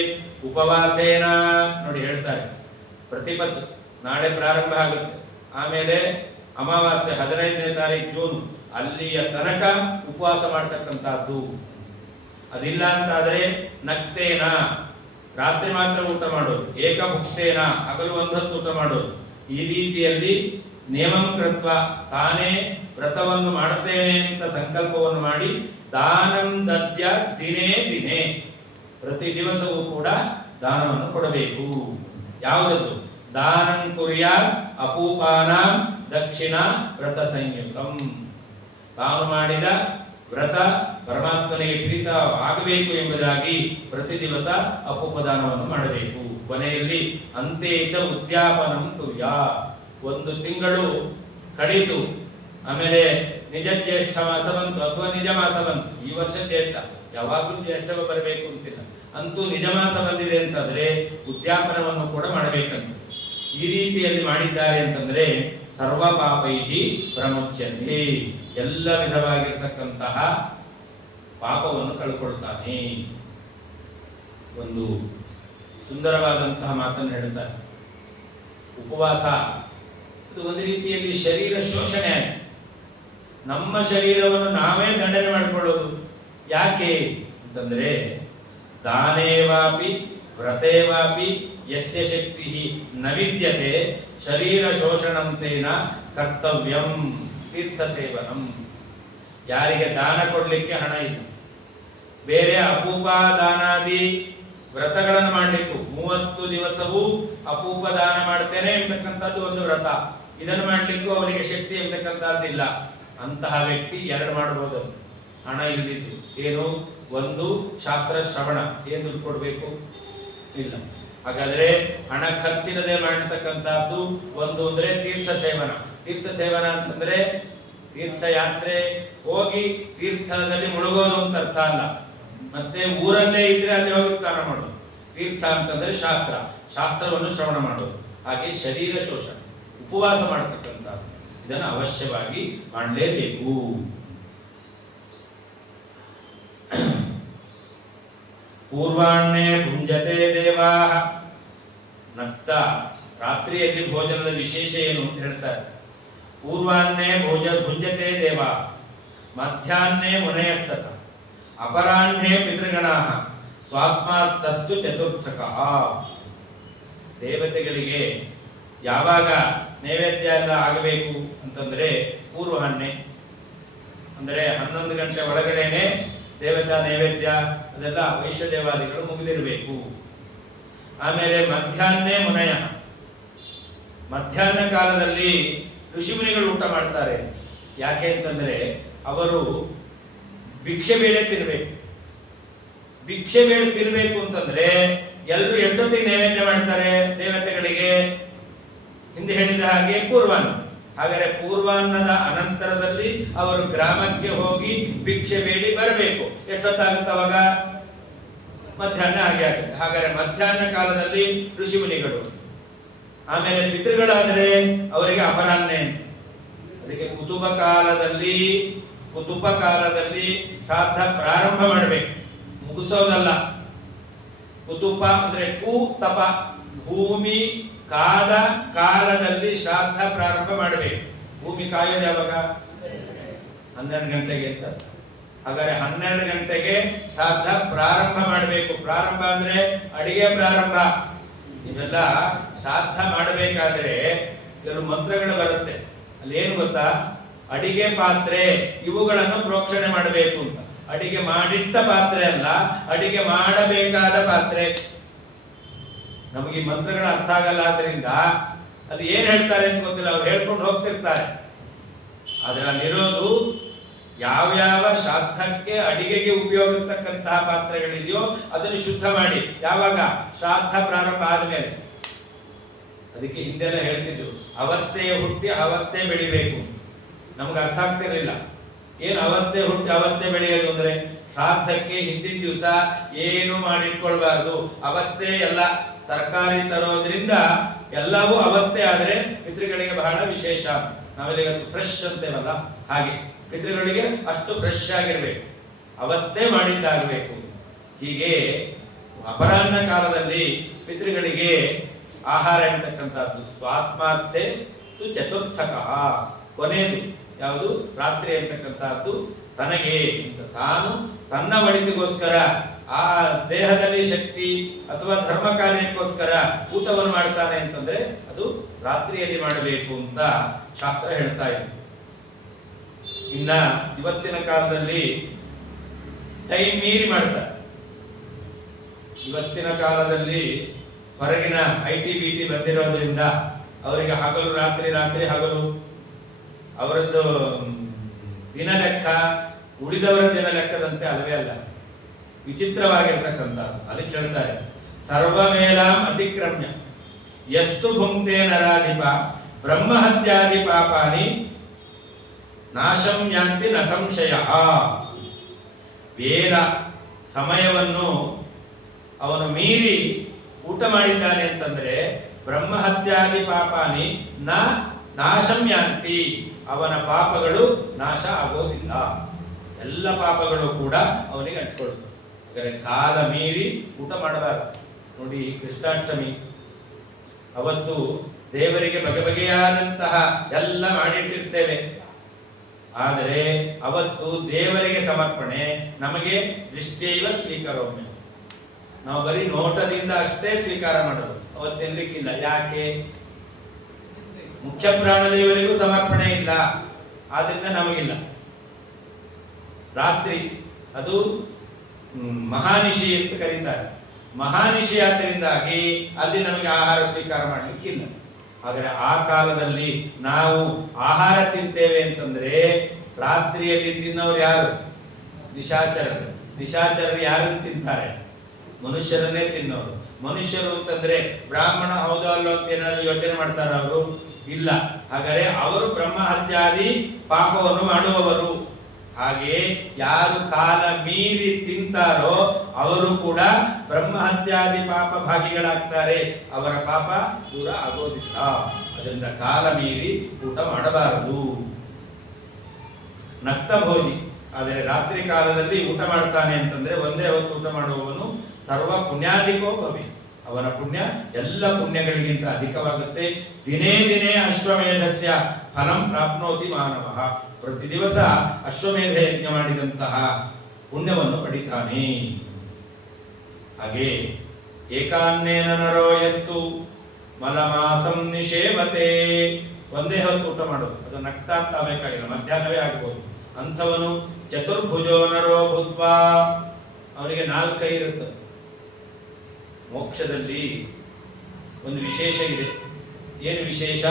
ಉಪವಾಸೇನ. ನೋಡಿ ಹೇಳ್ತಾರೆ, ಪ್ರತಿಪತ್ತು ನಾಳೆ ಪ್ರಾರಂಭ ಆಗುತ್ತೆ, ಆಮೇಲೆ ಅಮಾವಾಸ್ಯೆ 15ನೇ ತಾರೀಕು ಜೂನ್, ಅಲ್ಲಿಯ ತನಕ ಉಪವಾಸ ಮಾಡ್ತಕ್ಕಂಥದ್ದು. ಅದಿಲ್ಲ ಅಂತಾದರೆ ನಕ್ತೇನ, ರಾತ್ರಿ ಮಾತ್ರ ಊಟ ಮಾಡೋದು. ಏಕಭುಕ್ತೇನ, ಹಗಲು 1 ಹೊತ್ತು ಊಟ ಮಾಡೋದು. ಈ ರೀತಿಯಲ್ಲಿ ನಿಯಮಂ ಕೃತ್ವ, ತಾನೇ ವ್ರತವನ್ನು ಮಾಡ್ತೇನೆ ಅಂತ ಸಂಕಲ್ಪವನ್ನು ಮಾಡಿ ದಾನಂ ದದ್ಯ ದಿನೇ ದಿನೇ, ಪ್ರತಿ ದಿವಸವೂ ಕೂಡ ದಾನವನ್ನು ಕೊಡಬೇಕು. ಯಾವುದದ್ದು? ದಾನಂ ಕುರ್ಯಾತ್ ಅಪೂಪಾನಾಂ ದಕ್ಷಿಣ ವ್ರತ ಸಂಯುಕ್ತಂ. ತಾನು ಮಾಡಿದ ವ್ರತ ಪರಮಾತ್ಮನಿಗೆ ಪ್ರೀತ ಆಗಬೇಕು ಎಂಬುದಾಗಿ ಪ್ರತಿ ದಿವಸ ಅಪೂಪದಾನವನ್ನು ಮಾಡಬೇಕು. ಕೊನೆಯಲ್ಲಿ ಅಂತೇಚ ಉದ್ಯಾಪನಂ ಕುರ್ಯಾ. 1 ತಿಂಗಳು ಕಡಿತು, ಆಮೇಲೆ ನಿಜ ಜ್ಯೇಷ್ಠ ಮಾಸ ಬಂತು ಅಥವಾ ನಿಜ ಮಾಸ ಬಂತು. ಈ ವರ್ಷ ಜ್ಯೇಷ್ಠ, ಯಾವಾಗಲೂ ಜ್ಯೇಷ್ಠವ ಬರಬೇಕು ಅಂತಿಲ್ಲ, ಅಂತೂ ನಿಜ ಮಾಸ ಬಂದಿದೆ ಅಂತಂದ್ರೆ ಉದ್ಯಾಪನವನ್ನು ಕೂಡ ಮಾಡಬೇಕಂತ. ಈ ರೀತಿಯಲ್ಲಿ ಮಾಡಿದ್ದಾರೆ ಅಂತಂದ್ರೆ ಸರ್ವ ಪಾಪೈಹಿ ಪ್ರಮುಚ್ಯತೆ, ಎಲ್ಲ ವಿಧವಾಗಿರ್ತಕ್ಕಂತಹ ಪಾಪವನ್ನು ಕಳ್ಕೊಳ್ತಾನೆ. ಒಂದು ಸುಂದರವಾದಂತಹ ಮಾತನ್ನು ಹೇಳ್ತಾರೆ. ಉಪವಾಸ ಇದು ಒಂದು ರೀತಿಯಲ್ಲಿ ಶರೀರ ಶೋಷಣೆ ಆಯ್ತು. ನಮ್ಮ ಶರೀರವನ್ನು ನಾವೇ ದಂಡನೆ ಮಾಡಿಕೊಳ್ಳೋದು ಯಾಕೆ ಅಂತಂದ್ರೆ, ದಾನೇವಾಪಿ ವ್ರತೇವಾಪಿ ಯಸ್ಯ ಶಕ್ತಿ ನ ವಿದ್ಯತೆ ಶರೀರ ಶೋಷಣಂತೇನ ಕರ್ತವ್ಯಂ ತೀರ್ಥ ಸೇವನಂ. ಯಾರಿಗೆ ದಾನ ಕೊಡಲಿಕ್ಕೆ ಹಣ ಇಲ್ಲ, ಬೇರೆ ಅಪೂಪ ದಾನಾದಿ ವ್ರತಗಳನ್ನು ಮಾಡಲಿಕ್ಕೂ 30 ದಿವಸವೂ ಅಪೂಪ ದಾನ ಮಾಡ್ತೇನೆ ಎಂಬತಕ್ಕಂಥದ್ದು ಒಂದು ವ್ರತ, ಇದನ್ನು ಮಾಡಲಿಕ್ಕೂ ಅವರಿಗೆ ಶಕ್ತಿ ಎಂಬತಕ್ಕಂಥದ್ದಿಲ್ಲ. ಅಂತಹ ವ್ಯಕ್ತಿ 2 ಮಾಡಬಹುದು. ಹಣ ಇಲ್ಲಿದ್ದು ಏನು? ಒಂದು ಶಾಸ್ತ್ರ ಶ್ರವಣ, ಏನು ದುಡ್ಡು ಕೊಡಬೇಕು ಇಲ್ಲ. ಹಾಗಾದ್ರೆ ಹಣ ಖರ್ಚಿಲ್ಲದೆ ಮಾಡತಕ್ಕಂಥದ್ದು ಒಂದು ಅಂದ್ರೆ ತೀರ್ಥ ಸೇವನ. ತೀರ್ಥ ಸೇವನ ಅಂತಂದ್ರೆ ತೀರ್ಥಯಾತ್ರೆ ಹೋಗಿ ತೀರ್ಥದಲ್ಲಿ ಮುಳುಗೋದು ಅಂತ ಅರ್ಥ ಅಲ್ಲ. ಮತ್ತೆ ಊರಲ್ಲೇ ಇದ್ರೆ ಅಲ್ಲಿ ಹೋಗಿ ಸ್ನಾನ ಮಾಡೋದು. ತೀರ್ಥ ಅಂತಂದ್ರೆ ಶಾಸ್ತ್ರವನ್ನು ಶ್ರವಣ ಮಾಡೋದು. ಹಾಗೆ ಶರೀರ ಶೋಷಣ, ಉಪವಾಸ ಮಾಡತಕ್ಕಂಥದ್ದು, ಇದನ್ನು ಅವಶ್ಯವಾಗಿ ಮಾಡಲೇಬೇಕು. ಪೂರ್ವಾಹ್ಣೆ ಭುಂಜತೆ ದೇವಾಃ. ನಕ್ತ ರಾತ್ರಿಯಲ್ಲಿ ಭೋಜನದ ವಿಶೇಷ ಏನು ಅಂತ ಹೇಳ್ತಾರೆ. ಪೂರ್ವಾಹ್ಣೆ ಭುಂಜತೆ ದೇವಾ, ಮಧ್ಯಾಹ್ನೆ ಮುನಯಸ್ತತ, ಅಪರಾಹ್ಣೆ ಪಿತೃಗಣಾಃ, ಸ್ವಾತ್ಮಾರ್ಥಸ್ತು ಚತುರ್ಥಕಃ. ದೇವತೆಗಳಿಗೆ ಯಾವಾಗ ನೈವೇದ್ಯ ಎಲ್ಲ ಆಗಬೇಕು ಅಂತಂದ್ರೆ ಪೂರ್ವಾಹ್ಣೆ ಅಂದರೆ 11 ಗಂಟೆ ಒಳಗಡೆನೆ ದೇವತಾ ನೈವೇದ್ಯ ಅದೆಲ್ಲ ವೈಶ್ವದೇವಾದಿಗಳು ಮುಗಿದಿರಬೇಕು. ಆಮೇಲೆ ಮಧ್ಯಾಹ್ನ ಮುನಯ, ಮಧ್ಯಾಹ್ನ ಕಾಲದಲ್ಲಿ ಋಷಿಮುನಿಗಳು ಊಟ ಮಾಡ್ತಾರೆ. ಯಾಕೆ ಅಂತಂದ್ರೆ ಅವರು ಭಿಕ್ಷೆ ಬೇಳೆ ತಿನ್ನಬೇಕು. ಭಿಕ್ಷೆ ಬೇಡುತ್ತಿರ್ಬೇಕು ಅಂತಂದ್ರೆ ಎಲ್ಲರೂ ಎಷ್ಟೊತ್ತಿಗೆ ನೈವೇದ್ಯ ಮಾಡ್ತಾರೆ ದೇವತೆಗಳಿಗೆ? ಹಿಂದೆ ಹೇಳಿದ ಹಾಗೆ ಪೂರ್ವಾನ್ನ. ಹಾಗಾದರೆ ಪೂರ್ವಾನ್ನದ ಅನಂತರದಲ್ಲಿ ಅವರು ಗ್ರಾಮಕ್ಕೆ ಹೋಗಿ ಭಿಕ್ಷೆ ಬೇಡಿ ಬರಬೇಕು. ಎಷ್ಟೊತ್ತಾಗುತ್ತೆ ಅವಾಗ? ಮಧ್ಯಾಹ್ನ ಆಗಿ ಆಗುತ್ತೆ. ಹಾಗಾದರೆ ಮಧ್ಯಾಹ್ನ ಕಾಲದಲ್ಲಿ ಋಷಿ ಮುನಿಗಳು, ಆಮೇಲೆ ಪಿತೃಗಳಾದರೆ ಅವರಿಗೆ ಅಪರಾಹ್ನ. ಅದಕ್ಕೆ ಕುತುಬ ಕಾಲದಲ್ಲಿ ಶ್ರಾದ್ದ ಪ್ರಾರಂಭ ಮಾಡಬೇಕು, ಮುಗಿಸೋದಲ್ಲ. ಕುತುಪ ಅಂದ್ರೆ ತಪ, ಭೂಮಿ ಕಾದ ಕಾಲದಲ್ಲಿ ಶ್ರಾದ್ದ ಪ್ರಾರಂಭ ಮಾಡಬೇಕು. ಭೂಮಿ ಕಾಯೋದು ಯಾವಾಗ? 12 ಗಂಟೆಗೆ ಅಂತ. ಹಾಗಾದ್ರೆ 12 ಗಂಟೆಗೆ ಶ್ರಾದ್ದ ಪ್ರಾರಂಭ ಮಾಡಬೇಕು. ಪ್ರಾರಂಭ ಅಂದ್ರೆ ಅಡಿಗೆ ಪ್ರಾರಂಭ. ಇವೆಲ್ಲ ಶ್ರಾದ್ದ ಮಾಡಬೇಕಾದ್ರೆ ಕೆಲವು ಮಂತ್ರಗಳು ಬರುತ್ತೆ. ಅಲ್ಲಿ ಏನು ಗೊತ್ತಾ? ಅಡಿಗೆ ಪಾತ್ರೆ ಇವುಗಳನ್ನು ಪ್ರೋಕ್ಷಣೆ ಮಾಡಬೇಕು ಅಂತ. ಅಡಿಗೆ ಮಾಡಿಟ್ಟ ಪಾತ್ರೆ ಅಲ್ಲ, ಅಡಿಗೆ ಮಾಡಬೇಕಾದ ಪಾತ್ರೆ. ನಮಗೆ ಈ ಮಂತ್ರಗಳ ಅರ್ಥ ಆಗಲ್ಲ, ಆದ್ರಿಂದ ಅಲ್ಲಿ ಏನ್ ಹೇಳ್ತಾರೆ ಅಂತ ಗೊತ್ತಿಲ್ಲ, ಅವ್ರು ಹೇಳ್ಕೊಂಡು ಹೋಗ್ತಿರ್ತಾರೆ. ಆದ್ರೆ ಅಲ್ಲಿರೋದು ಯಾವ್ಯಾವ ಶ್ರಾದ್ದಕ್ಕೆ ಅಡಿಗೆಗೆ ಉಪಯೋಗಿಸ್ತಕ್ಕಂತಹ ಪಾತ್ರೆಗಳಿದೆಯೋ ಅದನ್ನು ಶುದ್ಧ ಮಾಡಿ. ಯಾವಾಗ? ಶ್ರಾದ್ದ ಪ್ರಾರಂಭ ಆದ್ಮೇಲೆ. ಅದಕ್ಕೆ ಹಿಂದೆಲ್ಲ ಹೇಳ್ತಿದ್ರು ಅವತ್ತೇ ಹುಟ್ಟಿ ಅವತ್ತೇ ಬೆಳಿಬೇಕು. ನಮ್ಗೆ ಅರ್ಥ ಆಗ್ತಿರ್ಲಿಲ್ಲ ಏನು ಅವತ್ತೇ ಹುಟ್ಟಿ ಅವತ್ತೇ ಬೆಳೆಯೋದು ಅಂದ್ರೆ. ಶ್ರಾದ್ದಕ್ಕೆ ಹಿಂದಿನ ದಿವಸ ಏನು ಮಾಡಿಟ್ಕೊಳ್ಬಾರ್ದು, ಅವತ್ತೇ ಎಲ್ಲ ತರಕಾರಿ ತರೋದ್ರಿಂದ ಎಲ್ಲವೂ ಅವತ್ತೇ ಆದರೆ ಪಿತೃಗಳಿಗೆ ಬಹಳ ವಿಶೇಷ. ನಾವೆಲ್ಲ ಇವತ್ತು ಫ್ರೆಶ್ ಅಂತೇವಲ್ಲ, ಹಾಗೆ ಪಿತೃಗಳಿಗೆ ಅಷ್ಟು ಫ್ರೆಶ್ ಆಗಿರ್ಬೇಕು, ಅವತ್ತೇ ಮಾಡಿದ್ದಾಗಬೇಕು. ಹೀಗೆ ಅಪರಾಹ್ನ ಕಾಲದಲ್ಲಿ ಪಿತೃಗಳಿಗೆ ಆಹಾರ ಎಂತಕ್ಕಂಥದ್ದು ಸ್ವಾತ್ಮಾರ್ಥೆ ತು ಚತುರ್ಥಕ, ಕೊನೆಯದು ಯಾವುದು? ರಾತ್ರಿ ಎಂತಕ್ಕಂಥದ್ದು ತನಗೆ ಅಂತ, ತಾನು ತನ್ನ ಒಳಿತಿಗೋಸ್ಕರ ಆ ದೇಹದಲ್ಲಿ ಶಕ್ತಿ ಅಥವಾ ಧರ್ಮ ಕಾರ್ಯಕ್ಕೋಸ್ಕರ ಊಟವನ್ನು ಮಾಡ್ತಾನೆ ಅಂತಂದ್ರೆ ಅದು ರಾತ್ರಿಯಲ್ಲಿ ಮಾಡಬೇಕು ಅಂತ ಶಾಸ್ತ್ರ ಹೇಳ್ತಾ ಇದೆ. ಇನ್ನ ಇವತ್ತಿನ ಕಾಲದಲ್ಲಿ ಟೈಮ್ ಮೀರಿ ಮಾಡ್ತಾರೆ. ಇವತ್ತಿನ ಕಾಲದಲ್ಲಿ ಹೊರಗಿನ IT BT ಬಂದಿರೋದ್ರಿಂದ ಅವರಿಗೆ ಹಗಲು ರಾತ್ರಿ, ರಾತ್ರಿ ಹಗಲು, ಅವರದ್ದು ದಿನ ಲೆಕ್ಕ ಉಳಿದವರ ದಿನ ಲೆಕ್ಕದಂತೆ ಅಲ್ಲವೇ ಅಲ್ಲ, ವಿಚಿತ್ರವಾಗಿರ್ತಕ್ಕಂಥ. ಅದಕ್ಕೆ ಹೇಳ್ತಾರೆ ಸರ್ವಮೇಲಾಂ ಅತಿಕ್ರಮ್ಯ ಎಷ್ಟು ಭುಂಕ್ತೆ ನರಾಧಿಪ ಬ್ರಹ್ಮಹತ್ಯಾದಿ ಪಾಪಾನಿ ನಾಶಂ ಯಾಂತಿ ನ ಸಂಶಯ. ವೇದ ಸಮಯವನ್ನು ಅವನು ಮೀರಿ ಊಟ ಮಾಡಿದ್ದಾನೆ ಅಂತಂದ್ರೆ ಬ್ರಹ್ಮಹತ್ಯಾದಿ ಪಾಪಾನಿ ನಾಶಂ ಯಾಂತಿ, ಅವನ ಪಾಪಗಳು ನಾಶ ಆಗೋದಿಲ್ಲ. ಎಲ್ಲ ಪಾಪಗಳು ಕೂಡ ಅವನಿಗೆ ಅಂಟ್ಕೊಳ್ಳುತ್ತೆ. ಹಾಗಾದರೆ ಕಾಲ ಮೀರಿ ಊಟ ಮಾಡಬಾರದು. ನೋಡಿ, ಕೃಷ್ಣಾಷ್ಟಮಿ ಅವತ್ತು ದೇವರಿಗೆ ಬಗೆ ಬಗೆಯಾದಂತಹ ಎಲ್ಲ ಮಾಡಿಟ್ಟಿರ್ತೇವೆ. ಆದರೆ ಅವತ್ತು ದೇವರಿಗೆ ಸಮರ್ಪಣೆ, ನಮಗೆ ದೃಷ್ಟಿಯೈವ ಸ್ವೀಕರೋಮ್ಯ. ನಾವು ಬರೀ ನೋಟದಿಂದ ಅಷ್ಟೇ ಸ್ವೀಕಾರ ಮಾಡೋದು, ಅವತ್ತೆನ್ಲಿಕ್ಕಿಲ್ಲ. ಯಾಕೆ? ಮುಖ್ಯ ಪ್ರಾಣದೇವರಿಗೂ ಸಮರ್ಪಣೆ ಇಲ್ಲ, ಆದ್ರಿಂದ ನಮಗಿಲ್ಲ. ರಾತ್ರಿ ಅದು ಮಹಾನಿಶಿ ಅಂತ ಕರೀತಾರೆ. ಮಹಾನಿಶಿ ಆದ್ರಿಂದಾಗಿ ಅಲ್ಲಿ ನಮಗೆ ಆಹಾರ ಸ್ವೀಕಾರ ಮಾಡಲಿಕ್ಕಿಲ್ಲ. ಆದರೆ ಆ ಕಾಲದಲ್ಲಿ ನಾವು ಆಹಾರ ತಿಂತೇವೆ ಅಂತಂದ್ರೆ ರಾತ್ರಿಯಲ್ಲಿ ತಿನ್ನೋರು ಯಾರು? ನಿಶಾಚರರು. ನಿಶಾಚರರು ಯಾರನ್ನು ತಿಂತಾರೆ? ಮನುಷ್ಯರನ್ನೇ ತಿನ್ನೋರು. ಮನುಷ್ಯರು ಅಂತಂದ್ರೆ ಬ್ರಾಹ್ಮಣ ಹೌದೋ ಅಲ್ಲೋ ಅಂತ ಏನಾದ್ರು ಯೋಚನೆ ಮಾಡ್ತಾರ ಅವರು? ಇಲ್ಲ. ಹಾಗಾದರೆ ಅವರು ಬ್ರಹ್ಮಹತ್ಯಾದಿ ಪಾಪವನ್ನು ಮಾಡುವವರು. ಹಾಗೆ ಯಾರು ಕಾಲ ಮೀರಿ ತಿಂತಾರೋ ಅವರು ಕೂಡ ಬ್ರಹ್ಮಹತ್ಯಾದಿ ಪಾಪ ಭಾಗಿಗಳಾಗ್ತಾರೆ. ಅವರ ಪಾಪ ದೂರ ಆಗೋದಿಲ್ಲ. ಅದರಿಂದ ಕಾಲ ಮೀರಿ ಊಟ ಮಾಡಬಾರದು. ನಕ್ತ ಭೋಜಿ, ಆದರೆ ರಾತ್ರಿ ಕಾಲದಲ್ಲಿ ಊಟ ಮಾಡ್ತಾನೆ ಅಂತಂದ್ರೆ ಒಂದೇ ಹೊತ್ತು ಊಟ ಮಾಡುವವನು ಸರ್ವ ಪುಣ್ಯಾಧಿಕೋ ಭವಿ, ಅವನ ಪುಣ್ಯ ಎಲ್ಲ ಪುಣ್ಯಗಳಿಗಿಂತ ಅಧಿಕವಾಗುತ್ತೆ. ದಿನೇ ದಿನೇ ಅಶ್ವಮೇಧಸ್ಯ ಫಲಂ ಪ್ರಾಪ್ನೋತಿ ಮಾನವ, ಪ್ರತಿ ದಿವಸ ಅಶ್ವಮೇಧ ಯಜ್ಞ ಮಾಡಿದಂತಹ ಪುಣ್ಯವನ್ನು ಪಡಿತಾನೆ. ಹಾಗೆ ಏಕಾನ್ನೇನ ನರೋ ಯಸ್ತು ಮಲಮಾಸಂ ನಿಷೇವತೆ, ಒಂದೇ ಹೊತ್ತು ಊಟ ಮಾಡೋದು. ಅದು ನಕ್ತ ಅಂತ ಬೇಕಾಗಿಲ್ಲ, ಮಧ್ಯಾಹ್ನವೇ ಆಗ್ಬೋದು. ಅಂಥವನು ಚತುರ್ಭುಜೋ ನರೋ ಭೂತ್ವಾ, ಅವನಿಗೆ 4 ಕೈ ಇರುತ್ತೆ. ಮೋಕ್ಷದಲ್ಲಿ ಒಂದು ವಿಶೇಷ ಇದೆ. ಏನು ವಿಶೇಷ?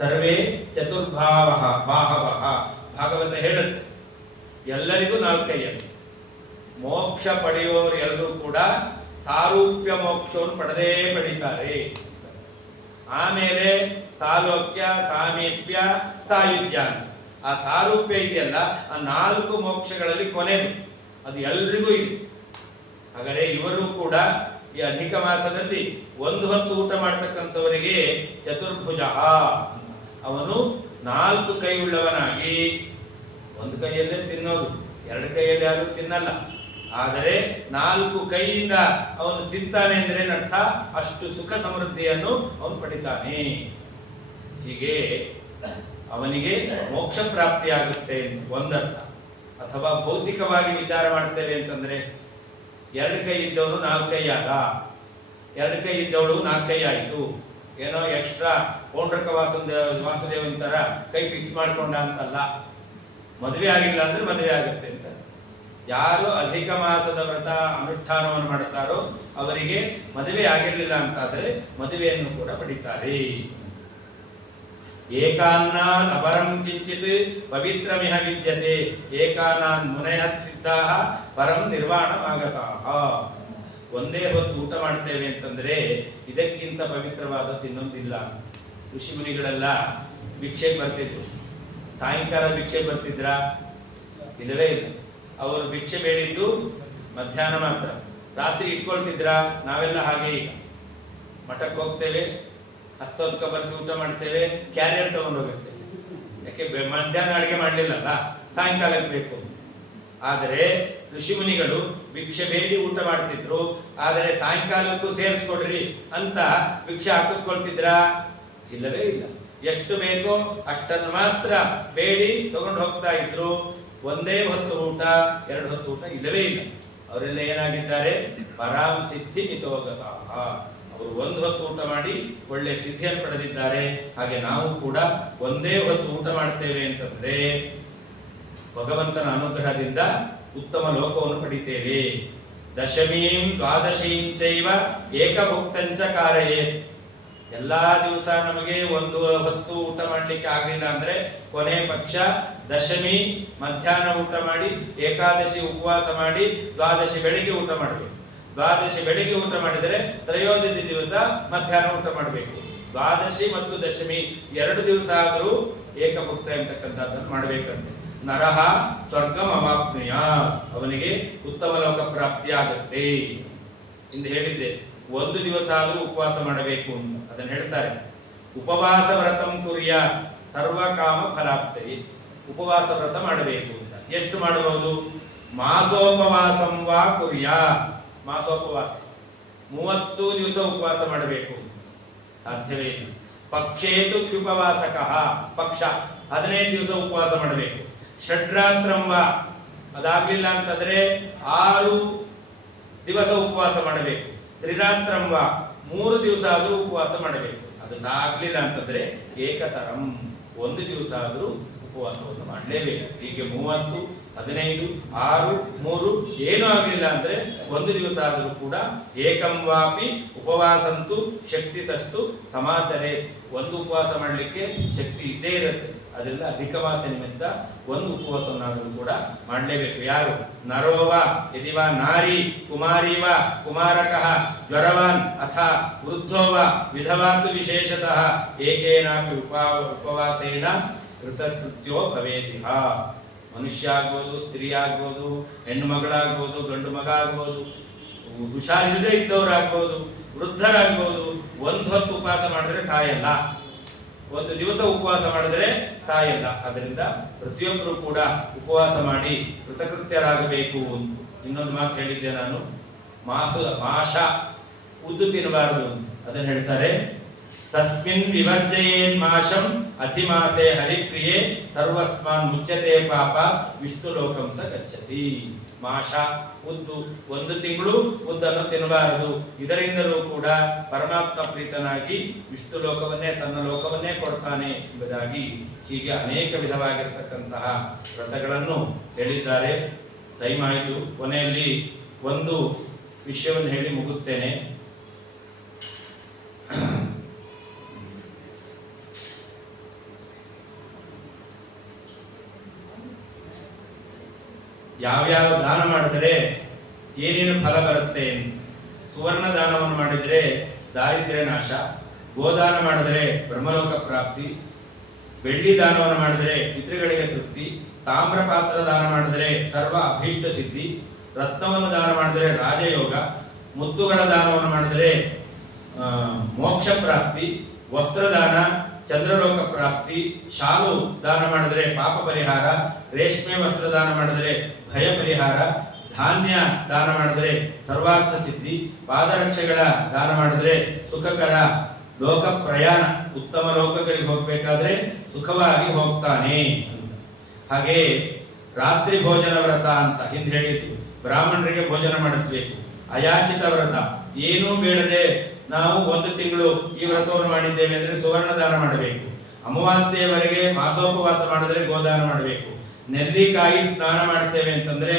ಸರ್ವೇ ಚತುರ್ಭಾವ ಬಾಹವ, ಭಾಗವತ ಹೇಳುತ್ತೆ ಎಲ್ಲರಿಗೂ 4 ಕೈ. ಮೋಕ್ಷ ಪಡೆಯೋರು ಎಲ್ಲರೂ ಕೂಡ ಸಾರೂಪ್ಯ ಮೋಕ್ಷವನ್ನು ಪಡೀತಾರೆ. ಆಮೇಲೆ ಸಾಲೋಕ್ಯ, ಸಾಮೀಪ್ಯ, ಸಾಯುಜ್ಯ. ಆ ಸಾರೂಪ್ಯ ಇದೆಯಲ್ಲ, ಆ 4 ಮೋಕ್ಷಗಳಲ್ಲಿ ಕೊನೆದು ಅದು ಎಲ್ರಿಗೂ ಇದೆ. ಹಾಗಾದರೆ ಇವರು ಕೂಡ ಈ ಅಧಿಕ ಮಾಸದಲ್ಲಿ 1 ಹೊತ್ತು ಊಟ ಮಾಡ್ತಕ್ಕಂಥವರಿಗೆ ಚತುರ್ಭುಜ, ಅವನು 4 ಕೈ ಉಳ್ಳವನಾಗಿ, 1 ಕೈಯಲ್ಲೇ ತಿನ್ನೋದು, 2 ಕೈಯಲ್ಲಿ ಯಾರು ತಿನ್ನಲ್ಲ, ಆದರೆ 4 ಕೈಯಿಂದ ಅವನು ತಿಂತಾನೆ ಅಂದ್ರೆ ಅರ್ಥ ಅಷ್ಟು ಸುಖ ಸಮೃದ್ಧಿಯನ್ನು ಅವನು ಪಡಿತಾನೆ. ಹೀಗೆ ಅವನಿಗೆ ಮೋಕ್ಷ ಪ್ರಾಪ್ತಿಯಾಗುತ್ತೆ ಒಂದರ್ಥ. ಅಥವಾ ಭೌತಿಕವಾಗಿ ವಿಚಾರ ಮಾಡ್ತೇವೆ ಅಂತಂದ್ರೆ 2 ಕೈ ಇದ್ದವನು 4 ಕೈ ಆದ, 2 ಕೈ ಇದ್ದವಳು 4 ಕೈ ಆಯಿತು, ಏನೋ ಎಕ್ಸ್ಟ್ರಾ ಪೌಂಡ್ರಕ ವಾಸುದೇವನ್ ತರ ಕೈ ಫಿಕ್ಸ್ ಮಾಡ್ಕೊಂಡ ಅಂತಲ್ಲ. ಮದುವೆ ಆಗಿಲ್ಲ ಅಂದ್ರೆ ಮದುವೆ ಆಗುತ್ತೆ ಅಂತ. ಯಾರು ಅಧಿಕ ಮಾಸದ ವ್ರತ ಅನುಷ್ಠಾನವನ್ನು ಮಾಡುತ್ತಾರೋ ಅವರಿಗೆ ಮದುವೆ ಆಗಿರಲಿಲ್ಲ ಅಂತಾದರೆ ಮದುವೆಯನ್ನು ಕೂಡ ಪಡಿತಾರೆ. ಏಕಾನ್ನಾನ್ ಅಪರಂ ಕಿಂಚಿತ್ ಪವಿತ್ರಮಿಹ ವಿದ್ಯತೆ, ಏಕಾನಾನ್ ಮುನಯ ಸಿದ್ಧಾಃ ಪರಂ ನಿರ್ವಾಣಮಾಗತಾಃ. ಒಂದೇ ಹೊತ್ತು ಊಟ ಮಾಡ್ತೇವೆ ಅಂತಂದ್ರೆ ಇದಕ್ಕಿಂತ ಪವಿತ್ರವಾದದ್ದು ಇನ್ನೊಂದಿಲ್ಲ. ಋಷಿ ಮುನಿಗಳೆಲ್ಲ ಭಿಕ್ಷೆಗೆ ಬರ್ತಿದ್ರು. ಸಾಯಂಕಾಲ ಭಿಕ್ಷೆ ಬರ್ತಿದ್ರ? ಇಲ್ಲವೇ ಇಲ್ಲ. ಅವರು ಭಿಕ್ಷೆ ಬೇಡಿದ್ದು ಮಧ್ಯಾಹ್ನ ಮಾತ್ರ. ರಾತ್ರಿ ಇಟ್ಕೊಳ್ತಿದ್ರ? ನಾವೆಲ್ಲ ಹಾಗೆ ಈಗ ಮಠಕ್ಕೆ ಹೋಗ್ತೇವೆ, ಹಸ್ತೋದಕ ಬರೆಸಿ ಊಟ ಮಾಡ್ತೇವೆ, ಕ್ಯಾರಿಯರ್ ತಗೊಂಡೋಗಿರ್ತೇವೆ. ಯಾಕೆ ಮಧ್ಯಾಹ್ನ ಅಡುಗೆ ಮಾಡಲಿಲ್ಲಲ್ಲ, ಸಾಯಂಕಾಲಕ್ಕೆ ಬೇಕು. ಆದರೆ ಋಷಿ ಮುನಿಗಳು ಭಿಕ್ಷೆ ಬೇಡಿ ಊಟ ಮಾಡ್ತಿದ್ರು, ಆದರೆ ಸಾಯಂಕಾಲಕ್ಕೂ ಸೇರಿಸ್ಕೊಡ್ರಿ ಅಂತ ಭಿಕ್ಷೆ ಹಾಕಿಸ್ಕೊಳ್ತಿದ್ರ? ಇಲ್ಲವೇ ಇಲ್ಲ. ಎಷ್ಟು ಬೇಕೋ ಅಷ್ಟನ್ನು ಮಾತ್ರ ಬೇಡಿ ತಗೊಂಡು ಹೋಗ್ತಾ ಇದ್ರು. ಒಂದೇ ಹೊತ್ತು ಊಟ, 2 ಹೊತ್ತು ಊಟ ಇಲ್ಲವೇ ಇಲ್ಲ. ಅವರೆಲ್ಲ ಏನಾಗಿದ್ದಾರೆ? ಪರಾಂ ಸಿದ್ಧಿ ಮಿತೋಗತಾಃ. ಅವರು 1 ಹೊತ್ತು ಊಟ ಮಾಡಿ ಒಳ್ಳೆ ಸಿದ್ಧಿಯನ್ನು ಪಡೆದಿದ್ದಾರೆ. ಹಾಗೆ ನಾವು ಕೂಡ ಒಂದೇ ಹೊತ್ತು ಊಟ ಮಾಡ್ತೇವೆ ಅಂತಂದ್ರೆ ಭಗವಂತನ ಅನುಗ್ರಹದಿಂದ ಉತ್ತಮ ಲೋಕವನ್ನು ಪಡಿತೇವೆ. ದಶಮೀಂ ದ್ವಾದಶೀಂ ಚೈವ ಏಕಭುಕ್ತಂಚ ಕಾರಯೇತ್. ಎಲ್ಲಾ ದಿವಸ ನಮಗೆ 1 ಹೊತ್ತು ಊಟ ಮಾಡಲಿಕ್ಕೆ ಆಗಲಿಲ್ಲ ಅಂದ್ರೆ ಕೊನೆ ಪಕ್ಷ ದಶಮಿ ಮಧ್ಯಾಹ್ನ ಊಟ ಮಾಡಿ, ಏಕಾದಶಿ ಉಪವಾಸ ಮಾಡಿ, ದ್ವಾದಶಿ ಬೆಳಿಗ್ಗೆ ಊಟ ಮಾಡಬೇಕು. ದ್ವಾದಶಿ ಬೆಳಿಗ್ಗೆ ಊಟ ಮಾಡಿದರೆ ತ್ರಯೋದಶಿ ದಿವಸ ಮಧ್ಯಾಹ್ನ ಊಟ ಮಾಡಬೇಕು. ದ್ವಾದಶಿ ಮತ್ತು ದಶಮಿ 2 ದಿವಸ ಆದರೂ ಏಕಭುಕ್ತ ಎಂಬತಕ್ಕಂಥದ್ದನ್ನು ಮಾಡಬೇಕಂತೆ. ನರಹ ಸ್ವರ್ಗಂ ಅವಾಪ್ನುಯ, ಅವನಿಗೆ ಉತ್ತಮ ಲೋಕ ಪ್ರಾಪ್ತಿಯಾಗುತ್ತೆ ಎಂದು ಹೇಳಿದ್ದೆ. 1 ದಿವಸ ಆದರೂ ಉಪವಾಸ ಮಾಡಬೇಕು ಅಂತ ಅದನ್ನು ಹೇಳ್ತಾರೆ. ಉಪವಾಸ ವ್ರತಂ ಕುರ್ಯ ಸರ್ವಕಾಮ ಫಲಾಪ್ತಯೇ. ಉಪವಾಸ ವ್ರತ ಮಾಡಬೇಕು ಅಂತ. ಎಷ್ಟು ಮಾಡಬಹುದು? ಮಾಸೋಪವಾಸಂ ವಾ ಕುರ್ಯ. ಮಾಸೋಪವಾಸ 30 ದಿವಸ ಉಪವಾಸ ಮಾಡಬೇಕು, ಸಾಧ್ಯವೇ ಇಲ್ಲ. ಪಕ್ಷೇತು ಕ್ಷುಪವಾಸಕಃ, ಪಕ್ಷ 15 ದಿವಸ ಉಪವಾಸ ಮಾಡಬೇಕು. ಷಡ್ರಾತ್ರಂ ವಾ, ಅದಾಗ್ಲಿಲ್ಲ ಅಂತಂದ್ರೆ 6 ದಿವಸ ಉಪವಾಸ ಮಾಡಬೇಕು. ತ್ರಿರಾತ್ರಂ ವಾ, 3 ದಿವಸ ಆದರೂ ಉಪವಾಸ ಮಾಡಬೇಕು. ಅದು ಸಾಗ್ಲಿಲ್ಲ ಅಂತಂದ್ರೆ ಏಕತರಂ, 1 ದಿವಸ ಆದರೂ ಉಪವಾಸವನ್ನು ಮಾಡಲೇಬೇಕು. ಹೀಗೆ 30, 15, 6, 3 ಏನೂ ಆಗಲಿಲ್ಲ ಅಂದ್ರೆ 1 ದಿವಸ ಆದರೂ ಕೂಡ ಏಕಂ ವಾಪಿ ಉಪವಾಸಂತೂ ಶಕ್ತಿ ತಸ್ತು ಸಮಾಚರೇ. 1 ಉಪವಾಸ ಮಾಡಲಿಕ್ಕೆ ಶಕ್ತಿ ಇದ್ದೇ ಇರುತ್ತೆ. ಅದರಿಂದ ಅಧಿಕ ಮಾಸ ನಿಮಿತ್ತ 1 ಉಪವಾಸವನ್ನಾದರೂ ಕೂಡ ಮಾಡಲೇಬೇಕು. ಯಾರು? ನರೋವ ಯದಿವಾ ನಾರಿ ಕುಮಾರೀವ ಕುಮಾರಕಃ ಜ್ವರವಾನ್ ಅಥ ವೃದ್ಧೋವ ವಿಧವಾತು ವಿಶೇಷತಃ ಏಕೇನಾಪಿ ಉಪವಾಸೇನ ಕೃತಕೃತ್ಯೋ ಭವೇದಿಹ. ಮನುಷ್ಯ ಆಗ್ಬೋದು, ಸ್ತ್ರೀ ಆಗ್ಬೋದು, ಹೆಣ್ಣು ಮಗಳಾಗ್ಬೋದು, ಗಂಡು ಮಗ ಆಗ್ಬೋದು, ಹುಷಾರಿಲ್ಲದೆ ಇದ್ದವರಾಗ್ಬೋದು, ವೃದ್ಧರಾಗ್ಬೋದು, 1 ಹೊತ್ತು ಉಪವಾಸ ಮಾಡಿದ್ರೆ ಸಾಯಲ್ಲ, 1 ದಿವಸ ಉಪವಾಸ ಮಾಡಿದ್ರೆ ಸಾಯಲ್ಲ. ಅದರಿಂದ ಪ್ರತಿಯೊಬ್ಬರು ಕೂಡ ಉಪವಾಸ ಮಾಡಿ ಕೃತಕೃತ್ಯರಾಗಬೇಕು. ಇನ್ನೊಂದು ಮಾತು ಹೇಳಿದ್ದೆ ನಾನು, ಮಾಷ ಉದ್ದು ತಿನ್ನಬಾರದು. ಅದನ್ನು ಹೇಳ್ತಾರೆ, ತಸ್ಮಿನ್ ವಿವರ್ಜಯೇನ್ ಮಾಷಂ ಅಧಿಮಾಸೆ ಹರಿಪ್ರಿಯೆ ಸರ್ವಸ್ಮಾನ್ ಮುಚ್ಯತೆ ಪಾಪ ವಿಷ್ಣು ಲೋಕಂ ಸ ಗಚ್ಚತಿ. ಮಾಷ ಉದ್ದು, 1 ತಿಂಗಳು ಉದ್ದನ್ನು ತಿನ್ನಬಾರದು. ಇದರಿಂದಲೂ ಕೂಡ ಪರಮಾತ್ಮ ಪ್ರೀತನಾಗಿ ವಿಷ್ಣು ಲೋಕವನ್ನೇ, ತನ್ನ ಲೋಕವನ್ನೇ ಕೊಡ್ತಾನೆ ಎಂಬುದಾಗಿ ಹೀಗೆ ಅನೇಕ ವಿಧವಾಗಿರ್ತಕ್ಕಂತಹ ವ್ರತಗಳನ್ನು ಹೇಳಿದ್ದಾರೆ. ಟೈಮ್ ಆಯಿತು. ಕೊನೆಯಲ್ಲಿ ಒಂದು ವಿಷಯವನ್ನು ಹೇಳಿ ಮುಗಿಸ್ತೇನೆ. ಯಾವ್ಯಾವ ದಾನ ಮಾಡಿದರೆ ಏನೇನು ಫಲ ಬರುತ್ತೆ ಎಂದು. ಸುವರ್ಣ ದಾನವನ್ನು ಮಾಡಿದರೆ ದಾರಿದ್ರ್ಯ ನಾಶ, ಗೋದಾನ ಮಾಡಿದರೆ ಬ್ರಹ್ಮಲೋಕ ಪ್ರಾಪ್ತಿ, ಬೆಳ್ಳಿ ದಾನವನ್ನು ಮಾಡಿದರೆ ಪಿತೃಗಳಿಗೆ ತೃಪ್ತಿ, ತಾಮ್ರ ಪಾತ್ರ ದಾನ ಮಾಡಿದರೆ ಸರ್ವ ಅಭೀಷ್ಟ ಸಿದ್ಧಿ, ರತ್ನವನ್ನು ದಾನ ಮಾಡಿದರೆ ರಾಜಯೋಗ, ಮುತ್ತುಗಳ ದಾನವನ್ನು ಮಾಡಿದರೆ ಮೋಕ್ಷ ಪ್ರಾಪ್ತಿ, ವಸ್ತ್ರದಾನ ಚಂದ್ರಲೋಕ ಪ್ರಾಪ್ತಿ, ಶಾಲು ದಾನ ಮಾಡಿದರೆ ಪಾಪ ಪರಿಹಾರ, ರೇಷ್ಮೆ ವಸ್ತ್ರ ದಾನ ಮಾಡಿದರೆ ಭಯ ಪರಿಹಾರ, ಧಾನ್ಯ ದಾನ ಮಾಡಿದರೆ ಸರ್ವಾರ್ಥ ಸಿದ್ಧಿ, ಪಾದರಕ್ಷೆಗಳ ದಾನ ಮಾಡಿದರೆ ಸುಖಕರ ಲೋಕ ಪ್ರಯಾಣ, ಉತ್ತಮ ಲೋಕಗಳಿಗೆ ಹೋಗಬೇಕಾದ್ರೆ ಸುಖವಾಗಿ ಹೋಗ್ತಾನೆ. ಹಾಗೆ ರಾತ್ರಿ ಭೋಜನ ವ್ರತ ಅಂತ ಹಿಂದೆ ಹೇಳಿದ್ದು, ಬ್ರಾಹ್ಮಣರಿಗೆ ಭೋಜನ ಮಾಡಿಸ್ಬೇಕು. ಅಯಾಚಿತ ವ್ರತ, ಏನೂ ಬೇಡದೆ ನಾವು 1 ತಿಂಗಳು ಈ ವ್ರತವನ್ನು ಮಾಡಿದ್ದೇವೆ ಅಂದರೆ ಸುವರ್ಣ ದಾನ ಮಾಡಬೇಕು. ಅಮಾವಾಸ್ಯೆಯವರೆಗೆ ಮಾಸೋಪವಾಸ ಮಾಡಿದರೆ ಗೋದಾನ ಮಾಡಬೇಕು. ನೆಲ್ಲಿಕಾಯಿ ಸ್ನಾನ ಮಾಡ್ತೇವೆ ಅಂತಂದ್ರೆ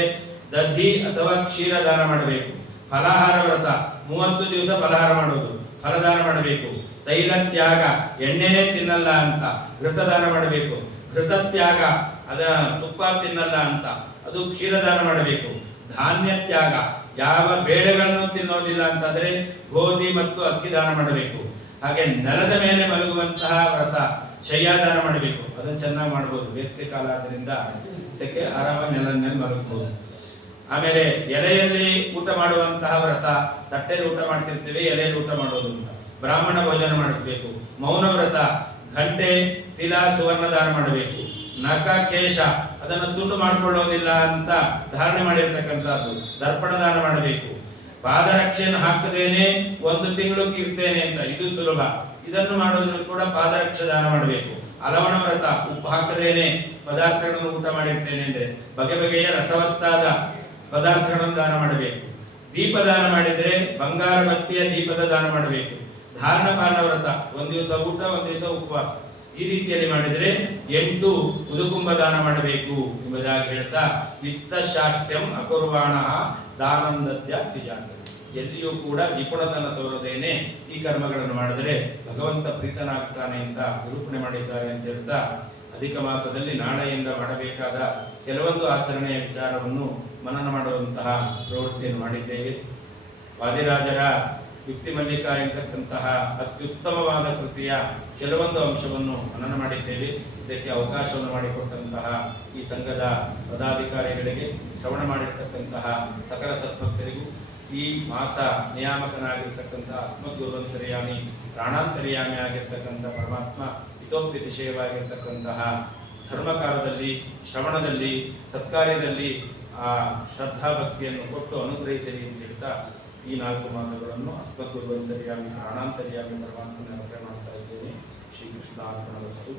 ದಧಿ ಅಥವಾ ಕ್ಷೀರ ದಾನ ಮಾಡಬೇಕು. ಫಲಾಹಾರ ವ್ರತ 30 ದಿವಸ ಫಲಹಾರ ಮಾಡೋದು, ಫಲದಾನ ಮಾಡಬೇಕು. ತೈಲ ತ್ಯಾಗ, ಎಣ್ಣೆನೇ ತಿನ್ನಲ್ಲ ಅಂತ ಘೃತದಾನ ಮಾಡಬೇಕು. ಘೃತ ತ್ಯಾಗ, ಅದ ತುಪ್ಪ ತಿನ್ನಲ್ಲ ಅಂತ ಅದು ಕ್ಷೀರದಾನ ಮಾಡಬೇಕು. ಧಾನ್ಯ ತ್ಯಾಗ, ಯಾವ ಬೇಳೆಗಳನ್ನು ತಿನ್ನೋದಿಲ್ಲ ಅಂತಾದ್ರೆ ಗೋಧಿ ಮತ್ತು ಅಕ್ಕಿ ದಾನ ಮಾಡಬೇಕು. ಹಾಗೆ ನೆಲದ ಮೇಲೆ ಮಲಗುವಂತಹ ವ್ರತ ಶಯ್ಯಾದಾನ ಮಾಡಬೇಕು. ಅದನ್ನು ಚೆನ್ನಾಗಿ ಮಾಡ್ಬೋದು, ಬೇಸಿಗೆ ಕಾಲ ಆದ್ದರಿಂದ ಸೆಕೆ ಆರಾಮಾಗಿ ನೆಲದ ಮೇಲೆ ಮಲಗಬಹುದು. ಆಮೇಲೆ ಎಲೆಯಲ್ಲಿ ಊಟ ಮಾಡುವಂತಹ ವ್ರತ, ತಟ್ಟೆಯಲ್ಲಿ ಊಟ ಮಾಡ್ತಿರ್ತೀವಿ, ಎಲೆಯಲ್ಲಿ ಊಟ ಮಾಡೋದು ಅಂತ. ಬ್ರಾಹ್ಮಣ ಭೋಜನ ಮಾಡಿಸ್ಬೇಕು. ಮೌನ ವ್ರತ, ಗಂಟೆ ತಿಲ ಸುವರ್ಣ ದಾನ ಮಾಡಬೇಕು. ನಖ ಕೇಶ ಅದನ್ನು ತುಂಡು ಮಾಡಿಕೊಳ್ಳೋದಿಲ್ಲ ಅಂತ ಧಾರಣೆ ಮಾಡಿರ್ತಕ್ಕಂಥದ್ದು, ದರ್ಪಣ ದಾನ ಮಾಡಬೇಕು. ಪಾದರಕ್ಷೆಯನ್ನು ಹಾಕದೇನೆ 1 ತಿಂಗಳು ಇರ್ತೇನೆ ಅಂತ, ಇದು ಸುಲಭ. ಇದನ್ನು ಮಾಡೋದ್ರೂ ಕೂಡ ಪಾದರಕ್ಷೆ ದಾನ ಮಾಡಬೇಕು. ಅಲವಣ ವ್ರತ, ಉಪ್ಪು ಹಾಕದೇನೆ ಪದಾರ್ಥಗಳನ್ನು ಊಟ ಮಾಡಿರ್ತೇನೆ ಅಂದ್ರೆ ಬಗೆ ಬಗೆಯ ರಸವತ್ತಾದ ಪದಾರ್ಥಗಳನ್ನು ದಾನ ಮಾಡಬೇಕು. ದೀಪದಾನ ಮಾಡಿದರೆ ಬಂಗಾರ ಬತ್ತಿಯ ದೀಪದ ದಾನ ಮಾಡಬೇಕು. ಧಾರಣಪಾನ ವ್ರತ, 1 ದಿವಸ ಊಟ 1 ದಿವಸ ಉಪವಾಸ, ಈ ರೀತಿಯಲ್ಲಿ ಮಾಡಿದರೆ 8 ಉದುಕುಂಭ ದಾನ ಮಾಡಬೇಕು ಎಂಬುದಾಗಿ ಹೇಳ್ತಾ, ವಿತ್ತ ಶಾಸ್ತ್ಯಂ ಅಕುರ್ವಾಣ ದಾನಂ ದದ್ಯ ತ್ರಿಜಾತ. ಎಲ್ಲಿಯೂ ಕೂಡ ನಿಪುಣತನ ತೋರದೇನೆ ಈ ಕರ್ಮಗಳನ್ನು ಮಾಡಿದರೆ ಭಗವಂತ ಪ್ರೀತನಾಗ್ತಾನೆ ಅಂತ ನಿರೂಪಣೆ ಮಾಡಿದ್ದಾರೆ ಅಂತ ಹೇಳ್ತಾ, ಅಧಿಕ ಮಾಸದಲ್ಲಿ ನಾಳೆಯಿಂದ ಮಾಡಬೇಕಾದ ಕೆಲವೊಂದು ಆಚರಣೆಯ ವಿಚಾರವನ್ನು ಮನನ ಮಾಡುವಂತಹ ಪ್ರವೃತ್ತಿಯನ್ನು ಮಾಡಿದ್ದೇವೆ. ವಾದಿರಾಜರ ಯುಕ್ತಿ ಮಲ್ಲಿಕ ಎಂತಕ್ಕಂತಹ ಅತ್ಯುತ್ತಮವಾದ ಕೃತಿಯ ಕೆಲವೊಂದು ಅಂಶವನ್ನು ಮನನ ಮಾಡಿದ್ದೇವೆ. ಇದಕ್ಕೆ ಅವಕಾಶವನ್ನು ಮಾಡಿಕೊಟ್ಟಂತಹ ಈ ಸಂಘದ ಪದಾಧಿಕಾರಿಗಳಿಗೆ, ಶ್ರವಣ ಮಾಡಿರ್ತಕ್ಕಂತಹ ಸಕಲ ಸದ್ಭಕ್ತರಿಗೂ, ಈ ಮಾಸ ನಿಯಾಮಕನಾಗಿರ್ತಕ್ಕಂತಹ ಅಸ್ಮದ್ ಗುರುವಂತರ್ಯಾಮಿ ಪ್ರಾಣಾಂತರ್ಯಾಮಿ ಆಗಿರ್ತಕ್ಕಂಥ ಪರಮಾತ್ಮ ಹಿತೋಪ್ಯತಿಶಯವಾಗಿರ್ತಕ್ಕಂತಹ ಧರ್ಮಕಾಲದಲ್ಲಿ, ಶ್ರವಣದಲ್ಲಿ, ಸತ್ಕಾರ್ಯದಲ್ಲಿ ಆ ಶ್ರದ್ಧಾ ಭಕ್ತಿಯನ್ನು ಕೊಟ್ಟು ಅನುಗ್ರಹಿಸಲಿ ಅಂತ ಹೇಳ್ತಾ ಈ 4 ಮಾತುಗಳನ್ನು ಅಸ್ಮದ್ ಗುರುವಂತರ್ಯಾಮಿ ಪ್ರಾಣಾಂತರ್ಯಾಮಿ ಪರಮಾತ್ಮನ ಅರ್ಪಣೆ ಮಾಡ್ತಾ ಇದ್ದೇನೆ. ಶ್ರೀಕೃಷ್ಣಾರ್ಪಣವಸ್ತು.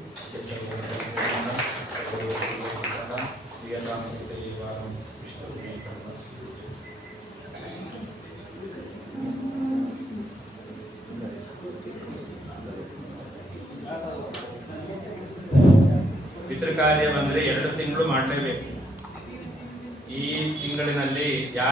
ಪಿತೃ ಕಾರ್ಯ ಬಂದರೆ 2 ತಿಂಗಳು ಮಾಡಲೇಬೇಕು. ಈ ತಿಂಗಳಿನಲ್ಲಿ